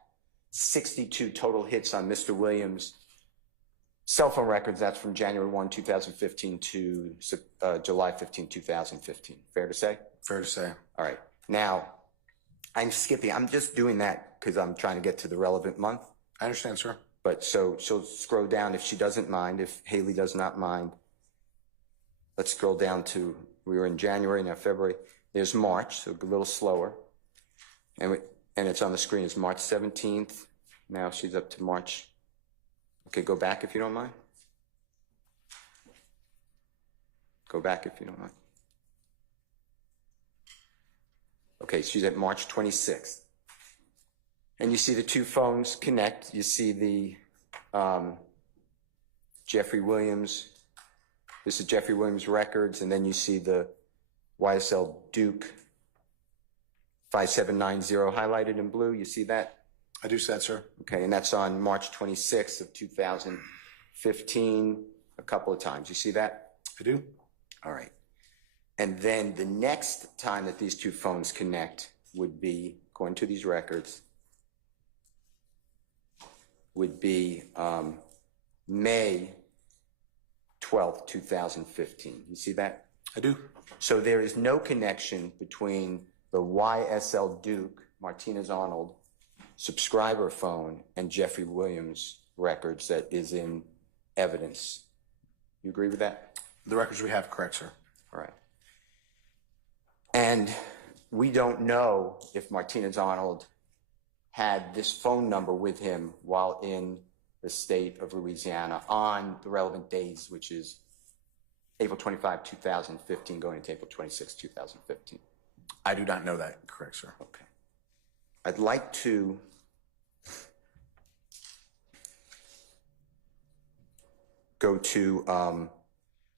62 total hits on Mr. Williams' cell phone records. That's from January 1, 2015 to July 15, 2015. Fair to say? Fair to say. All right. Now, I'm skipping. I'm just doing that because I'm trying to get to the relevant month. I understand, sir. But so she'll scroll down if she doesn't mind, if Haley does not mind. let's scroll down to, we were in January, now February. There's March, so a little slower. And it's on the screen, it's March 17th. Now she's up to March. Okay, go back if you don't mind. Go back if you don't mind. Okay, she's at March 26th. And you see the two phones connect. You see the Jeffery Williams. This is Jeffery Williams records, and then you see the YSL Duke 5790 highlighted in blue. You see that? I do see that, sir. Okay, and that's on March 26th of 2015 a couple of times. You see that? I do. All right. And then the next time that these two phones connect would be, going to these records, would be May 12th, 2015. You see that? I do. So there is no connection between the YSL Duke, Martinez Arnold, subscriber phone and Jeffery Williams records that is in evidence. You agree with that? The records we have, correct, sir. All right. And we don't know if Martinez Arnold had this phone number with him while in the state of Louisiana on the relevant days, which is April 25, 2015, going into April 26, 2015. I do not know that, correct, sir. Okay. I'd like to go to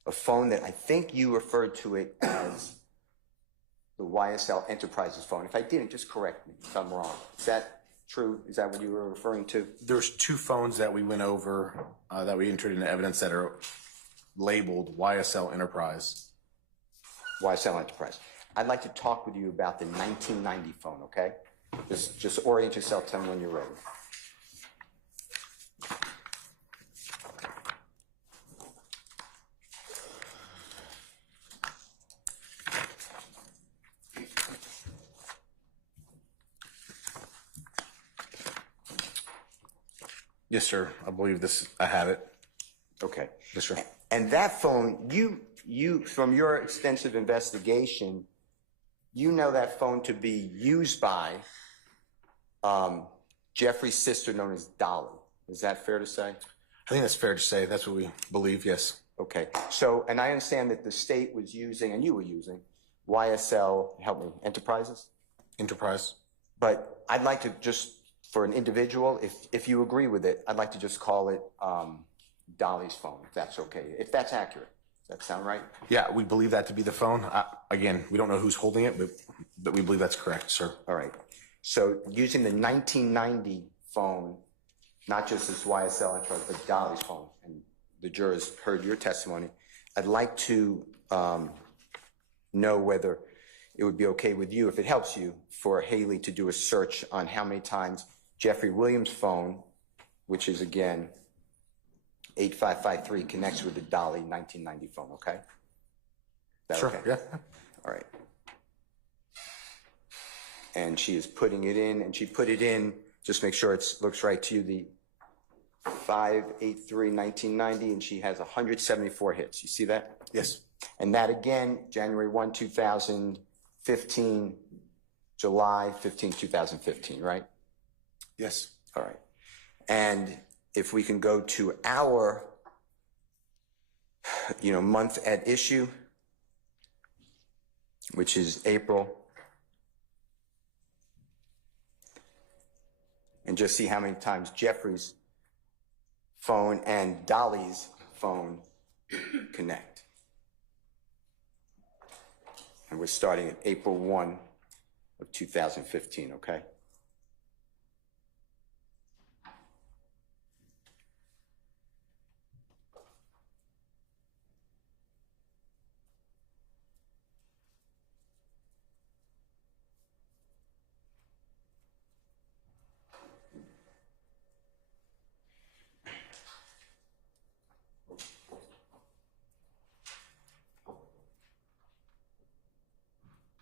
a phone that I think you referred to it as the YSL Enterprises phone. If I didn't, just correct me if I'm wrong. Is that true? Is that what you were referring to? There's two phones that we went over that we entered into evidence that are labeled YSL Enterprise. YSL Enterprise. I'd like to talk with you about the 1990 phone, okay? Just orient yourself, tell me when you're ready. Yes, sir. I believe this. I have it. Okay. Yes, sir. And that phone, you from your extensive investigation, you know that phone to be used by Jeffrey's sister known as Dolly. Is that fair to say? I think that's fair to say. That's what we believe, yes. Okay. So, and I understand that the state was using, and you were using, YSL, help me, Enterprises? Enterprise. But I'd like to just, for an individual, if you agree with it, I'd like to just call it Dolly's phone, if that's okay, if that's accurate. Does that sound right? Yeah, we believe that to be the phone. Again, we don't know who's holding it, but we believe that's correct, sir. All right. So using the 1990 phone, not just this YSL Enterprise, but Dolly's phone, and the jurors heard your testimony, I'd like to know whether it would be okay with you, if it helps you, for Haley to do a search on how many times Jeffery Williams' phone, which is again 8553, connects with the Dolly 1990 phone, okay? Is that Sure, okay? yeah. All right. And she is putting it in, and she put it in, just make sure it looks right to you, the 583 1990, and she has 174 hits. You see that? Yes. And that again, January 1, 2015, July 15, 2015, right? Yes. All right. And if we can go to our, month at issue, which is April, and just see how many times Jeffrey's phone and Dolly's phone connect. And we're starting at April 1 of 2015, okay?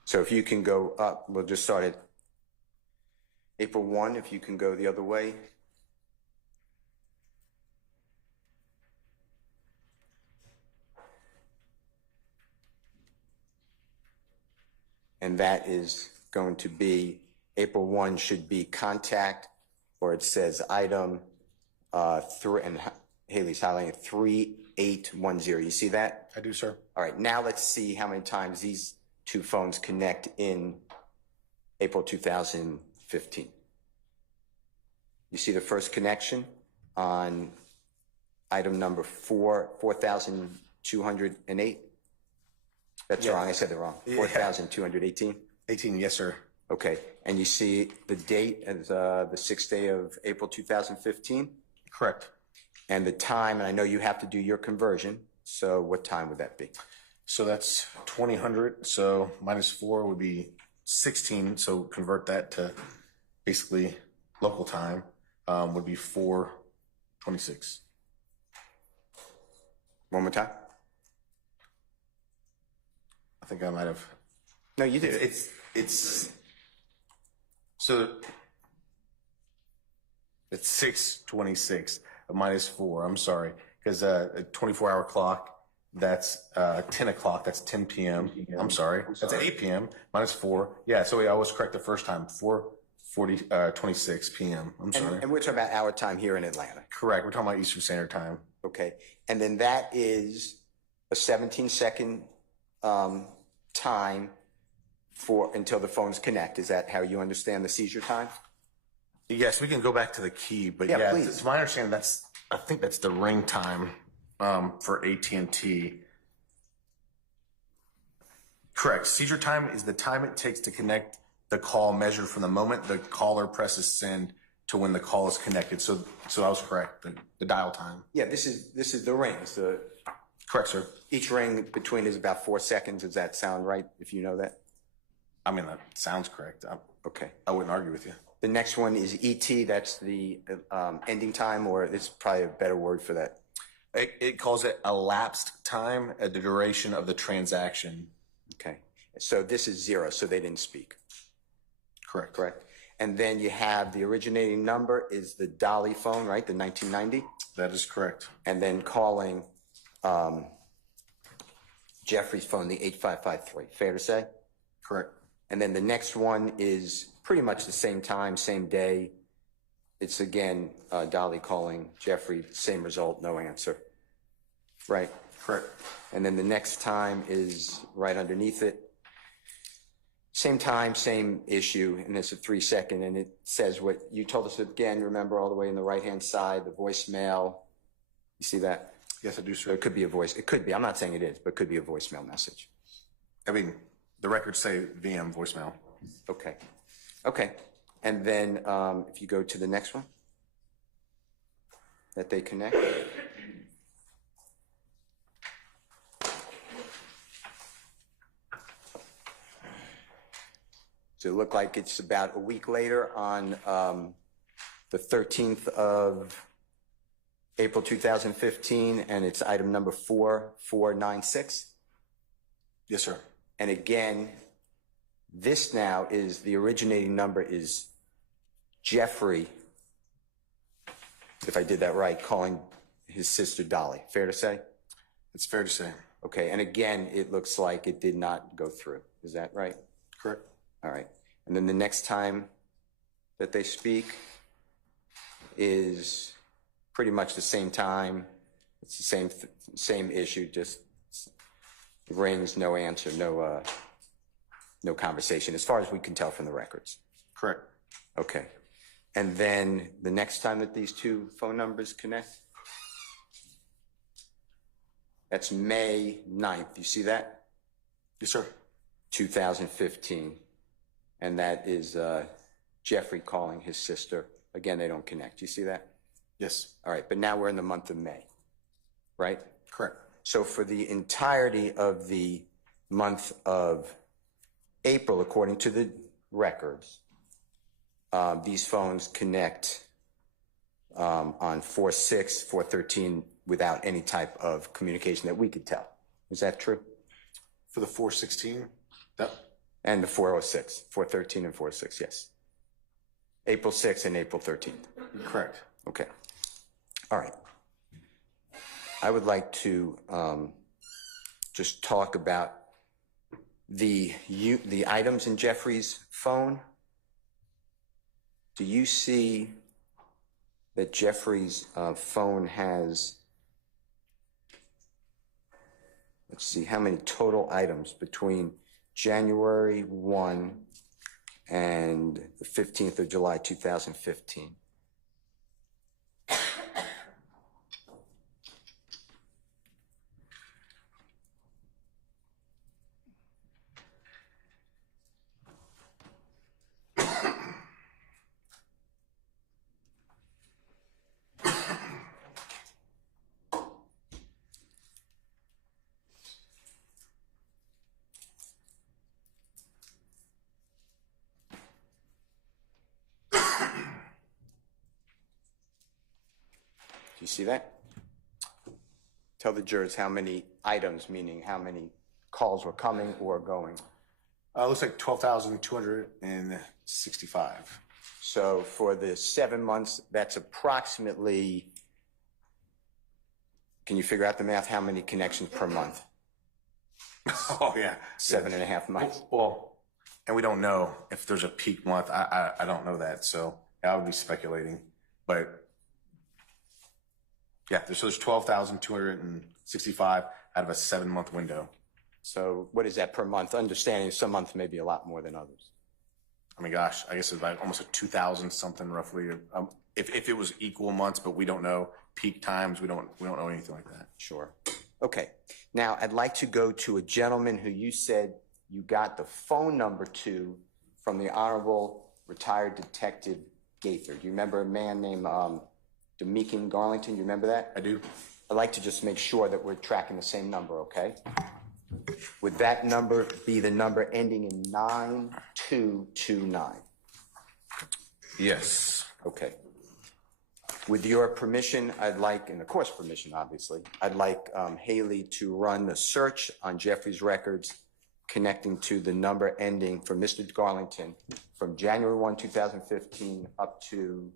So if you can go up, we'll just start at April 1, if you can go the other way. and that is going to be April 1 should be contact, or it says item 3, and Haley's highlighting 3810. You see that? I do, sir. All right, now let's see how many times these two phones connect in April 2015. You see the first connection on item number 4208? That's Yeah. wrong, I said it wrong. Yeah. 4218? 18, yes, sir. Okay, and you see the date as the 6th day of April 2015? Correct. And the time, and I know you have to do your conversion, so what time would that be? So that's 2000. So -4 would be 16. So convert that to basically local time, would be 4:26. One more time? I think I might have. No, you did. It's so it's 6:26 -4. I'm sorry, because a 24-hour clock. That's 10 o'clock. That's 10 p.m. I'm sorry. That's 8 p.m. -4. Yeah. So I was correct the first time. 4:26 p.m. I'm sorry. And we're talking about our time here in Atlanta. Correct. We're talking about Eastern Standard Time. Okay, and then that is a 17-second time for until the phones connect. Is that how you understand the seizure time? Yes, we can go back to the key, but Yeah, yeah, please. it's my understanding I think that's the ring time for AT&T. Correct. Seizure time is the time it takes to connect the call, measured from the moment the caller presses send to when the call is connected. So I was correct. The dial time. Yeah, this is the rings. Correct, sir. Each ring between is about 4 seconds. Does that sound right? If you know that. I mean, that sounds correct. Okay. I wouldn't argue with you. The next one is ET. That's the ending time, or it's probably a better word for that. It calls it elapsed time at the duration of the transaction. Okay. So this is 0. So they didn't speak. Correct. Correct. And then you have the originating number is the Dolly phone, right? The 1990. That is correct. And then calling Jeffrey's phone, the 8553. Fair to say? Correct. And then the next one is pretty much the same time, same day. It's again Dolly calling Jeffrey, same result, no answer. Right? Correct. And then the next time is right underneath it. Same time, same issue, and it's a 3-second, and it says what you told us again, remember, all the way in the right-hand side, the voicemail. You see that? Yes, I do, So sir. it could be a voice. It could be. I'm not saying it is, but it could be a voicemail message. I mean, the records say VM voicemail. Okay. Okay. And then if you go to the next one, that they connect. So it looked like it's about a week later on the 13th of April 2015, and it's item number 4496. Yes, sir. And again, this now is the originating number is Jeffrey, if I did that right, calling his sister Dolly. Fair to say? It's fair to say. Okay, and again, it looks like it did not go through. Is that right? Correct. All right. And then the next time that they speak is pretty much the same time. It's the same issue, just rings, no answer, no conversation, as far as we can tell from the records. Correct. Okay. And then the next time that these two phone numbers connect, that's May 9th. You see that? Yes, sir. 2015. And that is Jeffrey calling his sister. Again, they don't connect. You see that? Yes. All right. But now we're in the month of May, right? Correct. So for the entirety of the month of April, according to the records, these phones connect on 4/6, 4/13 without any type of communication that we could tell. Is that true? For the 416, that And the 406, 4/13 and 4/6, yes. April 6th and April 13th. correct. Okay. All right. I would like to just talk about the items in Jeffrey's phone, do you see that Jeffrey's phone has, let's see, how many total items between January 1 and the 15th of July, 2015? Do you see that? Tell the jurors how many items, meaning how many calls were coming or going. Looks like 12,265. So for the 7 months, that's approximately, can you figure out the math? How many connections per month? Oh, yeah. 7.5 months. Well, and we don't know if there's a peak month. I don't know that, so I would be speculating. But yeah, there's 12,265 out of a 7-month window. So what is that per month? Understanding some months may be a lot more than others. I mean, gosh, I guess it's like almost like 2,000 something roughly. If it was equal months, but we don't know peak times, we don't know anything like that. Sure. Okay. Now I'd like to go to a gentleman who you said you got the phone number to from the Honorable Retired Detective Gaither. Do you remember a man named Demekin Garlington? You remember that? I do. I'd like to just make sure that we're tracking the same number, okay? Would that number be the number ending in 9229? Yes. Okay. With your permission, I'd like, and the court's permission, obviously, I'd like Haley to run the search on Jeffrey's records connecting to the number ending for Mr. Garlington from January 1, 2015 up to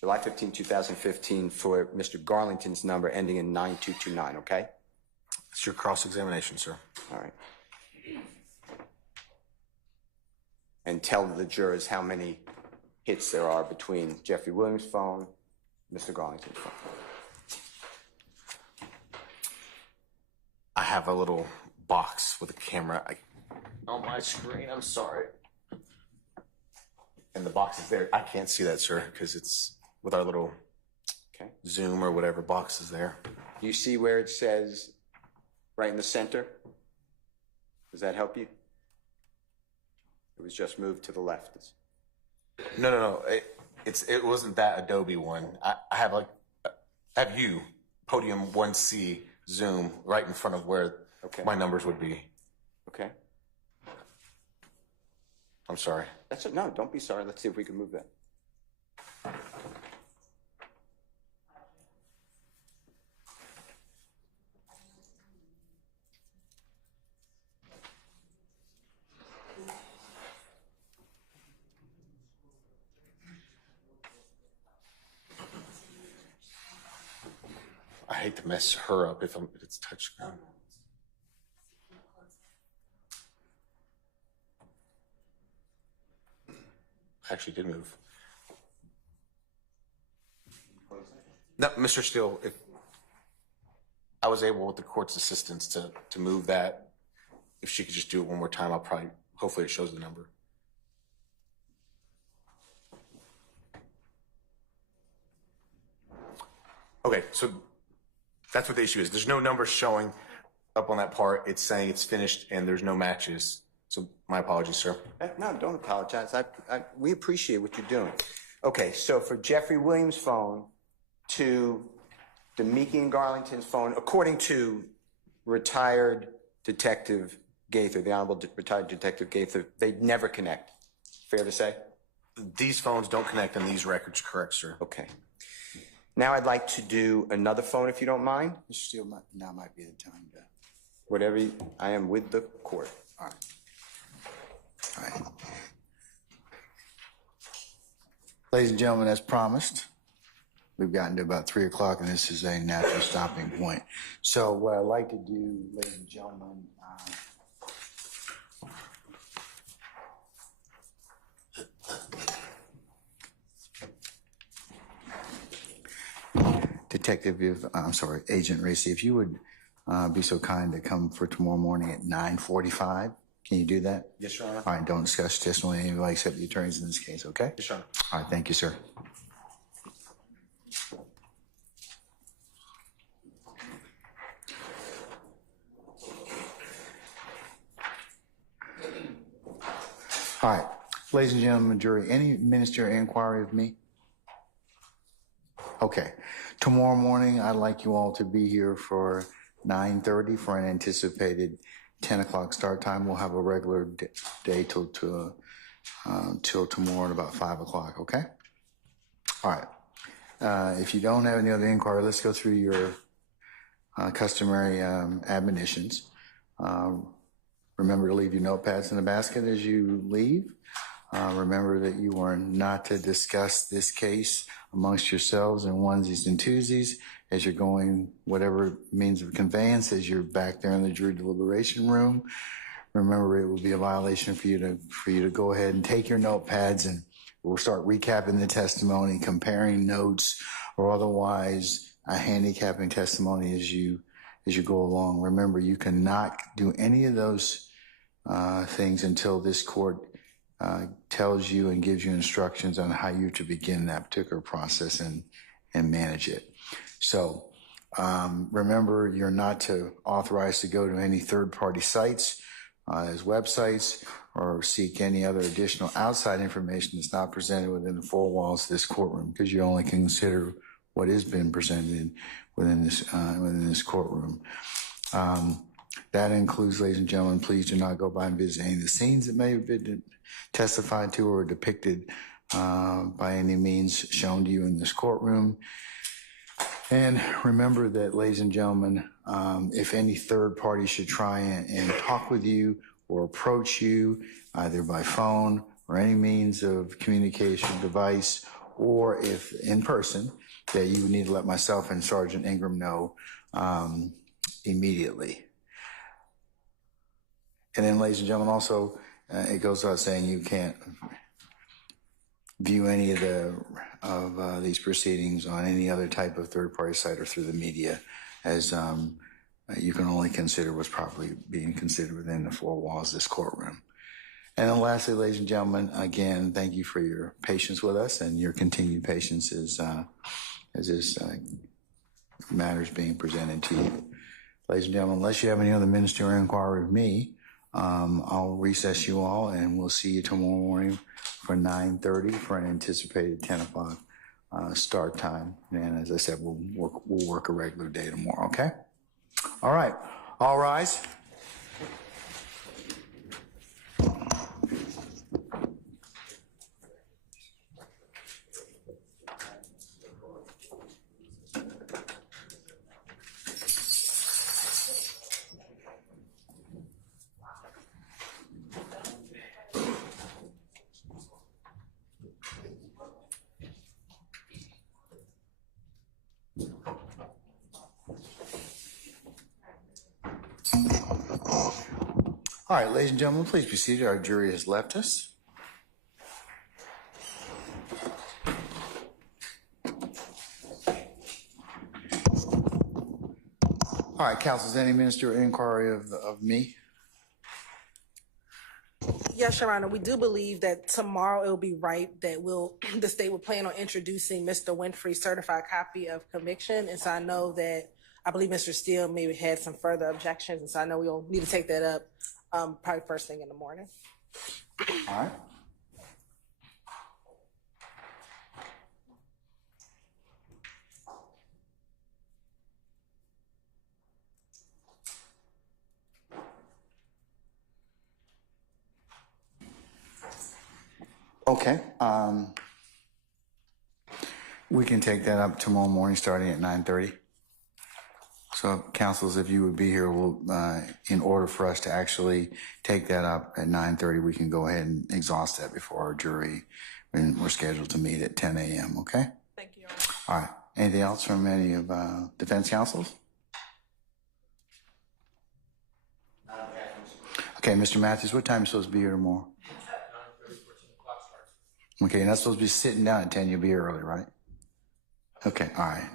July 15, 2015 for Mr. Garlington's number ending in 9229, okay? It's your cross-examination, sir. All right. And tell the jurors how many hits there are between Jeffrey Williams' phone, Mr. Garlington's phone. I have a little box with a camera on my screen. I'm sorry. And the box is there. I can't see that, sir, because it's with our little Zoom or whatever box is there. Do you see where it says right in the center? Does that help you? It was just moved to the left. No. It wasn't that Adobe one. I have you Podium 1C Zoom right in front of where my numbers would be. Okay. I'm sorry. That's it. No, don't be sorry. Let's see if we can move that. I hate to mess her up if it's touchscreen. I actually did move. No, Mr. Steele, if I was able with the court's assistance to move that, if she could just do it one more time, hopefully it shows the number. Okay, so that's what the issue is. There's no number showing up on that part. It's saying it's finished and there's no matches. So my apologies, sir. No, don't apologize. We appreciate what you're doing. Okay, so for Jeffrey Williams' phone to Demekin Garlington's phone, according to retired Detective Gaither, the Honorable Retired Detective Gaither, they never connect. Fair to say? These phones don't connect and these records, correct, sir. Okay. Now I'd like to do another phone, if you don't mind. Mr. Steele, now might be the time to. Whatever, I am with the court. All right. All right. Ladies and gentlemen, as promised, we've gotten to about 3 o'clock, and this is a natural stopping point. So what I'd like to do, ladies and gentlemen, Agent Racy, if you would be so kind to come for tomorrow morning at 9:45. Can you do that? Yes, Your Honor. All right, don't discuss testimony with anybody except the attorneys in this case, okay? Yes, Your Honor. All right, thank you, sir. All right, ladies and gentlemen, jury, any ministerial inquiry of me? Okay, tomorrow morning, I'd like you all to be here for 9:30 for an anticipated 10 o'clock start time. We'll have a regular day till tomorrow at about 5 o'clock, okay? All right, if you don't have any other inquiry, let's go through your customary admonitions. Remember to leave your notepads in the basket as you leave. Remember that you are not to discuss this case amongst yourselves in onesies and twosies as you're going whatever means of conveyance as you're back there in the jury deliberation room. Remember, it will be a violation for you to go ahead and take your notepads, and we'll start recapping the testimony, comparing notes, or otherwise handicapping testimony as you go along. Remember, you cannot do any of those things until this court tells you and gives you instructions on how you to begin that particular process and manage it. So remember, you're not to authorize to go to any third-party sites as websites or seek any other additional outside information that's not presented within the four walls of this courtroom, because you only consider what has been presented within this courtroom. That includes, ladies and gentlemen, please do not go by and visit any of the scenes that may have been testified to or depicted by any means shown to you in this courtroom. And remember that, ladies and gentlemen, if any third party should try and talk with you or approach you, either by phone or any means of communication device, or if in person, that you need to let myself and Sergeant Ingram know immediately. And then, ladies and gentlemen, also, it goes without saying you can't view any of these proceedings on any other type of third-party site or through the media, as you can only consider what's properly being considered within the four walls of this courtroom. And then lastly, ladies and gentlemen, again, thank you for your patience with us and your continued patience as this matter is being presented to you. Ladies and gentlemen, unless you have any other ministerial inquiry of me, I'll recess you all, and we'll see you tomorrow morning for 9:30 for an anticipated 10 o'clock start time. And as I said, we'll work a regular day tomorrow, okay? All right, all rise. All right, ladies and gentlemen, please be seated. Our jury has left us. All right, counsel, is any ministerial inquiry of me? Yes, Your Honor, we do believe that tomorrow it will be right that the state will plan on introducing Mr. Winfrey's certified copy of conviction. And so I believe Mr. Steele maybe had some further objections. And so I know we'll need to take that up probably first thing in the morning. All right. Okay. We can take that up tomorrow morning starting at 9:30. So, counsels, if you would be here, in order for us to actually take that up at 9:30, we can go ahead and exhaust that before our jury, when we're scheduled to meet at 10 a.m., okay? Thank you, Your Honor. All right. Anything else from any of defense counsels? Okay, Mr. Matthews, what time are you supposed to be here tomorrow? 9:30, 14 o'clock starts. Okay, you're not supposed to be sitting down at 10, you'll be here early, right? Okay, all right.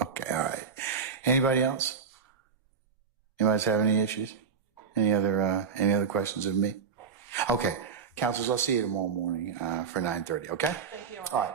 Okay, all right. Anybody else? Anybody else have any issues? Any other questions of me? Okay, councilors, I'll see you tomorrow morning for 9:30. Okay. Thank you. All right.